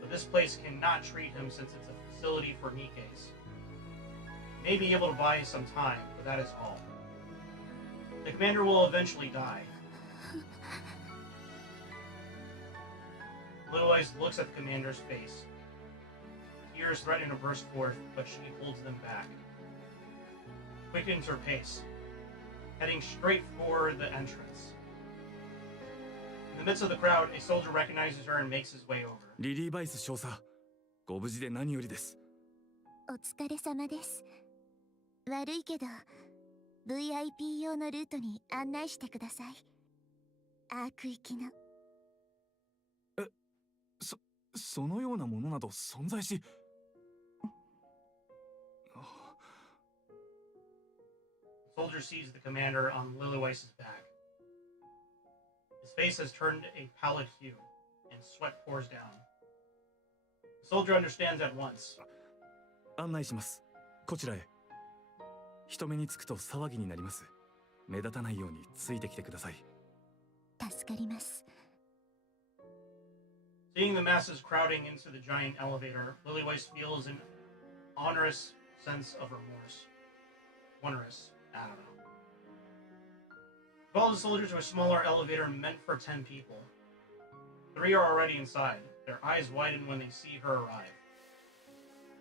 But this place cannot treat him since it's a facility for NIKKEs. He may be able to buy some time, but that is all. The commander will eventually die. Lilyweiss looks at the commander's face. Tears threaten to burst forth, but she holds them back. Quickens her pace, heading straight for the entrance. In the midst of the crowd, a soldier recognizes her and makes his way over. リリーバイス少佐、ご無事で何よりです。お疲れ様です。悪いけど VIP 用のルートに案内してください。アーク行きの。そのようなものなど存在し。The soldier sees the commander on Lilyweiss' back. His face has turned a pallid hue, and sweat pours down. The soldier understands at once. 案内します。こちらへ。人目につくと騒ぎになります。目立たないようについてきてください。助かります。Seeing the masses crowding into the giant elevator, Lilyweiss feels an onerous sense of remorse. Onerous, I don't know. He follows the soldier to a smaller elevator meant for 10 people. 3 are already inside, their eyes widen when they see her arrive.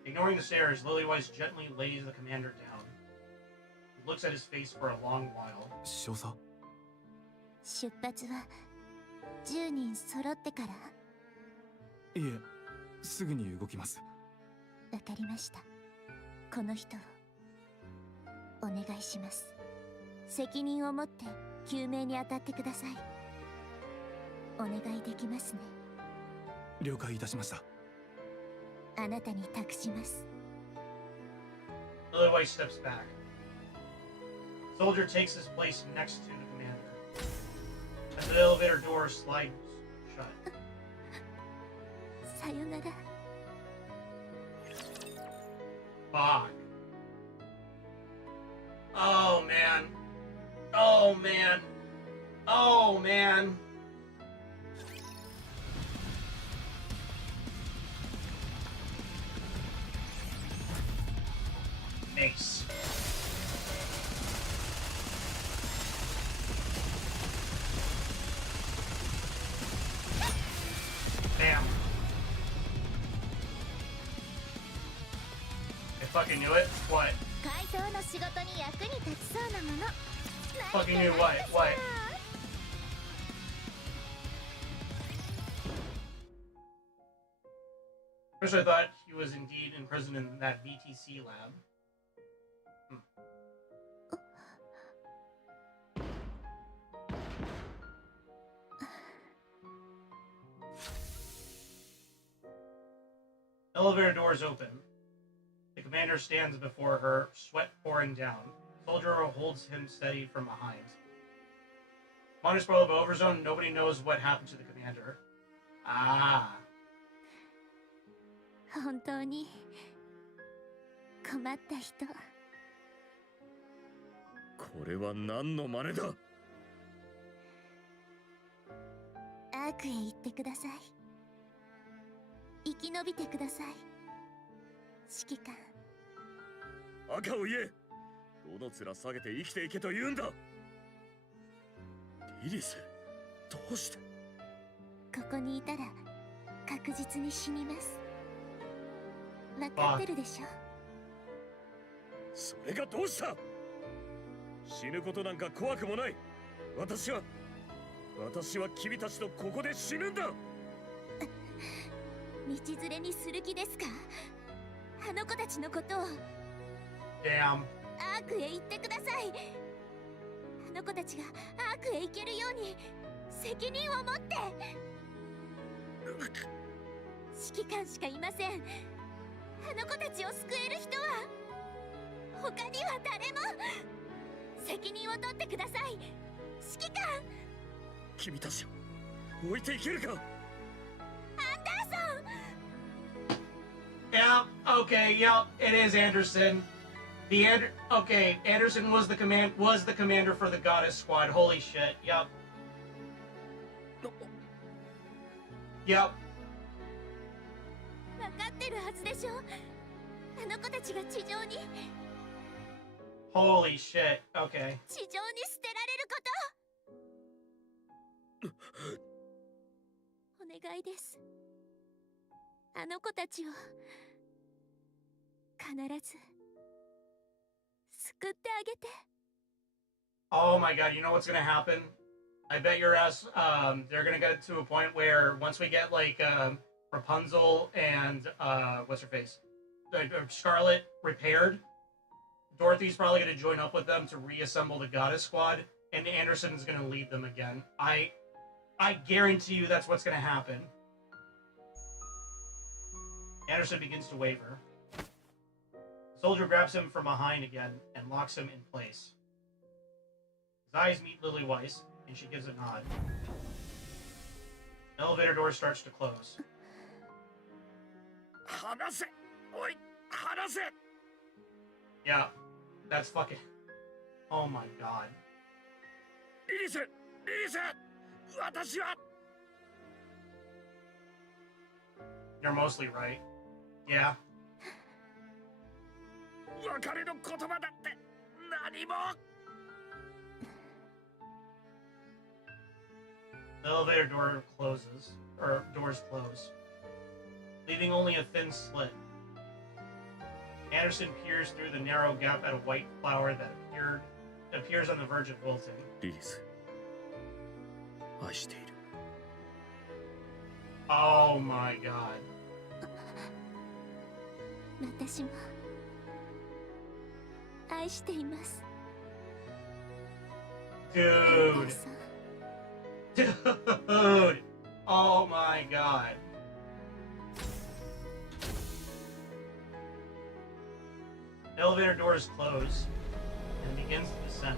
Ignoring the stairs, Lilyweiss gently lays the commander down. He looks at his face for a long while. 少佐。出発は10人揃ってから。いえ、すぐに動きます。わかりました。この人をお願いします。責任を持って救命に当たってください。お願いできますね。了解いたしました。あなたに託します。Lilyweiss steps back. Soldier takes his place next to the commander. As the elevator door slides shut. さよなら。Fuck. Oh man. Oh man. Oh man. Ace. Damn. I fucking knew it. What? 怪盗の仕事に役に立ちそうなもの。 Fucking knew what? What? First I thought he was indeed imprisoned in that BTC lab. Elevator doors open. The commander stands before her, sweat pouring down. Soldier holds him steady from behind. Minus Pro Overzone, nobody knows what happened to the commander. Ah. 本当に困った人。これは何の真似だ。アークへ行ってください。生き延びてください。指揮官。赤を言え。どの面下げて生きていけと言うんだ。リリス、どうして。ここにいたら確実に死にます。分かってるでしょ。それがどうした。死ぬことなんか怖くもない。私は君たちとここで死ぬんだ。道連れにする気ですか。あの子たちのことを。Damn. アークへ行ってください。あの子たちがアークへ行けるように責任を持って。指揮官しかいません。あの子たちを救える人は他には誰も。責任を取ってください、指揮官。君たちを置いていけるか。アンダーソン。 Yeah, okay, yeah, it is Anderson. Okay, Anderson was the commander for the Goddess Squad. Holy shit. Yep. Yep. 分かってるはずでしょ。あの子たちが地上に Holy shit. Okay. 地上に捨てられることお願いです。あの子たちを必ず救ってあげて。 Oh my god, you know what's gonna happen? I bet your ass, they're gonna get to a point where once we get, like, Rapunzel and, what's her face? Scarlet repaired, Dorothy's probably gonna join up with them to reassemble the Goddess Squad, and Anderson's gonna lead them again. I guarantee you that's what's gonna happen. Anderson begins to waver. The soldier grabs him from behind again and locks him in place. His eyes meet Lily Weiss, and she gives a nod. The elevator door starts to close. Yeah, that's fucking... Oh my god. You're mostly right. Yeah. The elevator door closes, or doors close, leaving only a thin slit. Anderson peers through the narrow gap at a white flower that appears on the verge of wilting. リリス、愛している。 Oh my god. 私も愛しています。 Dude. Dude. Oh my god. The elevator doors close and begins to descend.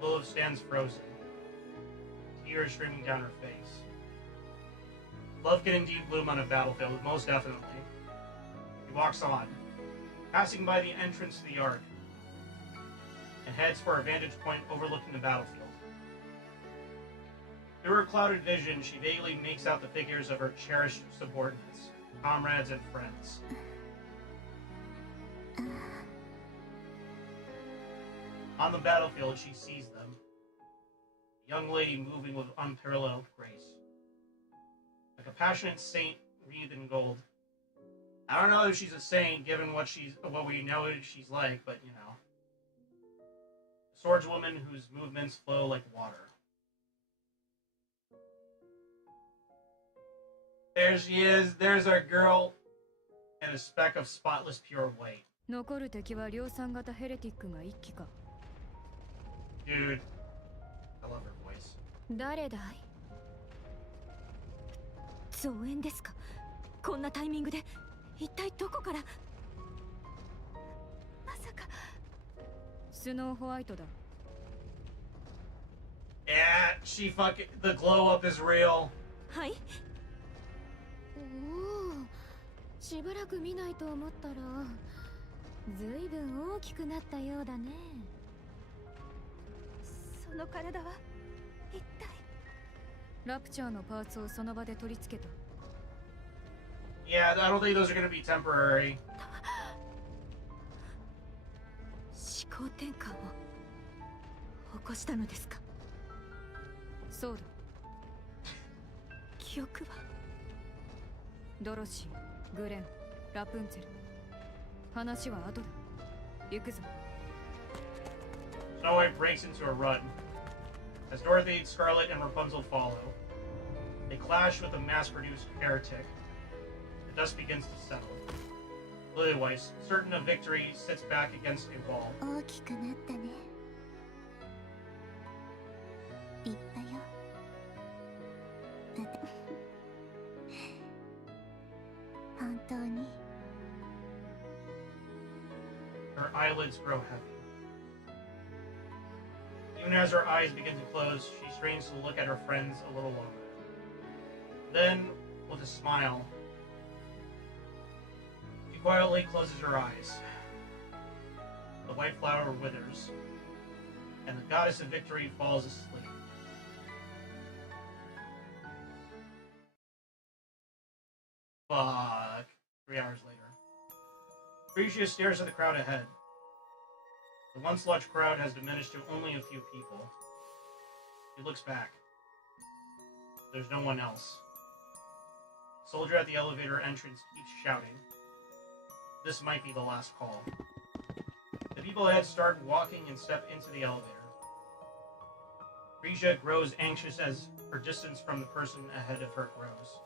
Lilith stands frozen, tears streaming down her face. Love can indeed bloom on a battlefield, most definitely. He walks on, passing by the entrance to the Ark, and heads for a vantage point overlooking the battlefield. Through her clouded vision, she vaguely makes out the figures of her cherished subordinates, comrades, and friends. On the battlefield, she sees them. A young lady moving with unparalleled grace. Like a passionate saint wreathed in gold. I don't know if she's a saint, given what we know she's like, but you know. A swordswoman whose movements flow like water. There she is. There's our girl. And a speck of spotless pure white. 残る敵は量産型ヘレティックが1機か。 Dude. I love her voice. 誰だい？増援ですか？こんなタイミングで一体どこから？まさかスノーホワイトだ。 Yeah, the glow up is real. はい。おお、しばらく見ないと思ったら、ずいぶん大きくなったようだね。その体は一体。ラプチャーのパーツをその場で取り付けた。 Yeah, I don't think those are going to be temporary. 思考転換を起こしたのですか？そうだ。記憶はドロシー、グレン、ラプンツェル。話は後だ。行くぞ。 Snow White breaks into a run. As Dorothy, Scarlet, and Rapunzel follow, they clash with a mass-produced heretic. The dust begins to settle. Lily Weiss, certain of victory, sits back against a wall. 大きくなったね。立 Her eyelids grow heavy. Even as her eyes begin to close, she strains to look at her friends a little longer. Then, with a smile, she quietly closes her eyes. The white flower withers, and the goddess of victory falls asleep. Fuck. 3 hours later. Frisia stares at the crowd ahead. The once large crowd has diminished to only a few people. He looks back. There's no one else. The soldier at the elevator entrance keeps shouting. This might be the last call. The people ahead start walking and step into the elevator. Frisia grows anxious as her distance from the person ahead of her grows.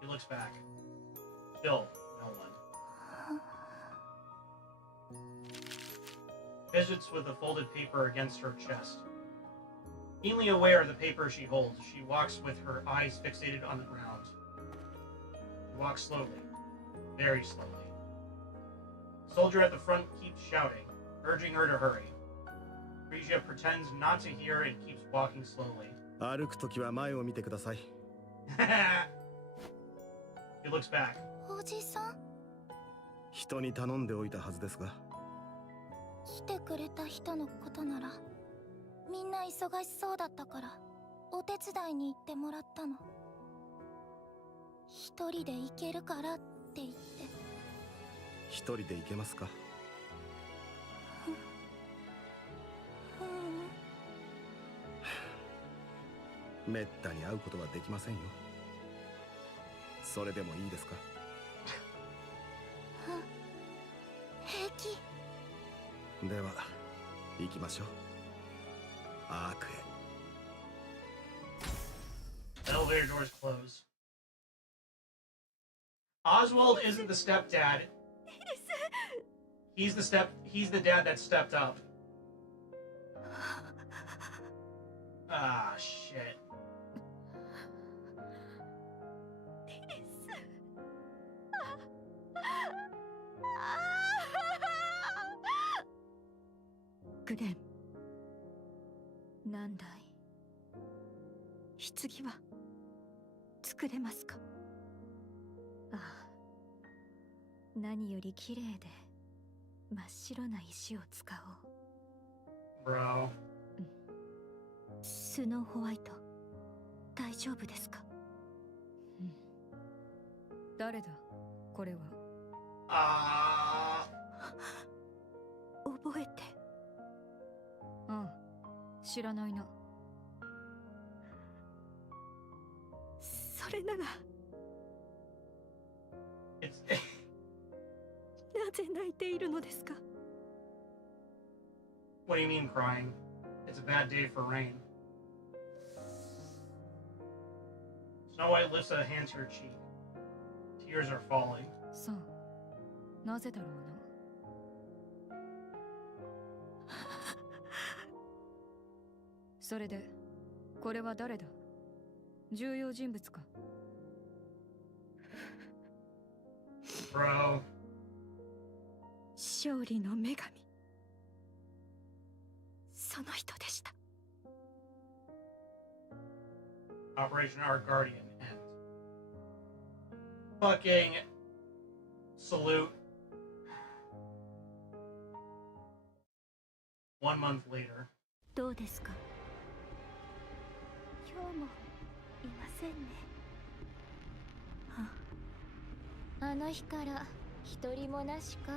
He looks back. Still, no one. Fidgets with the folded paper against her chest. Keenly aware of the paper she holds, she walks with her eyes fixated on the ground. She walks slowly, very slowly. The soldier at the front keeps shouting, urging her to hurry. Frisia pretends not to hear and keeps walking slowly. 歩くときは前を見てください。He looks back. おじさん、人に頼んでおいたはずですが。来てくれた人のことならみんな忙しそうだったからお手伝いに行ってもらったの。一人で行けるからって言って。一人で行けますか？めったに会うことはできませんよ。それでもいいですか？平気。では行きましょう。アークへ。The elevator doors close. Oswald isn't the stepdad. He's the dad that stepped up. Ah, shit.グレン、なんだい、棺は作れますか？ああ、何より綺麗で真っ白な石を使おう。Bro. スノーホワイト、大丈夫ですか？誰だこれは。あ覚えて。うん、知らないな。それならIt's なぜ泣いているのですか？ What do you mean crying? It's a bad day for rain. Snow White lifts a hand to her cheek. Tears are falling. さあ、なぜだろうな。それで、これは誰だ？重要人物か？ Bro. 勝利の女神、その人でした。Operation Our Guardian ends. Fucking salute. 1 month later. どうですか？今日もいませんね。あの日から一人もなしか。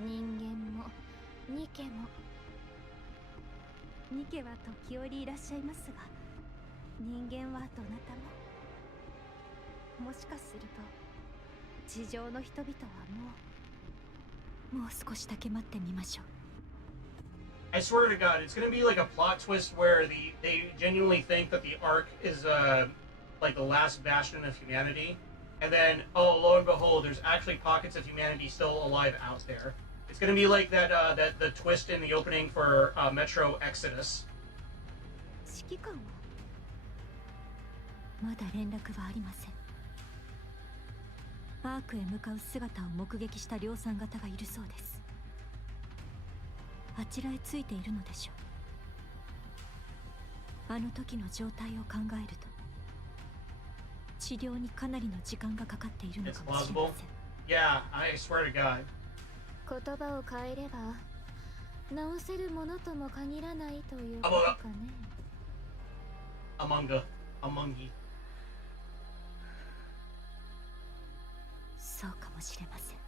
人間もニケも。ニケは時折いらっしゃいますが、人間はどなたも。もしかすると地上の人々はもう少しだけ待ってみましょう。I swear to God, it's gonna be like a plot twist where they genuinely think that the Ark is like the last bastion of humanity, and then oh, lo and behold, there's actually pockets of humanity still alive out there. It's gonna be like that the twist in the opening for Metro Exodus. 指揮官はまだ連絡はありません。アークへ向かう姿を目撃した量産型がいるそうです。あちらへついているのでしょう。あの時の状態を考えると治療にかなりの時間がかかっているの It's かもしれま plausible. せん。 Yeah, I swear to God. 言葉を変えれば治せるものとも限らないということかね。 Amungi. そうかもしれません。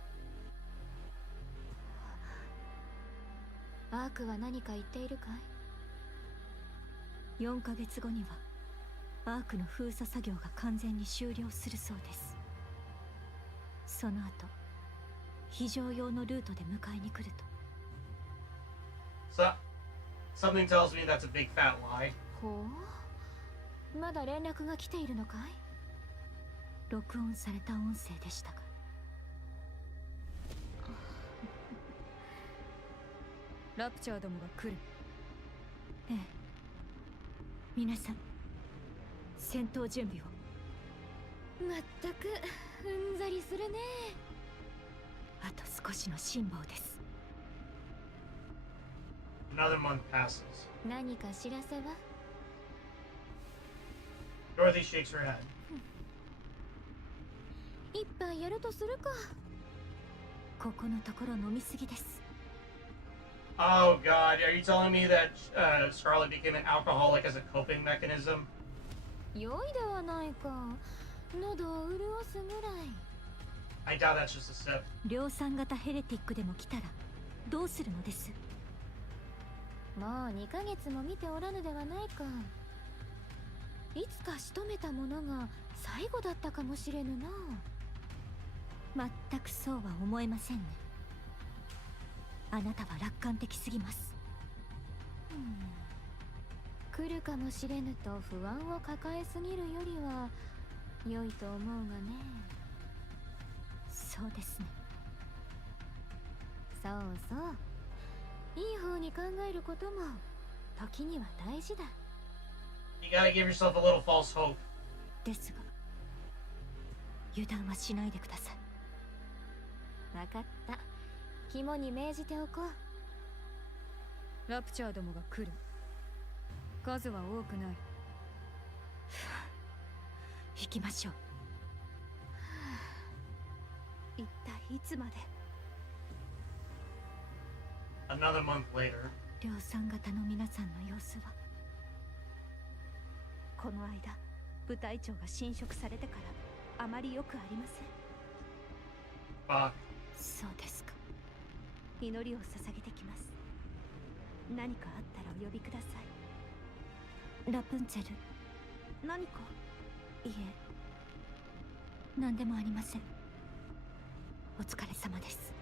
アークは何か言っているかい？ 4ヶ月後にはアークの封鎖作業が完全に終了するそうです。その後非常用のルートで迎えに来ると。 Something tells me that's a big fat lie. ほう、まだ連絡が来ているのかい？録音された音声でしたが。ラプチャーどもが来る。ええ、皆さん戦闘準備を。まったくうんざりするね。あと少しの辛抱です。 Another month passes. 何か知らせは？ Dorothy shakes her head. 一杯やるとするか。ここのところ飲みすぎです。 Oh God, are you telling me that Scarlet became an alcoholic as a coping mechanism? 良いではないか。喉を潤すぐらい。 I doubt that's just a sip. 量産型ヘレティックでも来たらどうするのです？もう2ヶ月も見ておらぬではないか。いつか仕留めたものが最後だったかもしれぬな。全くそうは思えませんね。あなたは楽観的すぎます。来るかもしれぬと不安を抱えすぎるよりは良いと思うがね。そうですね。そうそう、いい方に考えることも時には大事だ。 You gotta give yourself a little false hope. ですが油断はしないでください。分かった。肝に銘じておこう。ラプチャーどもが来る。数は多くない。行きましょう。一体いつまで。 Another month later. 量産型の皆さんの様子は？この間部隊長が侵食されてからあまり良くありません。 Fuck. そうですか。祈りを捧げてきます。何かあったらお呼びください。ラプンツェル。何か？いえ、何でもありません。お疲れ様です。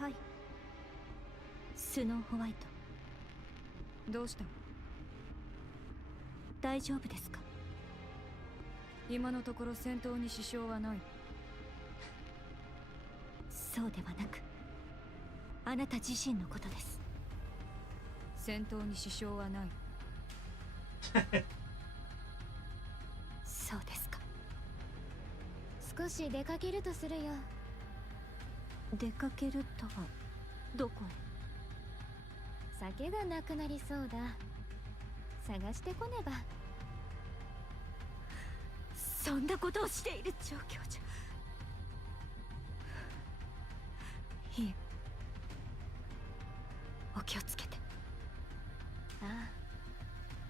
はい。スノーホワイト。どうした？大丈夫ですか？今のところ戦闘に支障はない。そうではなく、あなた自身のことです。戦闘に支障はない。そうですか。少し出かけるとするよ。出かけるとはどこへ？酒がなくなりそうだ。探してこねば。そんなことをしている状況じゃ。いえ、お気をつけて。ああ、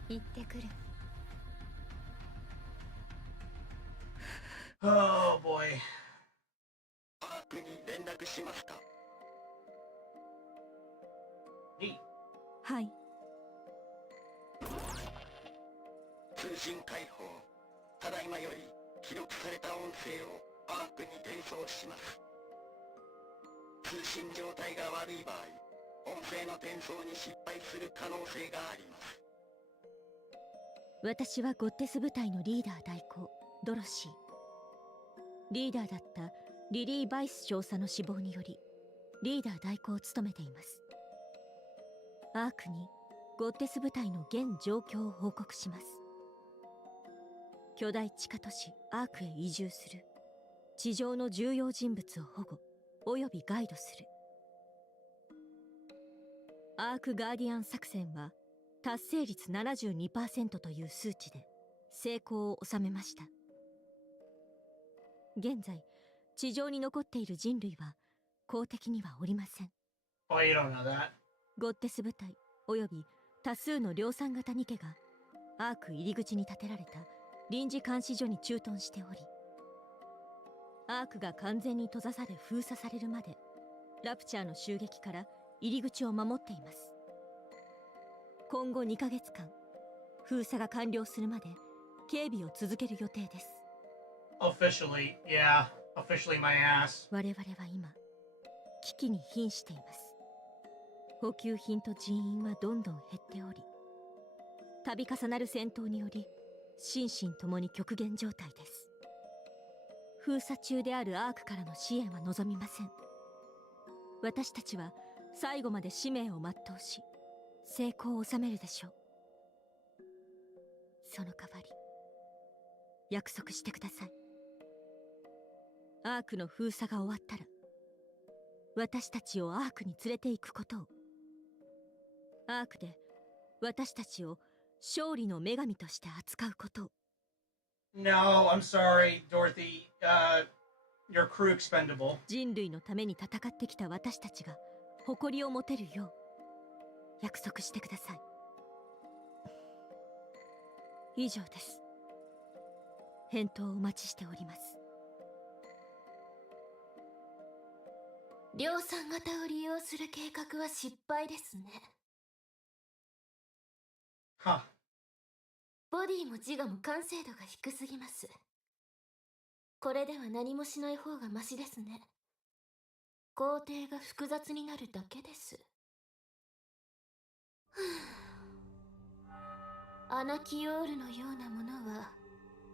行ってくる。 Oh boy. パークに連絡しますか？ Neat. はい。通信開放。ただいまより記録された音声をパークに転送します。通信状態が悪い場合、音声の転送に失敗する可能性があります。私はゴッテス部隊のリーダー代行ドロシー。リーダーだったリリー・バイス少佐の死亡によりリーダー代行を務めています。アークにゴッテス部隊の現状況を報告します。巨大地下都市アークへ移住する。地上の重要人物を保護およびガイドする。アークガーディアン作戦は達成率 72% という数値で成功を収めました。現在地上に残っている人類は公的にはおりません。 Oh, you don't know that. ゴッテス部隊および多数の量産型ニケがアーク入り口に建てられた臨時監視所に駐屯しており、アークが完全に閉ざされ封鎖されるまでラプチャーの襲撃から入り口を守っています。今後2ヶ月間封鎖が完了するまで警備を続ける予定です。 Officially, yeah. Officially my ass. 我々は今危機に瀕しています。補給品と人員はどんどん減っており、度重なる戦闘により心身ともに極限状態です。封鎖中であるアークからの支援は望みません。私たちは最後まで使命を全うし成功を収めるでしょう。その代わり約束してください。アークの封鎖が終わったら私たちをアークに連れて行くことを。アークで私たちを勝利の女神として扱うことを。 No, I'm sorry, Dorothy. Your crew expendable. 人類のために戦ってきた私たちが誇りを持てるよう約束してください。以上です。返答をお待ちしております。量産型を利用する計画は失敗ですね。Huh. ボディも自我も完成度が低すぎます。これでは何もしない方がマシですね。工程が複雑になるだけです。アナキオールのようなものは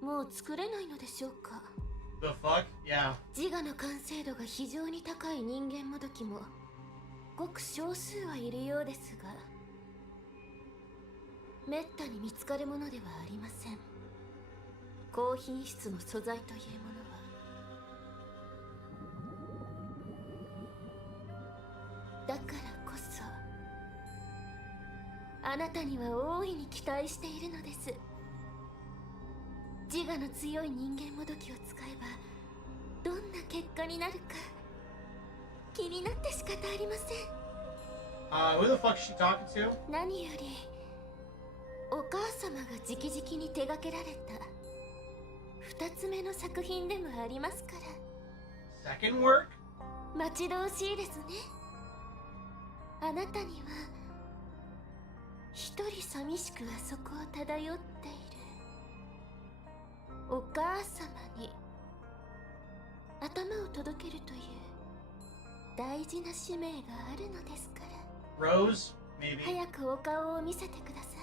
もう作れないのでしょうか。 The fuck? Yeah. 自我の完成度が非常に高い人間もどきもごく少数はいるようですが、めったに見つかるものではありません。高品質の素材というものは。だからこそあなたには大いに期待しているのです。自我の強い人間もどきを使えばどんな結果になるか気になって仕方ありません。Who the fuck is she talking to? 何よりお母様が直々に手掛けられた2つ目の作品でもありますから。 Second work? 待ち遠しいですね。あなたには一人寂しくあそこを漂っているお母様に頭を届けるという大事な使命があるのですから。 Rose? Maybe. 早くお顔を見せてください。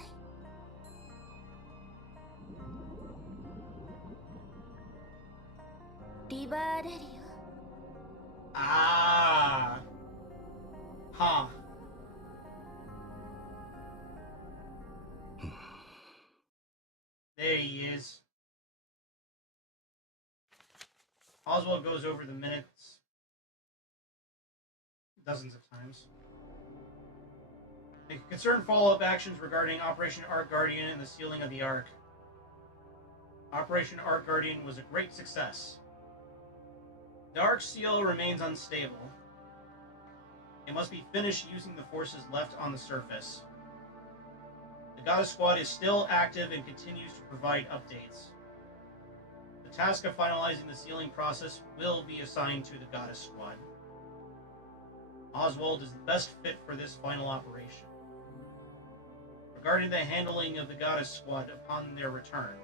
リバーレリオ。Ah. Huh. There he is. Oswald goes over the minutes dozens of times. They concern follow-up actions regarding Operation Ark Guardian and the sealing of the Ark. Operation Ark Guardian was a great success. The Ark seal remains unstable. It must be finished using the forces left on the surface. The Goddess Squad is still active and continues to provide updates. The task of finalizing the sealing process will be assigned to the Goddess Squad. Oswald is the best fit for this final operation. Regarding the handling of the Goddess Squad upon their return,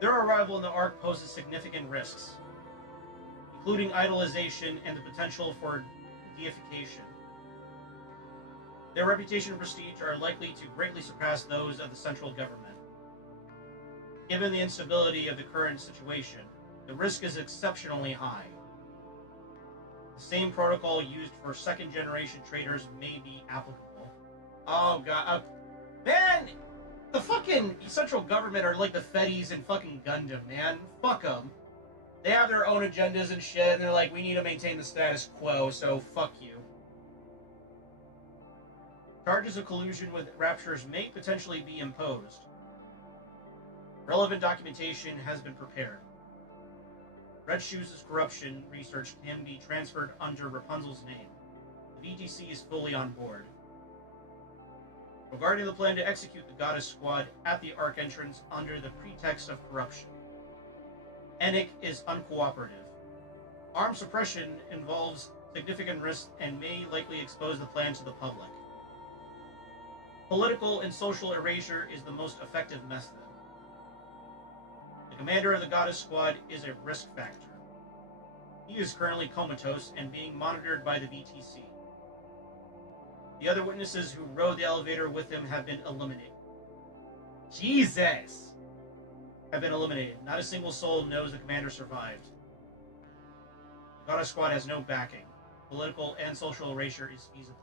their arrival in the Ark poses significant risks, including idolization and the potential for deification. Their reputation and prestige are likely to greatly surpass those of the central government. Given the instability of the current situation, the risk is exceptionally high. The same protocol used for second-generation traders may be applicable. Oh god, man! The fucking central government are like the Feddies in fucking Gundam, man. Fuck them. They have their own agendas and shit, and they're like, we need to maintain the status quo, so fuck you. Charges of collusion with Raptures may potentially be imposed. Relevant documentation has been prepared. Red Shoes' corruption research can be transferred under Rapunzel's name. The VTC is fully on board. Regarding the plan to execute the Goddess Squad at the Ark entrance under the pretext of corruption, NIKKE is uncooperative. Armed suppression involves significant risk and may likely expose the plan to the public. Political and social erasure is the most effective method. The commander of the Goddess Squad is a risk factor. He is currently comatose and being monitored by the VTC. The other witnesses who rode the elevator with him have been eliminated. Jesus! Have been eliminated. Not a single soul knows the commander survived. The Goddess Squad has no backing. Political and social erasure is feasible.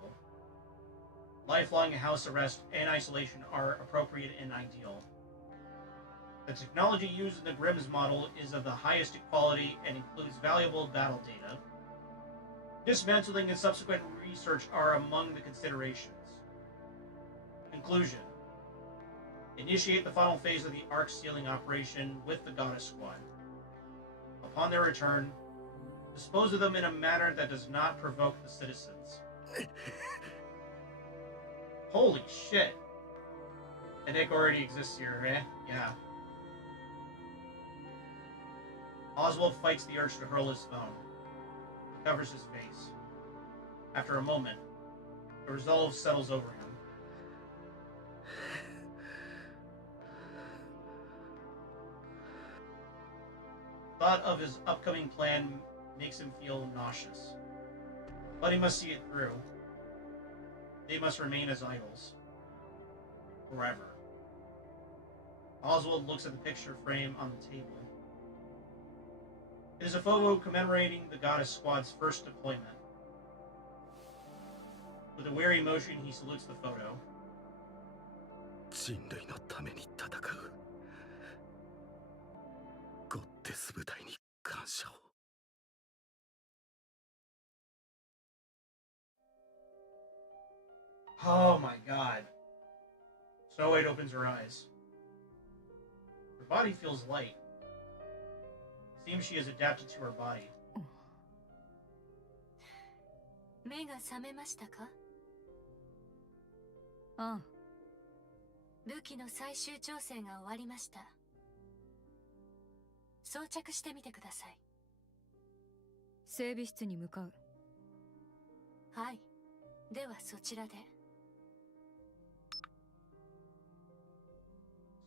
Lifelong house arrest and isolation are appropriate and ideal. The technology used in the Grimm's model is of the highest quality and includes valuable battle data. Dismantling and subsequent research are among the considerations. Conclusion. Initiate the final phase of the Ark sealing operation with the Goddess Squad. Upon their return, dispose of them in a manner that does not provoke the citizens. Holy shit. And NIKKE already exists here, eh? Yeah. Oswald fights the urge to hurl his phone. He covers his face. After a moment, the resolve settles over him. Thought of his upcoming plan makes him feel nauseous. But he must see it through. They must remain as idols. Forever. Oswald looks at the picture frame on the table. It is a photo commemorating the Goddess Squad's first deployment. With a weary motion, he salutes the photo. 人類のために戦う。ゴッテス部隊に感謝を。Oh my god. Snow White opens her eyes. Her body feels light. It seems she has adapted to her body. 目が覚めましたか？ああ。武器の最終調整が終わりました。装着してみてください。整備室に向かう。はい。ではそちらで。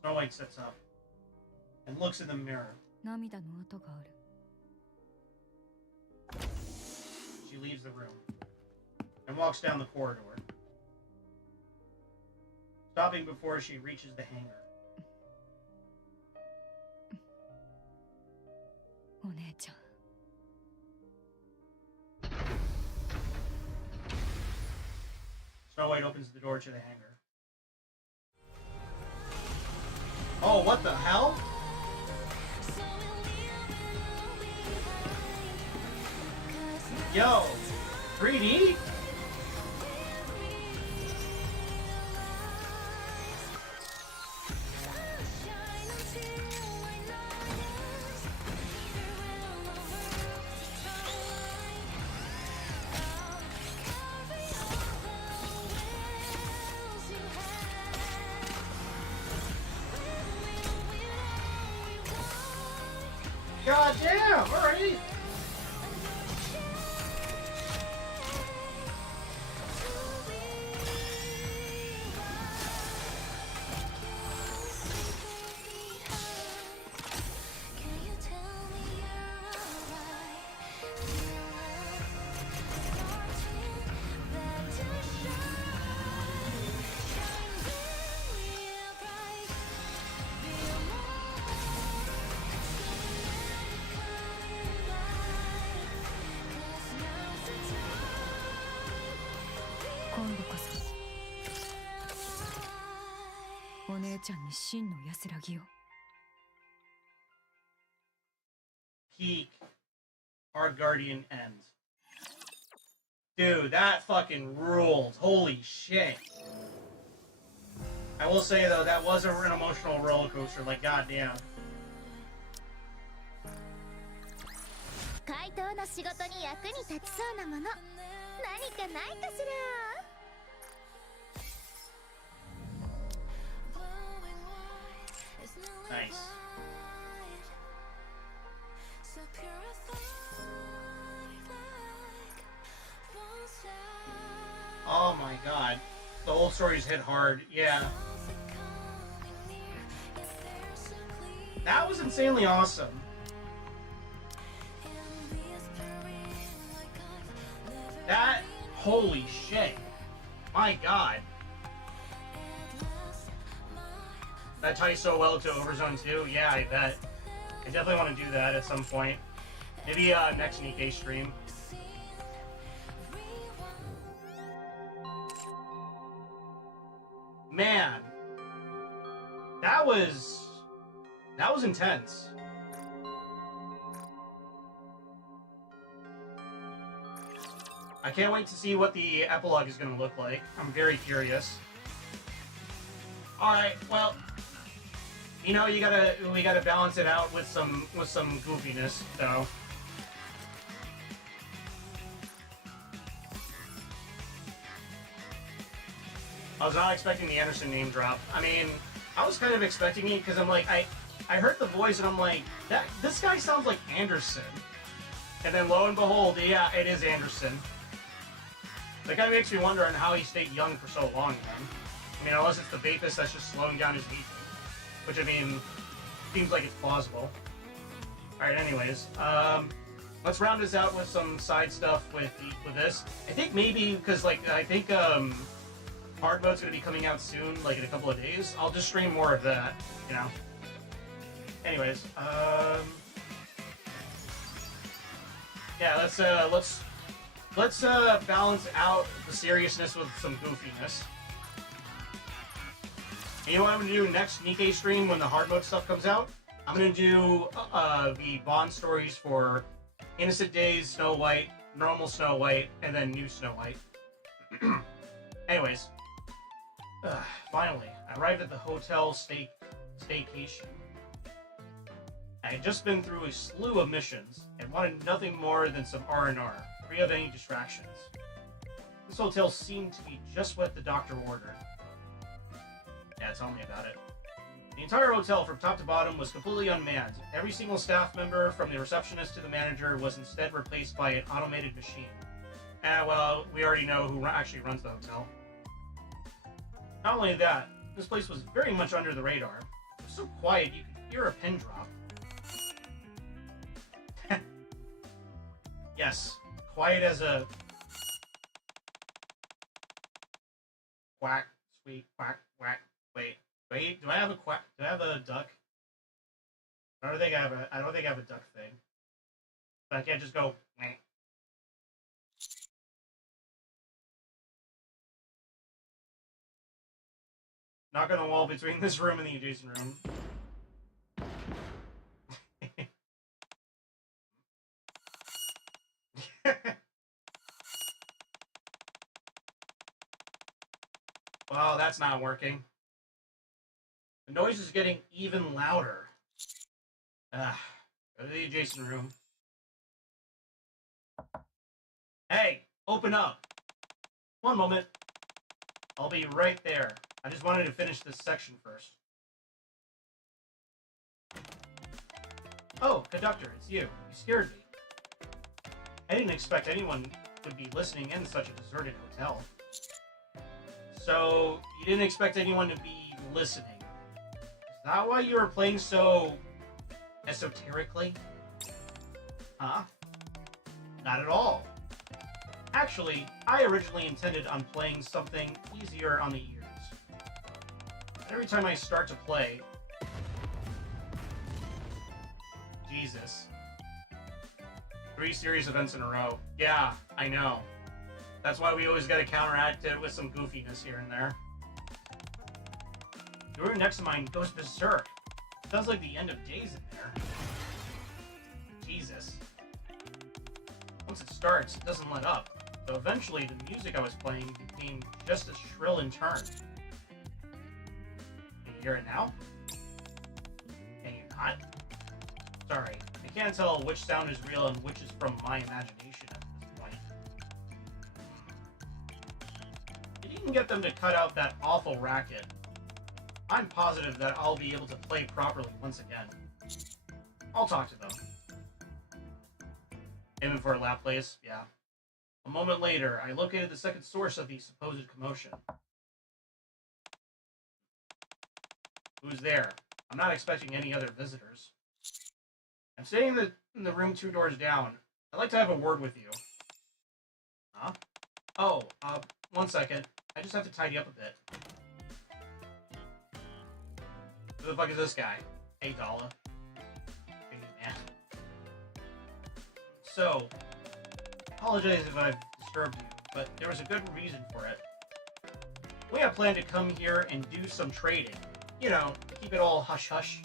Snow White sits up and looks in the mirror. 涙の跡がある。She leaves the room and walks down the corridor, stopping before she reaches the hangar. お姉ちゃん。Snow White opens the door to the hangar. Oh, what the hell? Yo, 3D? God damn, alright. Peak our Guardian ends. Dude, that fucking ruled. Holy shit. I will say though, that was an emotional roller coaster. Like, goddamn. 怪盗の仕事に役に立ちそうなもの何かないかしら。 Nice. Oh my god. The whole story's hit hard. Yeah. That was insanely awesome. That, holy shit. My god. That ties so well to Overzone 2. Yeah, I bet. I definitely want to do that at some point. Maybe next NIKKE stream. Man, that was intense. I can't wait to see what the epilogue is going to look like. I'm very curious. All right, well, you know, we gotta balance it out with some goofiness, though. I was not expecting the Anderson name drop. I mean, I was kind of expecting it because I'm like, I heard the voice and I'm like, this guy sounds like Anderson. And then lo and behold, yeah, it is Anderson. That kind of makes me wonder on how he stayed young for so long, then. I mean, unless it's the Vapus that's just slowing down his aging. Which, I mean, seems like it's plausible. Alright, anyways. Let's round this out with some side stuff with this. I think maybe, because, like, I think, hard mode's gonna be coming out soon, like in a couple of days. I'll just stream more of that, you know. Anyways, yeah, let's balance out the seriousness with some goofiness. And you know what I'm gonna do next NIKKE stream when the hard mode stuff comes out? I'm gonna do the Bond stories for Innocent Days, Snow White, Normal Snow White, and then New Snow White. Anyways. Finally, I arrived at the hotel staycation. I had just been through a slew of missions and wanted nothing more than some R&R, free of any distractions. This hotel seemed to be just what the doctor ordered. Yeah, tell me about it. The entire hotel from top to bottom was completely unmanned. Every single staff member, from the receptionist to the manager, was instead replaced by an automated machine. Well, we already know who actually runs the hotel. Not only that, this place was very much under the radar. It was so quiet you could hear a pin drop. Yes, quiet as a quack, sweet quack, quack. Wait, do I have a quack? Do I have a duck? I don't think I have a duck thing. But I can't just go. Meh. Knock on the wall between this room and the adjacent room. Well, that's not working. The noise is getting even louder. Go to the adjacent room. Hey, open up. One moment. I'll be right there. I just wanted to finish this section first. Oh, conductor, it's you. You scared me. I didn't expect anyone would be listening in such a deserted hotel. So, you didn't expect anyone to be listening. Is that why you were playing so esoterically? Huh? Not at all. Actually, I originally intended on playing something easier on the ears. Every time I start to play... Jesus. 3 series events in a row. Yeah, I know. That's why we always gotta counteract it with some goofiness here and there. The room next to mine goes berserk. Sounds like the end of days in there. Jesus. Once it starts, it doesn't let up. So eventually, the music I was playing became just as shrill in turn. hear it now? Can you not? Sorry, I can't tell which sound is real and which is from my imagination at this point. If you can get them to cut out that awful racket, I'm positive that I'll be able to play properly once again. I'll talk to them. Aiming for a lap place? Yeah. A moment later, I located the second source of the supposed commotion. Who's there? I'm not expecting any other visitors. I'm sitting in the room 2 doors down. I'd like to have a word with you. Huh? Oh, 1 second. I just have to tidy up a bit. Who the fuck is this guy? Hey, Dala. Hey, man. So, apologize if I've disturbed you, but there was a good reason for it. We had planned to come here and do some trading. You know, keep it all hush-hush.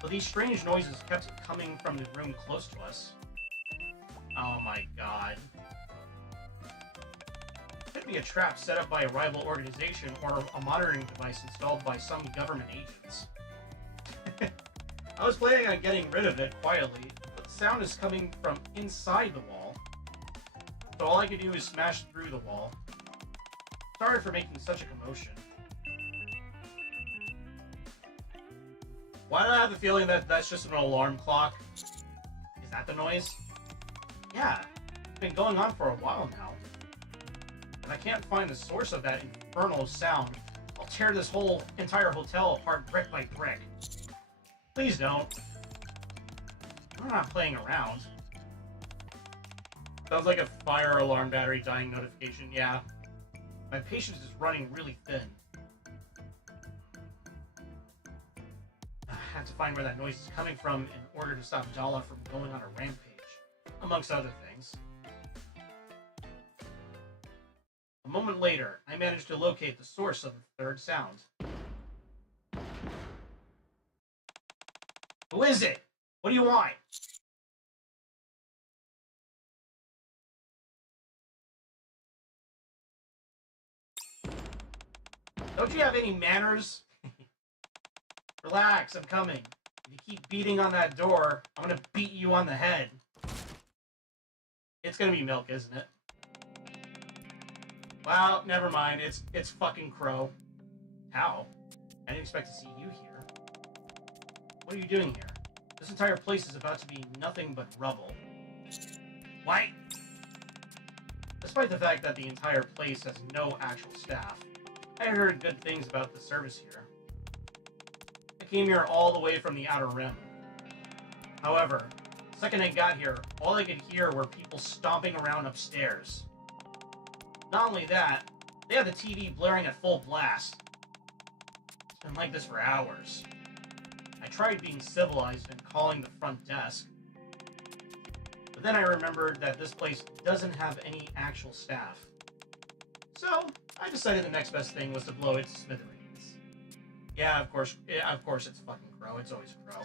But these strange noises kept coming from the room close to us. Oh my god. Could be a trap set up by a rival organization or a monitoring device installed by some government agents. I was planning on getting rid of it quietly, but the sound is coming from inside the wall. So all I could do is smash through the wall. Sorry for making such a commotion. Why do I have the feeling that that's just an alarm clock? Is that the noise? Yeah, it's been going on for a while now. If I can't find the source of that infernal sound, I'll tear this whole entire hotel apart brick by brick. Please don't. I'm not playing around. Sounds like a fire alarm battery dying notification. Yeah. My patience is running really thin. I have to find where that noise is coming from in order to stop Dala from going on a rampage, amongst other things. A moment later, I managed to locate the source of the third sound. Who is it? What do you want? Don't you have any manners? Relax, I'm coming. If you keep beating on that door, I'm gonna beat you on the head. It's gonna be Milk, isn't it? Well, never mind. It's fucking Crow. How? I didn't expect to see you here. What are you doing here? This entire place is about to be nothing but rubble. What? Despite the fact that the entire place has no actual staff, I heard good things about the service here. I came here all the way from the Outer Rim. However, the second I got here, all I could hear were people stomping around upstairs. Not only that, they had the TV blaring at full blast. It's been like this for hours. I tried being civilized and calling the front desk. But then I remembered that this place doesn't have any actual staff. So, I decided the next best thing was to blow it to smithereens. Yeah, of course it's fucking Crow. It's always Crow.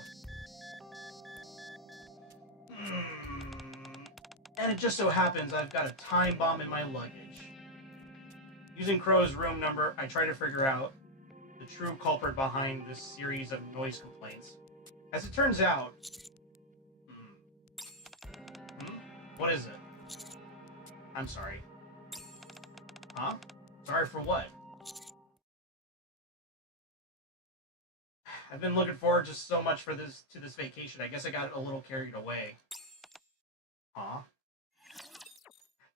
And it just so happens I've got a time bomb in my luggage. Using Crow's room number, I try to figure out the true culprit behind this series of noise complaints. As it turns out... What is it? I'm sorry. Huh? Sorry for what? I've been looking forward to so much to this vacation. I guess I got a little carried away. Huh?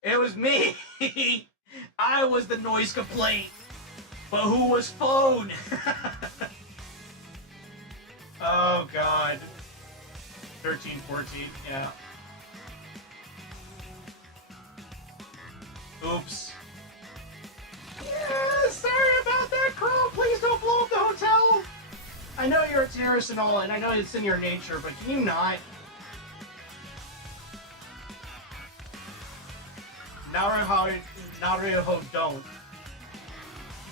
It was me! I was the noise complaint! But who was phone? Oh god. 13, 14, yeah. Oops. Yeah, sorry about that, Crow. Please don't blow up the hotel. I know you're a terrorist and all, and I know it's in your nature, but can you not? Naruto don't.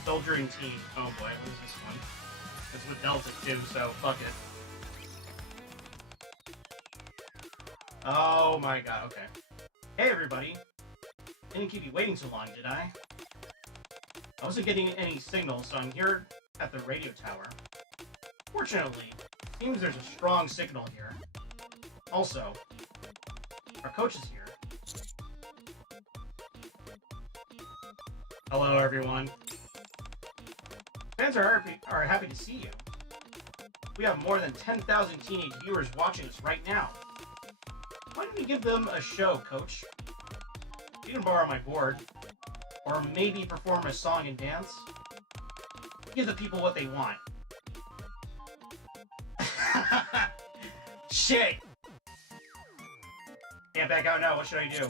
Soldier and Team. Oh boy, what is this one? It's with Delta too, so fuck it. Oh my god, okay. Hey everybody. Didn't keep you waiting too long, did I? I wasn't getting any signal, so I'm here at the radio tower. Fortunately, seems there's a strong signal here. Also, our coach is here. Hello, everyone. Fans are happy to see you. We have more than 10,000 teenage viewers watching us right now. Why don't we give them a show, Coach? You can borrow my board. Or maybe perform a song and dance. Give the people what they want. Shit! Can't back out now, what should I do?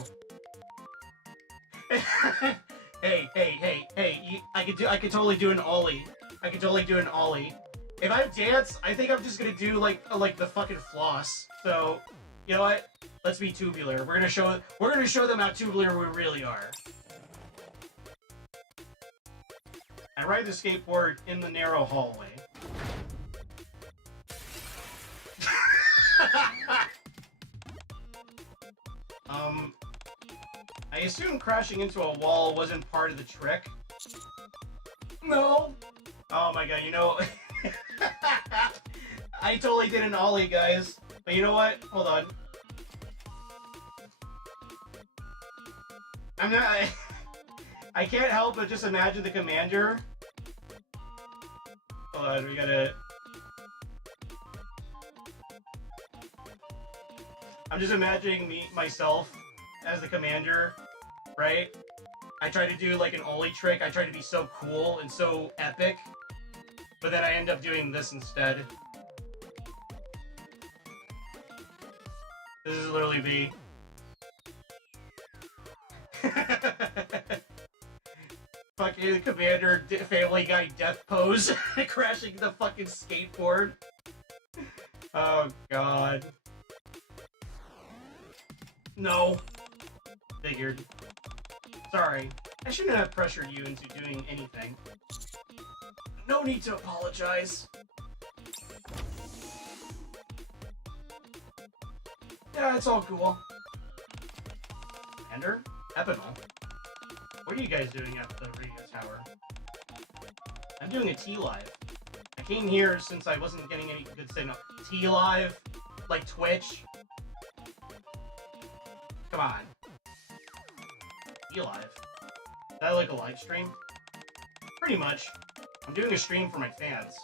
hey, I could totally do an ollie. I could totally do an ollie. If I dance, I think I'm just gonna do like the fucking floss. So, you know what? Let's be tubular. We're gonna show them how tubular we really are. I ride the skateboard in the narrow hallway. I assume crashing into a wall wasn't part of the trick. No. Oh my god, you know, I totally did an ollie, guys. But you know what? Hold on. I can't help but just imagine the commander. Hold on, we gotta... I'm just imagining myself as the commander, right? I try to do like an ollie trick. I try to be so cool and so epic. But then I end up doing this instead. This is literally me. Fucking commander Family Guy death pose. Crashing the fucking skateboard. Oh god. No. Figured. Sorry. I shouldn't have pressured you into doing anything. No need to apologize. Yeah, it's all cool. Ender? Epinal? What are you guys doing at the radio tower? I'm doing a T-Live. I came here since I wasn't getting any good signal. T-Live? Like Twitch? Come on. T-Live? Is that like a live stream? Pretty much. I'm doing a stream for my fans.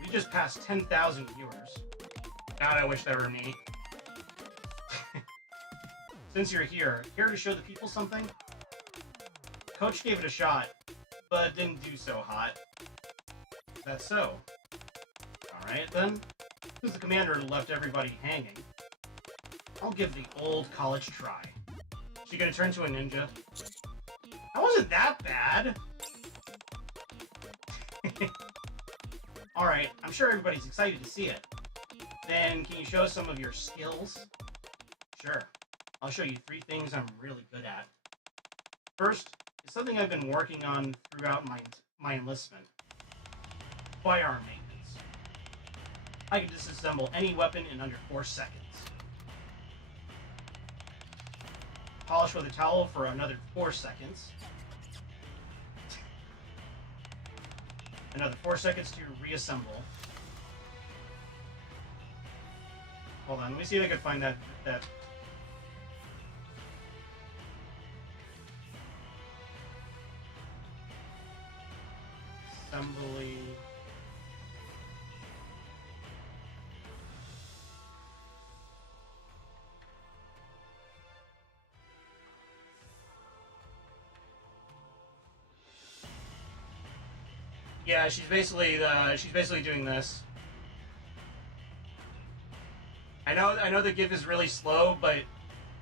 We just passed 10,000 viewers. God, I wish that were me. Since you're here to show the people something? Coach gave it a shot, but didn't do so hot. That's so. Alright then. Since the commander left everybody hanging, I'll give the old college try. She gonna turn to a ninja? That wasn't that bad! Alright, I'm sure everybody's excited to see it. Then, can you show us some of your skills? Sure. I'll show you 3 things I'm really good at. First, is something I've been working on throughout my enlistment. Firearm maintenance. I can disassemble any weapon in under 4 seconds. Polish with a towel for another 4 seconds. Another 4 seconds to reassemble. Hold on, let me see if I can find that. Assembly. Yeah, she's basically doing this. I know the GIF is really slow, but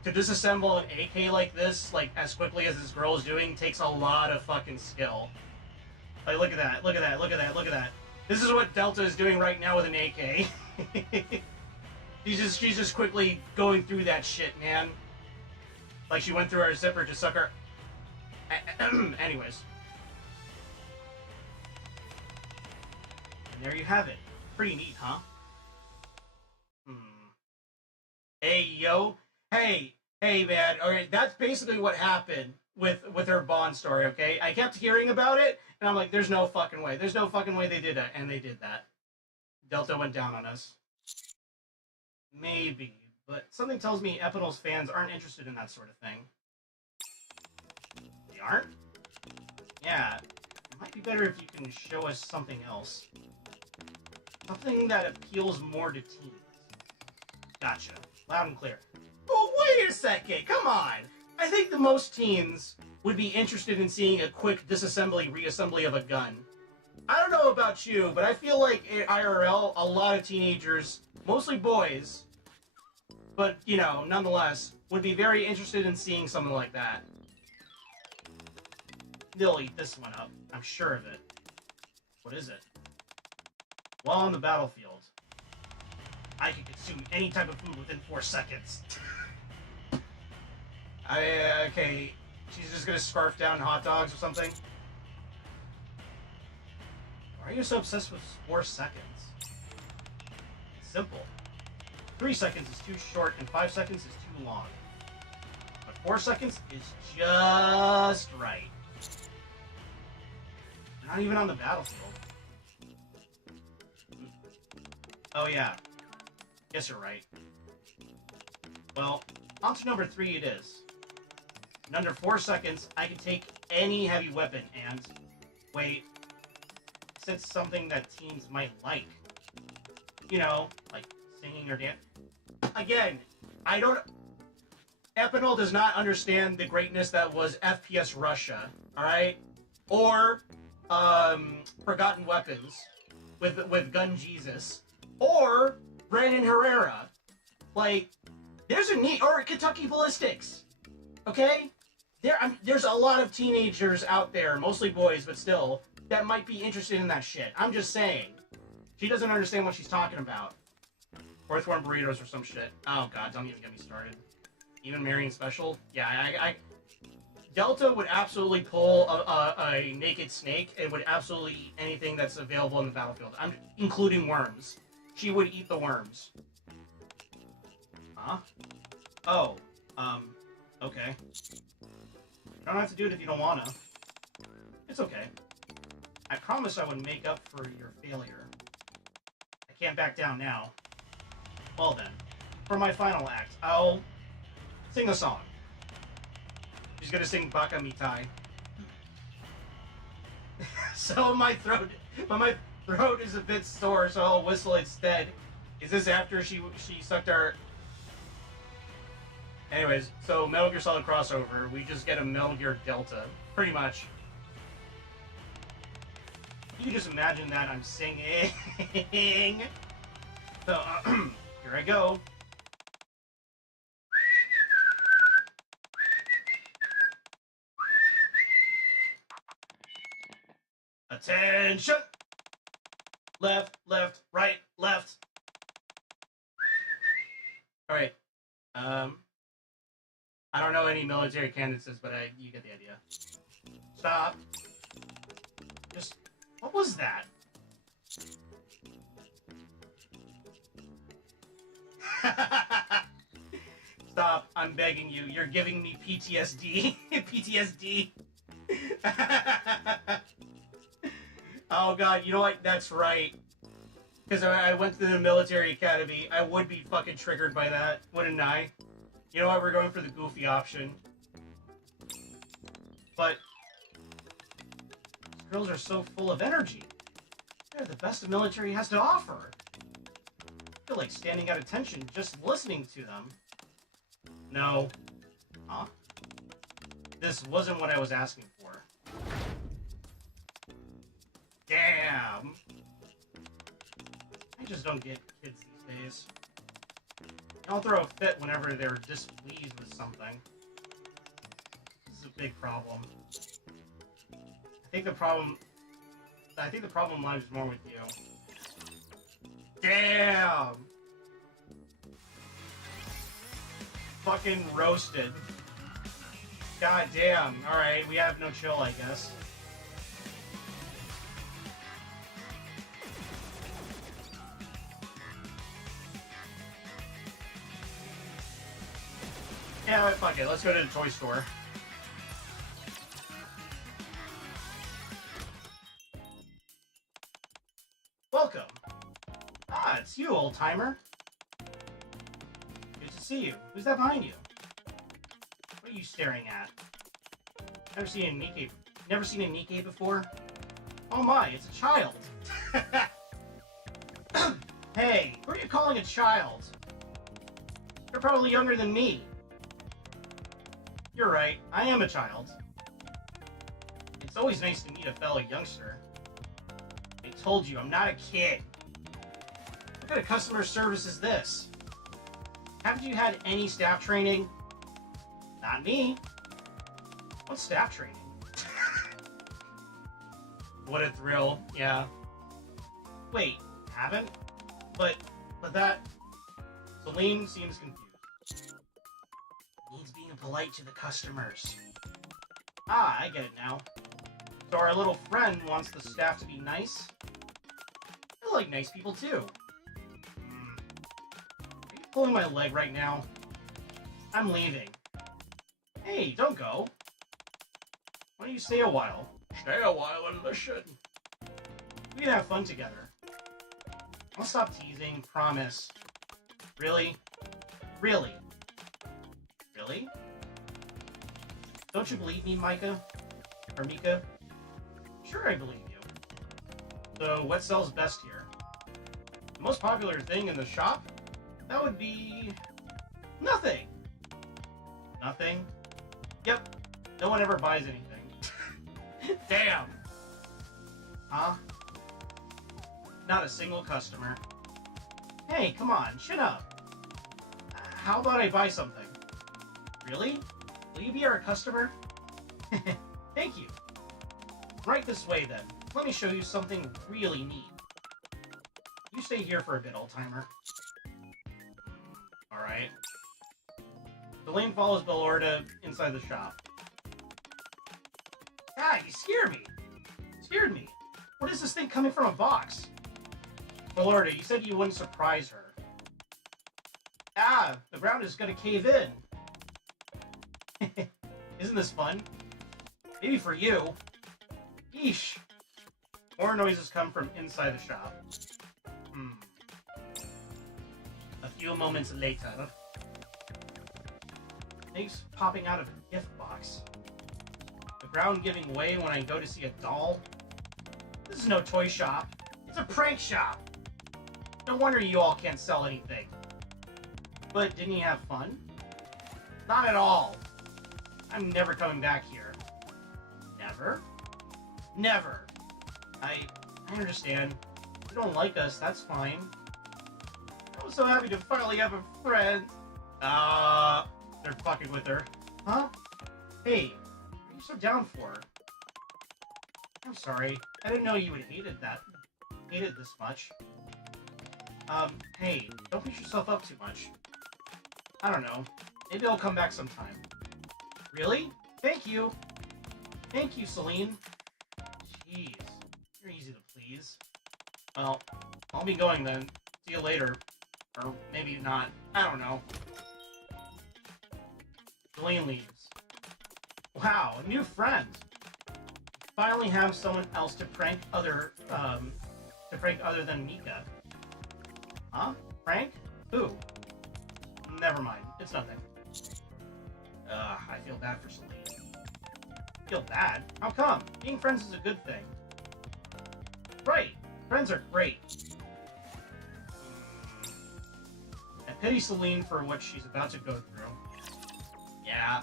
to disassemble an AK like this, like as quickly as this girl is doing, takes a lot of fucking skill. Like, look at that, look at that, look at that, look at that. This is what Delta is doing right now with an AK. she's just quickly going through that shit, man. Like she went through our zipper to suck her. Anyways. And there you have it. Pretty neat, huh? Hey, yo. Hey, Hey man, okay, that's basically what happened with her Bond story. Okay, I kept hearing about it, and I'm like, there's no fucking way. There's no fucking way they did that, and they did that. Delta went down on us. Maybe, but something tells me Epinol's fans aren't interested in that sort of thing. They aren't? Yeah, it might be better if you can show us something else. Something that appeals more to teens. Gotcha. Loud and clear. Oh, wait a second! Come on! I think the most teens would be interested in seeing a quick disassembly, reassembly of a gun. I don't know about you, but I feel like in IRL, a lot of teenagers, mostly boys, but, you know, nonetheless, would be very interested in seeing something like that. They'll eat this one up. I'm sure of it. What is it? While on the battlefield, I can consume any type of food within 4 seconds. Okay, she's just gonna scarf down hot dogs or something? Why are you so obsessed with 4 seconds? It's simple. 3 seconds is too short and 5 seconds is too long. But 4 seconds is just right. You're not even on the battlefield. Oh yeah. Guess you're right. Well, on to number 3 it is. In under 4 seconds, I can take any heavy weapon and... Wait. It's something that teens might like. You know, like singing or dance. Again, I don't... Epinol does not understand the greatness that was FPS Russia, alright? Or, Forgotten Weapons with Gun Jesus. Or, Brandon Herrera. Like, there's a need... Or Kentucky Ballistics. Okay? There's a lot of teenagers out there, mostly boys, but still, that might be interested in that shit. I'm just saying. She doesn't understand what she's talking about. Earthworm burritos or some shit. Oh god, don't even get me started. Even Marion Special? Yeah, I Delta would absolutely pull a naked snake and would absolutely eat anything that's available in the battlefield. Including worms. She would eat the worms. Huh? Oh, okay. You don't have to do it if you don't wanna. It's okay. I promise I would make up for your failure. I can't back down now. Well then, for my final act, I'll sing a song. She's gonna sing Baka Mitai. So my throat is a bit sore, so I'll whistle instead. Is this after she sucked our... Anyways, so Metal Gear Solid crossover, we just get a Metal Gear Delta, pretty much. You just imagine that I'm singing. So, here I go. Attention! Left, left, right, left. Alright. I don't know any military cadences, but you get the idea. Stop. Just... What was that? Stop. I'm begging you. You're giving me PTSD. PTSD. Oh god, you know what? That's right. Because I went to the military academy. I would be fucking triggered by that, wouldn't I? You know what? We're going for the goofy option. But... these girls are so full of energy. They're the best the military has to offer. I feel like standing at attention just listening to them. No. Huh? This wasn't what I was asking for. Damn. I just don't get kids these days. They all throw a fit whenever they're displeased with something. This is a big problem. I think the problem lies more with you. Damn! Fucking roasted. God damn. Alright, we have no chill, I guess. Yeah, know what? Fuck it. Let's go to the toy store. Welcome. Ah, it's you, old timer. Good to see you. Who's that behind you? What are you staring at? Never seen a NIKKE. Never seen a NIKKE before? Oh my, it's a child. Hey, who are you calling a child? You're probably younger than me. You're right, I am a child. It's always nice to meet a fellow youngster. I told you, I'm not a kid. What kind of customer service is this? Haven't you had any staff training? Not me. What's staff training? What a thrill, yeah. Wait, haven't? But that... Celine seems confused. Needs being polite to the customers. Ah, I get it now. So our little friend wants the staff to be nice? I like nice people too. Are you pulling my leg right now? I'm leaving. Hey, don't go. Why don't you stay a while? Stay a while and listen. We can have fun together. I'll stop teasing, promise. Really? Really? Really? Don't you believe me, Micah? Or Mika? Sure, I believe you. So, what sells best here? The most popular thing in the shop? That would be... nothing! Nothing? Yep. No one ever buys anything. Damn! Huh? Not a single customer. Hey, come on, shut up. How about I buy something? Really? Will you be our customer? Thank you. Right this way, then. Let me show you something really neat. You stay here for a bit, old-timer. Alright. Delane follows Bellorda inside the shop. Ah, you scared me. Scared me. What is this thing coming from a box? Bellorda, you said you wouldn't surprise her. Ah, the ground is gonna cave in. Isn't this fun? Maybe for you. Yeesh. More noises come from inside the shop. A few moments later. Things popping out of a gift box. The ground giving way when I go to see a doll. This is no toy shop. It's a prank shop. No wonder you all can't sell anything. But didn't you have fun? Not at all. I'm never coming back here. Never? Never. I understand. If you don't like us, that's fine. I was so happy to finally have a friend. They're fucking with her. Huh? Hey, what are you so down for? I'm sorry. I didn't know you would hate it this much. Hey, don't beat yourself up too much. I don't know. Maybe I'll come back sometime. Really? Thank you. Thank you, Celine. Jeez. You're easy to please. Well, I'll be going then. See you later. Or maybe not. I don't know. Celine leaves. Wow, a new friend. Finally have someone else to prank other than Mika. Huh? Prank? Who? Never mind. It's nothing. I feel bad for Celine. Feel bad? How come? Being friends is a good thing. Right. Friends are great. I pity Celine for what she's about to go through. Yeah.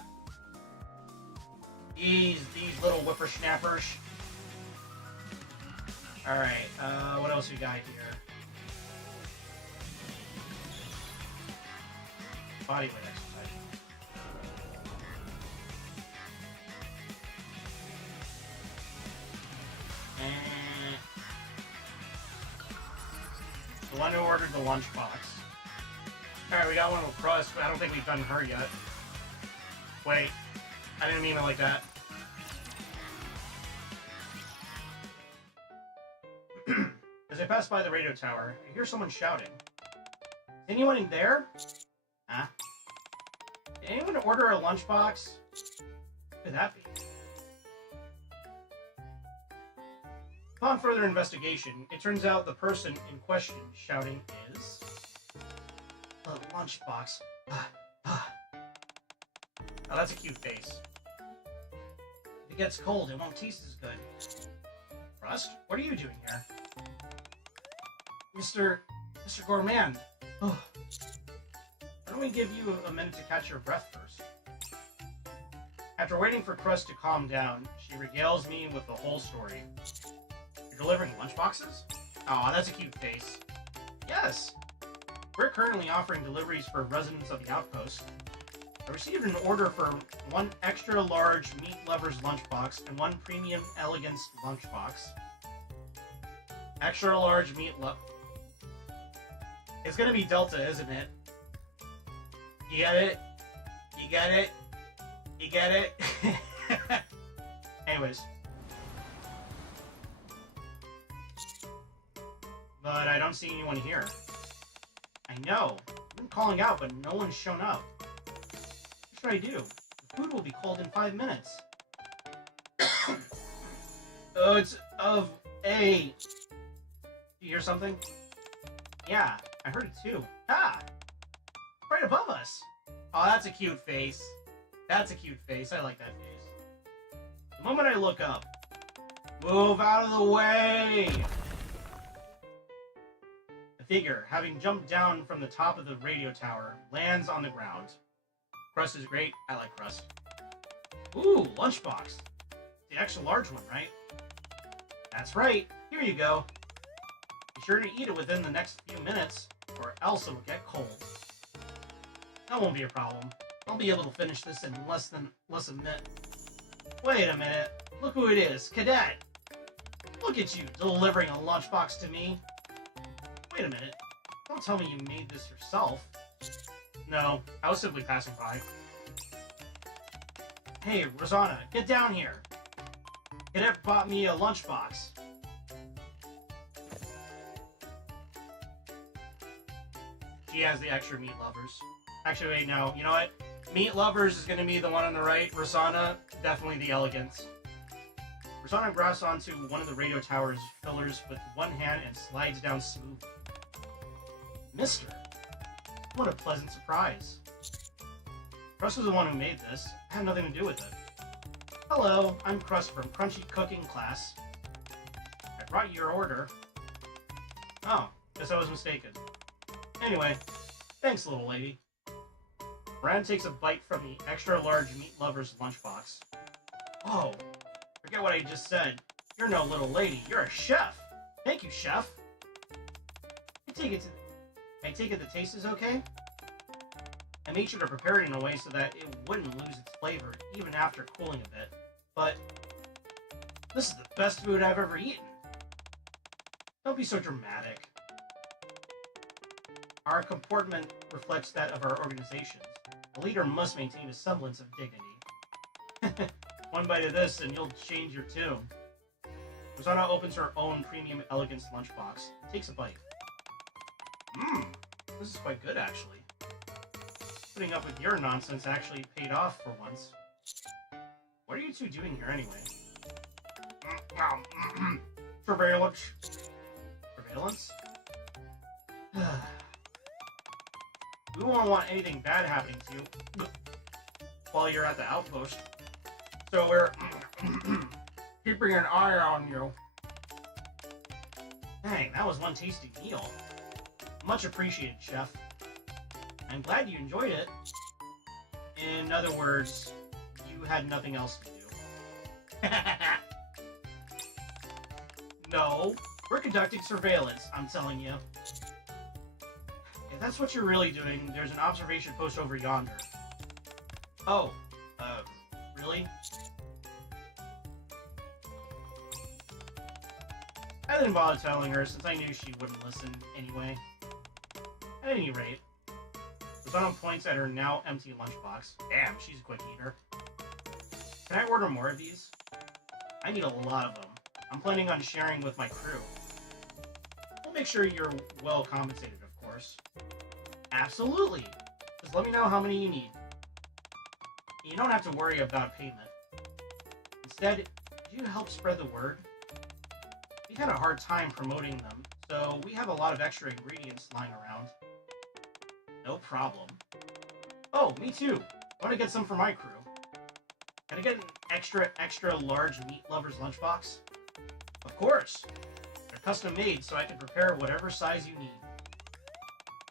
These little whippersnappers. Alright, what else we got here? Bodyweight exercise. And the one who ordered the lunchbox. Alright, we got one with crust, but I don't think we've done her yet. Wait, I didn't mean it like that. As I pass by the radio tower, I hear someone shouting. Is anyone in there? Huh? Did anyone order a lunchbox? What could that be? Upon further investigation, it turns out the person in question shouting is... a lunchbox. Oh, that's a cute face. If it gets cold, it won't taste as good. Rust, what are you doing here? Mr. Gourmand. Oh. Why don't we give you a minute to catch your breath first? After waiting for Crust to calm down, she regales me with the whole story. You're delivering lunchboxes? Aw, that's a cute face. Yes! We're currently offering deliveries for residents of the outpost. I received an order for 1 extra large meat lover's lunchbox and 1 premium elegance lunchbox. Extra large meat It's gonna be Delta, isn't it? You get it? You get it? You get it? Anyways. But I don't see anyone here. I know. I've been calling out, but no one's shown up. What should I do? The food will be cold in 5 minutes. Oh, it's of a... You hear something? Yeah, I heard it too. Ah! Right above us! Oh, that's a cute face. That's a cute face. I like that face. The moment I look up, move out of the way! The figure, having jumped down from the top of the radio tower, lands on the ground. Crust is great. I like Crust. Ooh, lunchbox. The extra large one, right? That's right. Here you go. Be sure to eat it within the next few minutes, or else it will get cold. That won't be a problem. I'll be able to finish this in less than a minute. Wait a minute. Look who it is, Cadet. Look at you, delivering a lunchbox to me. Wait a minute. Don't tell me you made this yourself. No, I was simply passing by. Hey, Rosanna, get down here. Cadet bought me a lunchbox. She has the extra meat lovers. Actually, wait, no. You know what? Meat lovers is going to be the one on the right. Rosanna, definitely the elegance. Rosanna grabs onto one of the radio tower's pillars with one hand and slides down smoothly. Mister, what a pleasant surprise. Crust was the one who made this. I had nothing to do with it. Hello, I'm Crust from Crunchy Cooking class. I brought you your order. Oh, guess I was mistaken. Anyway, thanks, little lady. Brand takes a bite from the extra large meat lover's lunchbox. Oh, forget what I just said. You're no little lady, you're a chef. Thank you, chef. I take it the taste is okay? I made sure to prepare it in a way so that it wouldn't lose its flavor even after cooling a bit. But this is the best food I've ever eaten. Don't be so dramatic. Our comportment reflects that of our organizations. A leader must maintain a semblance of dignity. One bite of this and you'll change your tune. Rosanna opens her own premium elegance lunchbox. Takes a bite. This is quite good, actually. Putting up with your nonsense actually paid off for once. What are you two doing here anyway? Surveillance. Surveillance? We won't want anything bad happening to you while you're at the outpost. So we're keeping an eye on you. Dang, that was one tasty meal. Much appreciated, Chef. I'm glad you enjoyed it. In other words, you had nothing else to do. No, we're conducting surveillance, I'm telling you. If that's what you're really doing, there's an observation post over yonder. Oh, really? I didn't bother telling her since I knew she wouldn't listen anyway. At any rate, Rosanna points at her now empty lunchbox. Damn, she's a quick eater. Can I order more of these? I need a lot of them. I'm planning on sharing with my crew. We'll make sure you're well compensated, of course. Absolutely! Just let me know how many you need. you don't have to worry about payment. Instead, could you help spread the word? We had a hard time promoting them, so we have a lot of extra ingredients lying around. No problem. Oh, me too. I want to get some for my crew. Can I get an extra large meat lover's lunchbox? Of course. They're custom made, so I can prepare whatever size you need.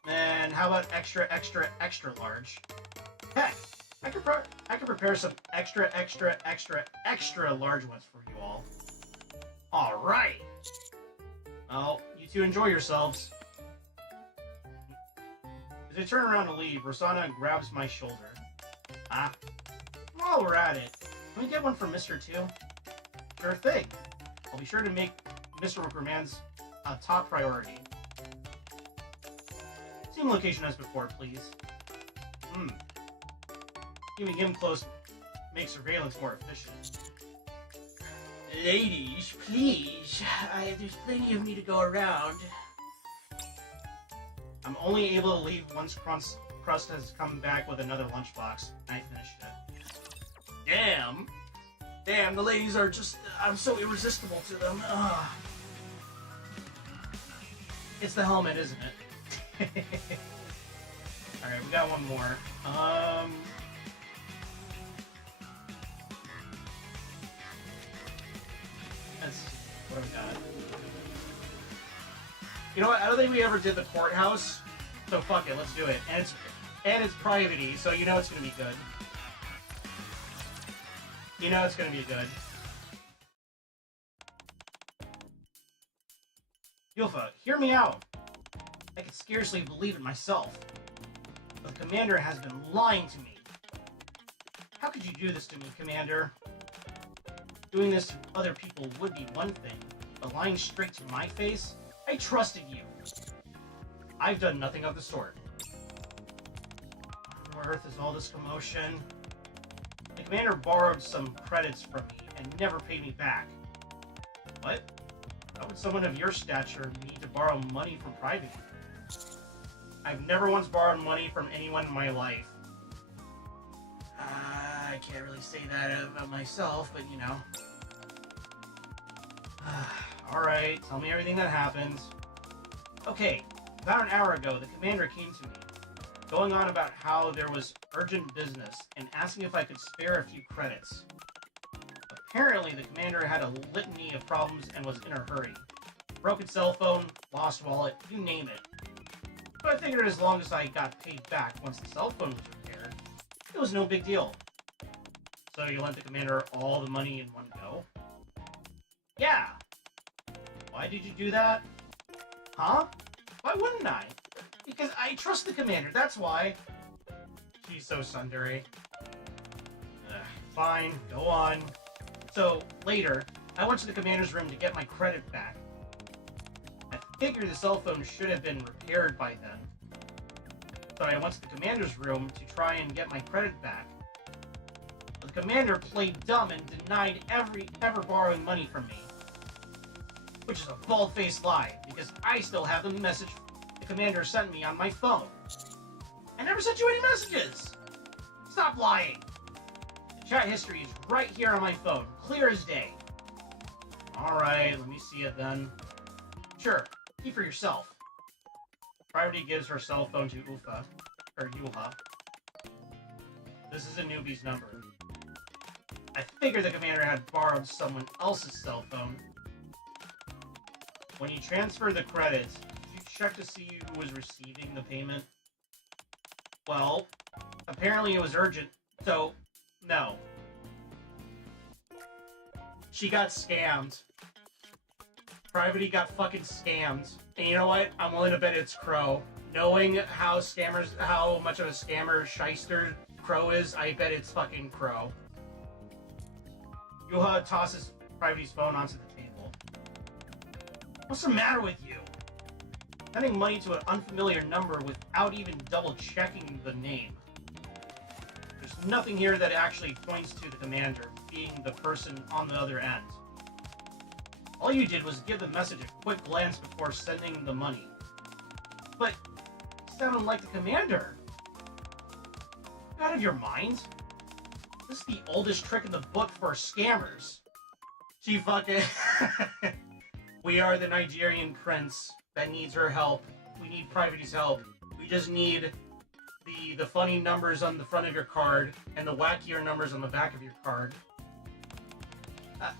And how about extra large? Heck, I could prepare some extra large ones for you all. All right. Well, you two enjoy yourselves. As I turn around to leave, Rosanna grabs my shoulder. Ah, while we're at it, can we get one for Mr. too? Sure thing. I'll be sure to make Mr. Wickerman's a top priority. Same location as before, please. Keeping him close makes surveillance more efficient. Ladies, please. There's plenty of me to go around. I'm only able to leave once Crust has come back with another lunchbox, and I finished it. Damn, the ladies are just... I'm so irresistible to them. Ugh. It's the helmet, isn't it? Alright, we got one more. Let's see. What do we got? You know what? I don't think we ever did the courthouse, so fuck it, let's do it. And it's private-y, so you know it's gonna be good. You know it's gonna be good. Yulfa, hear me out. I can scarcely believe it myself. The commander has been lying to me. How could you do this to me, Commander? Doing this to other people would be one thing, but lying straight to my face? I trusted you. I've done nothing of the sort. On earth is all this commotion? The commander borrowed some credits from me and never paid me back. What? How would someone of your stature need to borrow money from private? I've never once borrowed money from anyone in my life. I can't really say that about myself, but you know. Alright, tell me everything that happens. Okay, about an hour ago, the commander came to me, going on about how there was urgent business and asking if I could spare a few credits. Apparently, the commander had a litany of problems and was in a hurry. Broken cell phone, lost wallet, you name it. But I figured as long as I got paid back once the cell phone was repaired, it was no big deal. So you lent the commander all the money in one go? Yeah. Why did you do that? Huh? Why wouldn't I? Because I trust the commander, that's why. She's so tsundere. Fine, go on. So, later, I went to the commander's room to get my credit back. I figured the cell phone should have been repaired by then. So I went to the commander's room to try and get my credit back. But the commander played dumb and denied ever borrowing money from me. Which is a bald-faced lie, because I still have the message the commander sent me on my phone. I never sent you any messages! Stop lying! The chat history is right here on my phone, clear as day. Alright, let me see it then. Sure, see for yourself. Priority gives her cell phone to Yulha. This is a newbie's number. I figured the commander had borrowed someone else's cell phone. When you transfer the credits, did you check to see who was receiving the payment? Well, apparently it was urgent, so no. She got scammed. Private got fucking scammed. And you know what? I'm willing to bet it's Crow. Knowing how much of a scammer shyster Crow is, I bet it's fucking Crow. Yuha tosses Private's phone onto the table. What's the matter with you? Sending money to an unfamiliar number without even double-checking the name. There's nothing here that actually points to the commander being the person on the other end. All you did was give the message a quick glance before sending the money. But you sounded like the commander. You out of your mind? This is the oldest trick in the book for scammers. She fucking... We are the Nigerian prince that needs her help. We need Private's help. We just need the funny numbers on the front of your card and the wackier numbers on the back of your card. A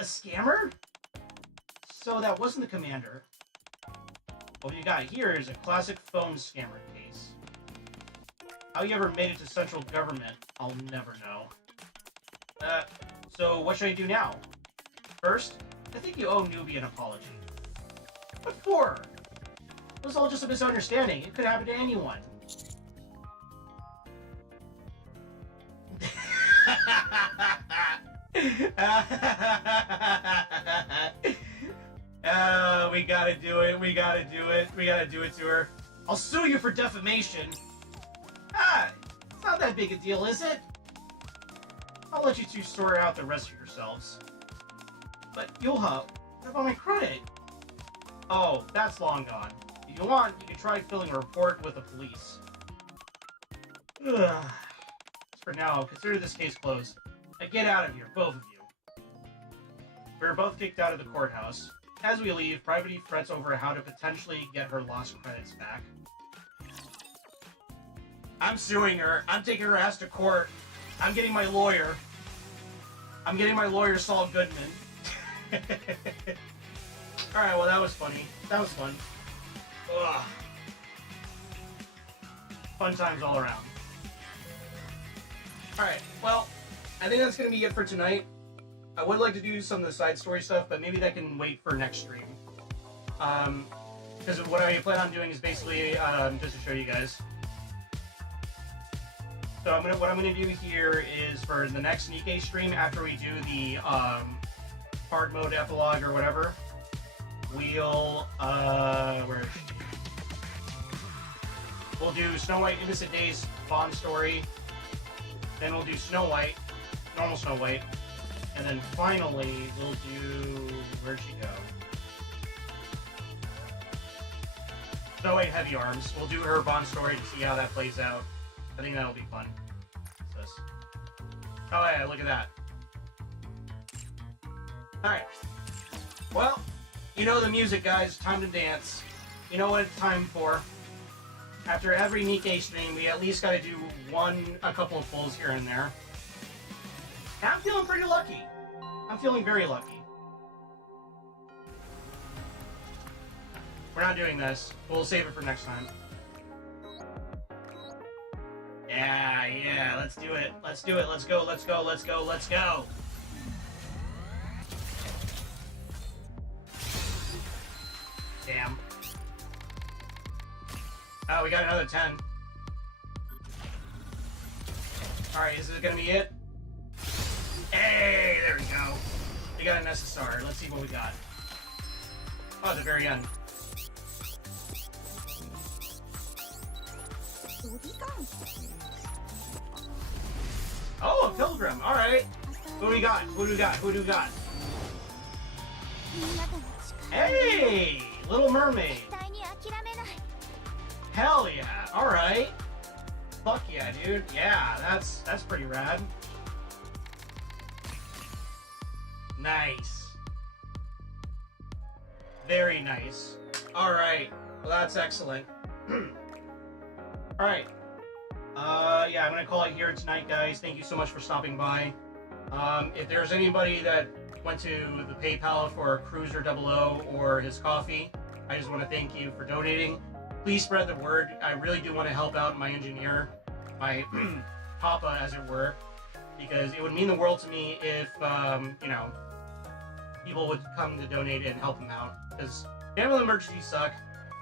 scammer? So that wasn't the commander. What you got here is a classic phone scammer case. How you ever made it to central government, I'll never know. So what should I do now? First, I think you owe Newbie an apology. What for? It was all just a misunderstanding. It could happen to anyone. We gotta do it. We gotta do it. We gotta do it to her. I'll sue you for defamation. It's not that big a deal, is it? I'll let you two sort out the rest of yourselves. But Yulha, what about my credit? Oh, that's long gone. If you want, you can try filling a report with the police. Ugh. For now, consider this case closed. Now get out of here, both of you. We're both kicked out of the courthouse. As we leave, Private frets over how to potentially get her lost credits back. I'm suing her. I'm taking her ass to court. I'm getting my lawyer. I'm getting my lawyer, Saul Goodman. Alright, well that was funny. That was fun. Ugh. Fun times all around. Alright, well, I think that's going to be it for tonight. I would like to do some of the side story stuff, but maybe that can wait for next stream. Because what I plan on doing is basically, just to show you guys. So what I'm gonna do here is for the next NIKKE stream, after we do the hard mode epilogue or whatever, we'll where is she? We'll do Snow White Innocent Days Bond story. Then we'll do Snow White, normal Snow White, and then finally we'll do, where'd she go? Snow White Heavy Arms. We'll do her Bond story to see how that plays out. I think that'll be fun. What's this? Oh yeah, look at that. Alright. Well, you know the music, guys. Time to dance. You know what it's time for. After every NIKKE stream, we at least gotta do a couple of pulls here and there. And I'm feeling pretty lucky. I'm feeling very lucky. We're not doing this. We'll save it for next time. Yeah, let's do it. Let's do it. Let's go, let's go, let's go, let's go. Damn. Oh, we got another 10. Alright, is it gonna be it? Hey, there we go. We got an SSR. Let's see what we got. Oh, at the very end. Oh, a pilgrim. All right. Who do we got? Who do we got? Who do we got? Hey, Little Mermaid. Hell yeah. All right. Fuck yeah, dude. Yeah, that's pretty rad. Nice. Very nice. All right. Well, that's excellent. All right. Yeah, I'm gonna call it here tonight, guys. Thank you so much for stopping by. If there's anybody that went to the PayPal for Cruiser 00 or his coffee, I just want to thank you for donating. Please spread the word. I really do want to help out my engineer, my papa, as it were, because it would mean the world to me if, you know, people would come to donate and help him out. Because family emergencies suck.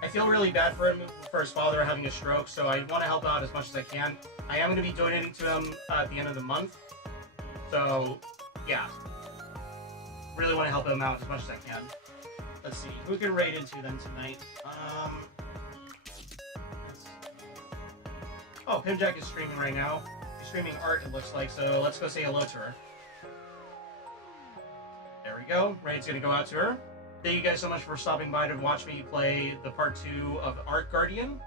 I feel really bad for him, for his father having a stroke, so I want to help out as much as I can. I am going to be donating to him at the end of the month. So, yeah. Really want to help him out as much as I can. Let's see. Who can raid into them tonight? Oh, Pimjack is streaming right now. She's streaming art, it looks like, so let's go say hello to her. There we go. Raid's going to go out to her. Thank you guys so much for stopping by to watch me play the part 2 of Art Guardian.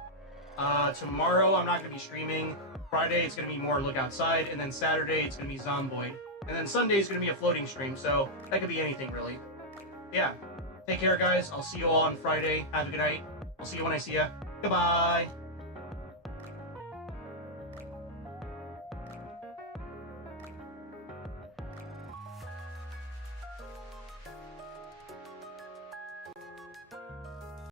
Tomorrow I'm not going to be streaming. Friday it's going to be more look outside, and then Saturday it's going to be Zomboid, and then Sunday is going to be a floating stream, so that could be anything really. Yeah, take care guys, I'll see you all on Friday, have a good night, I'll see you when I see ya, goodbye!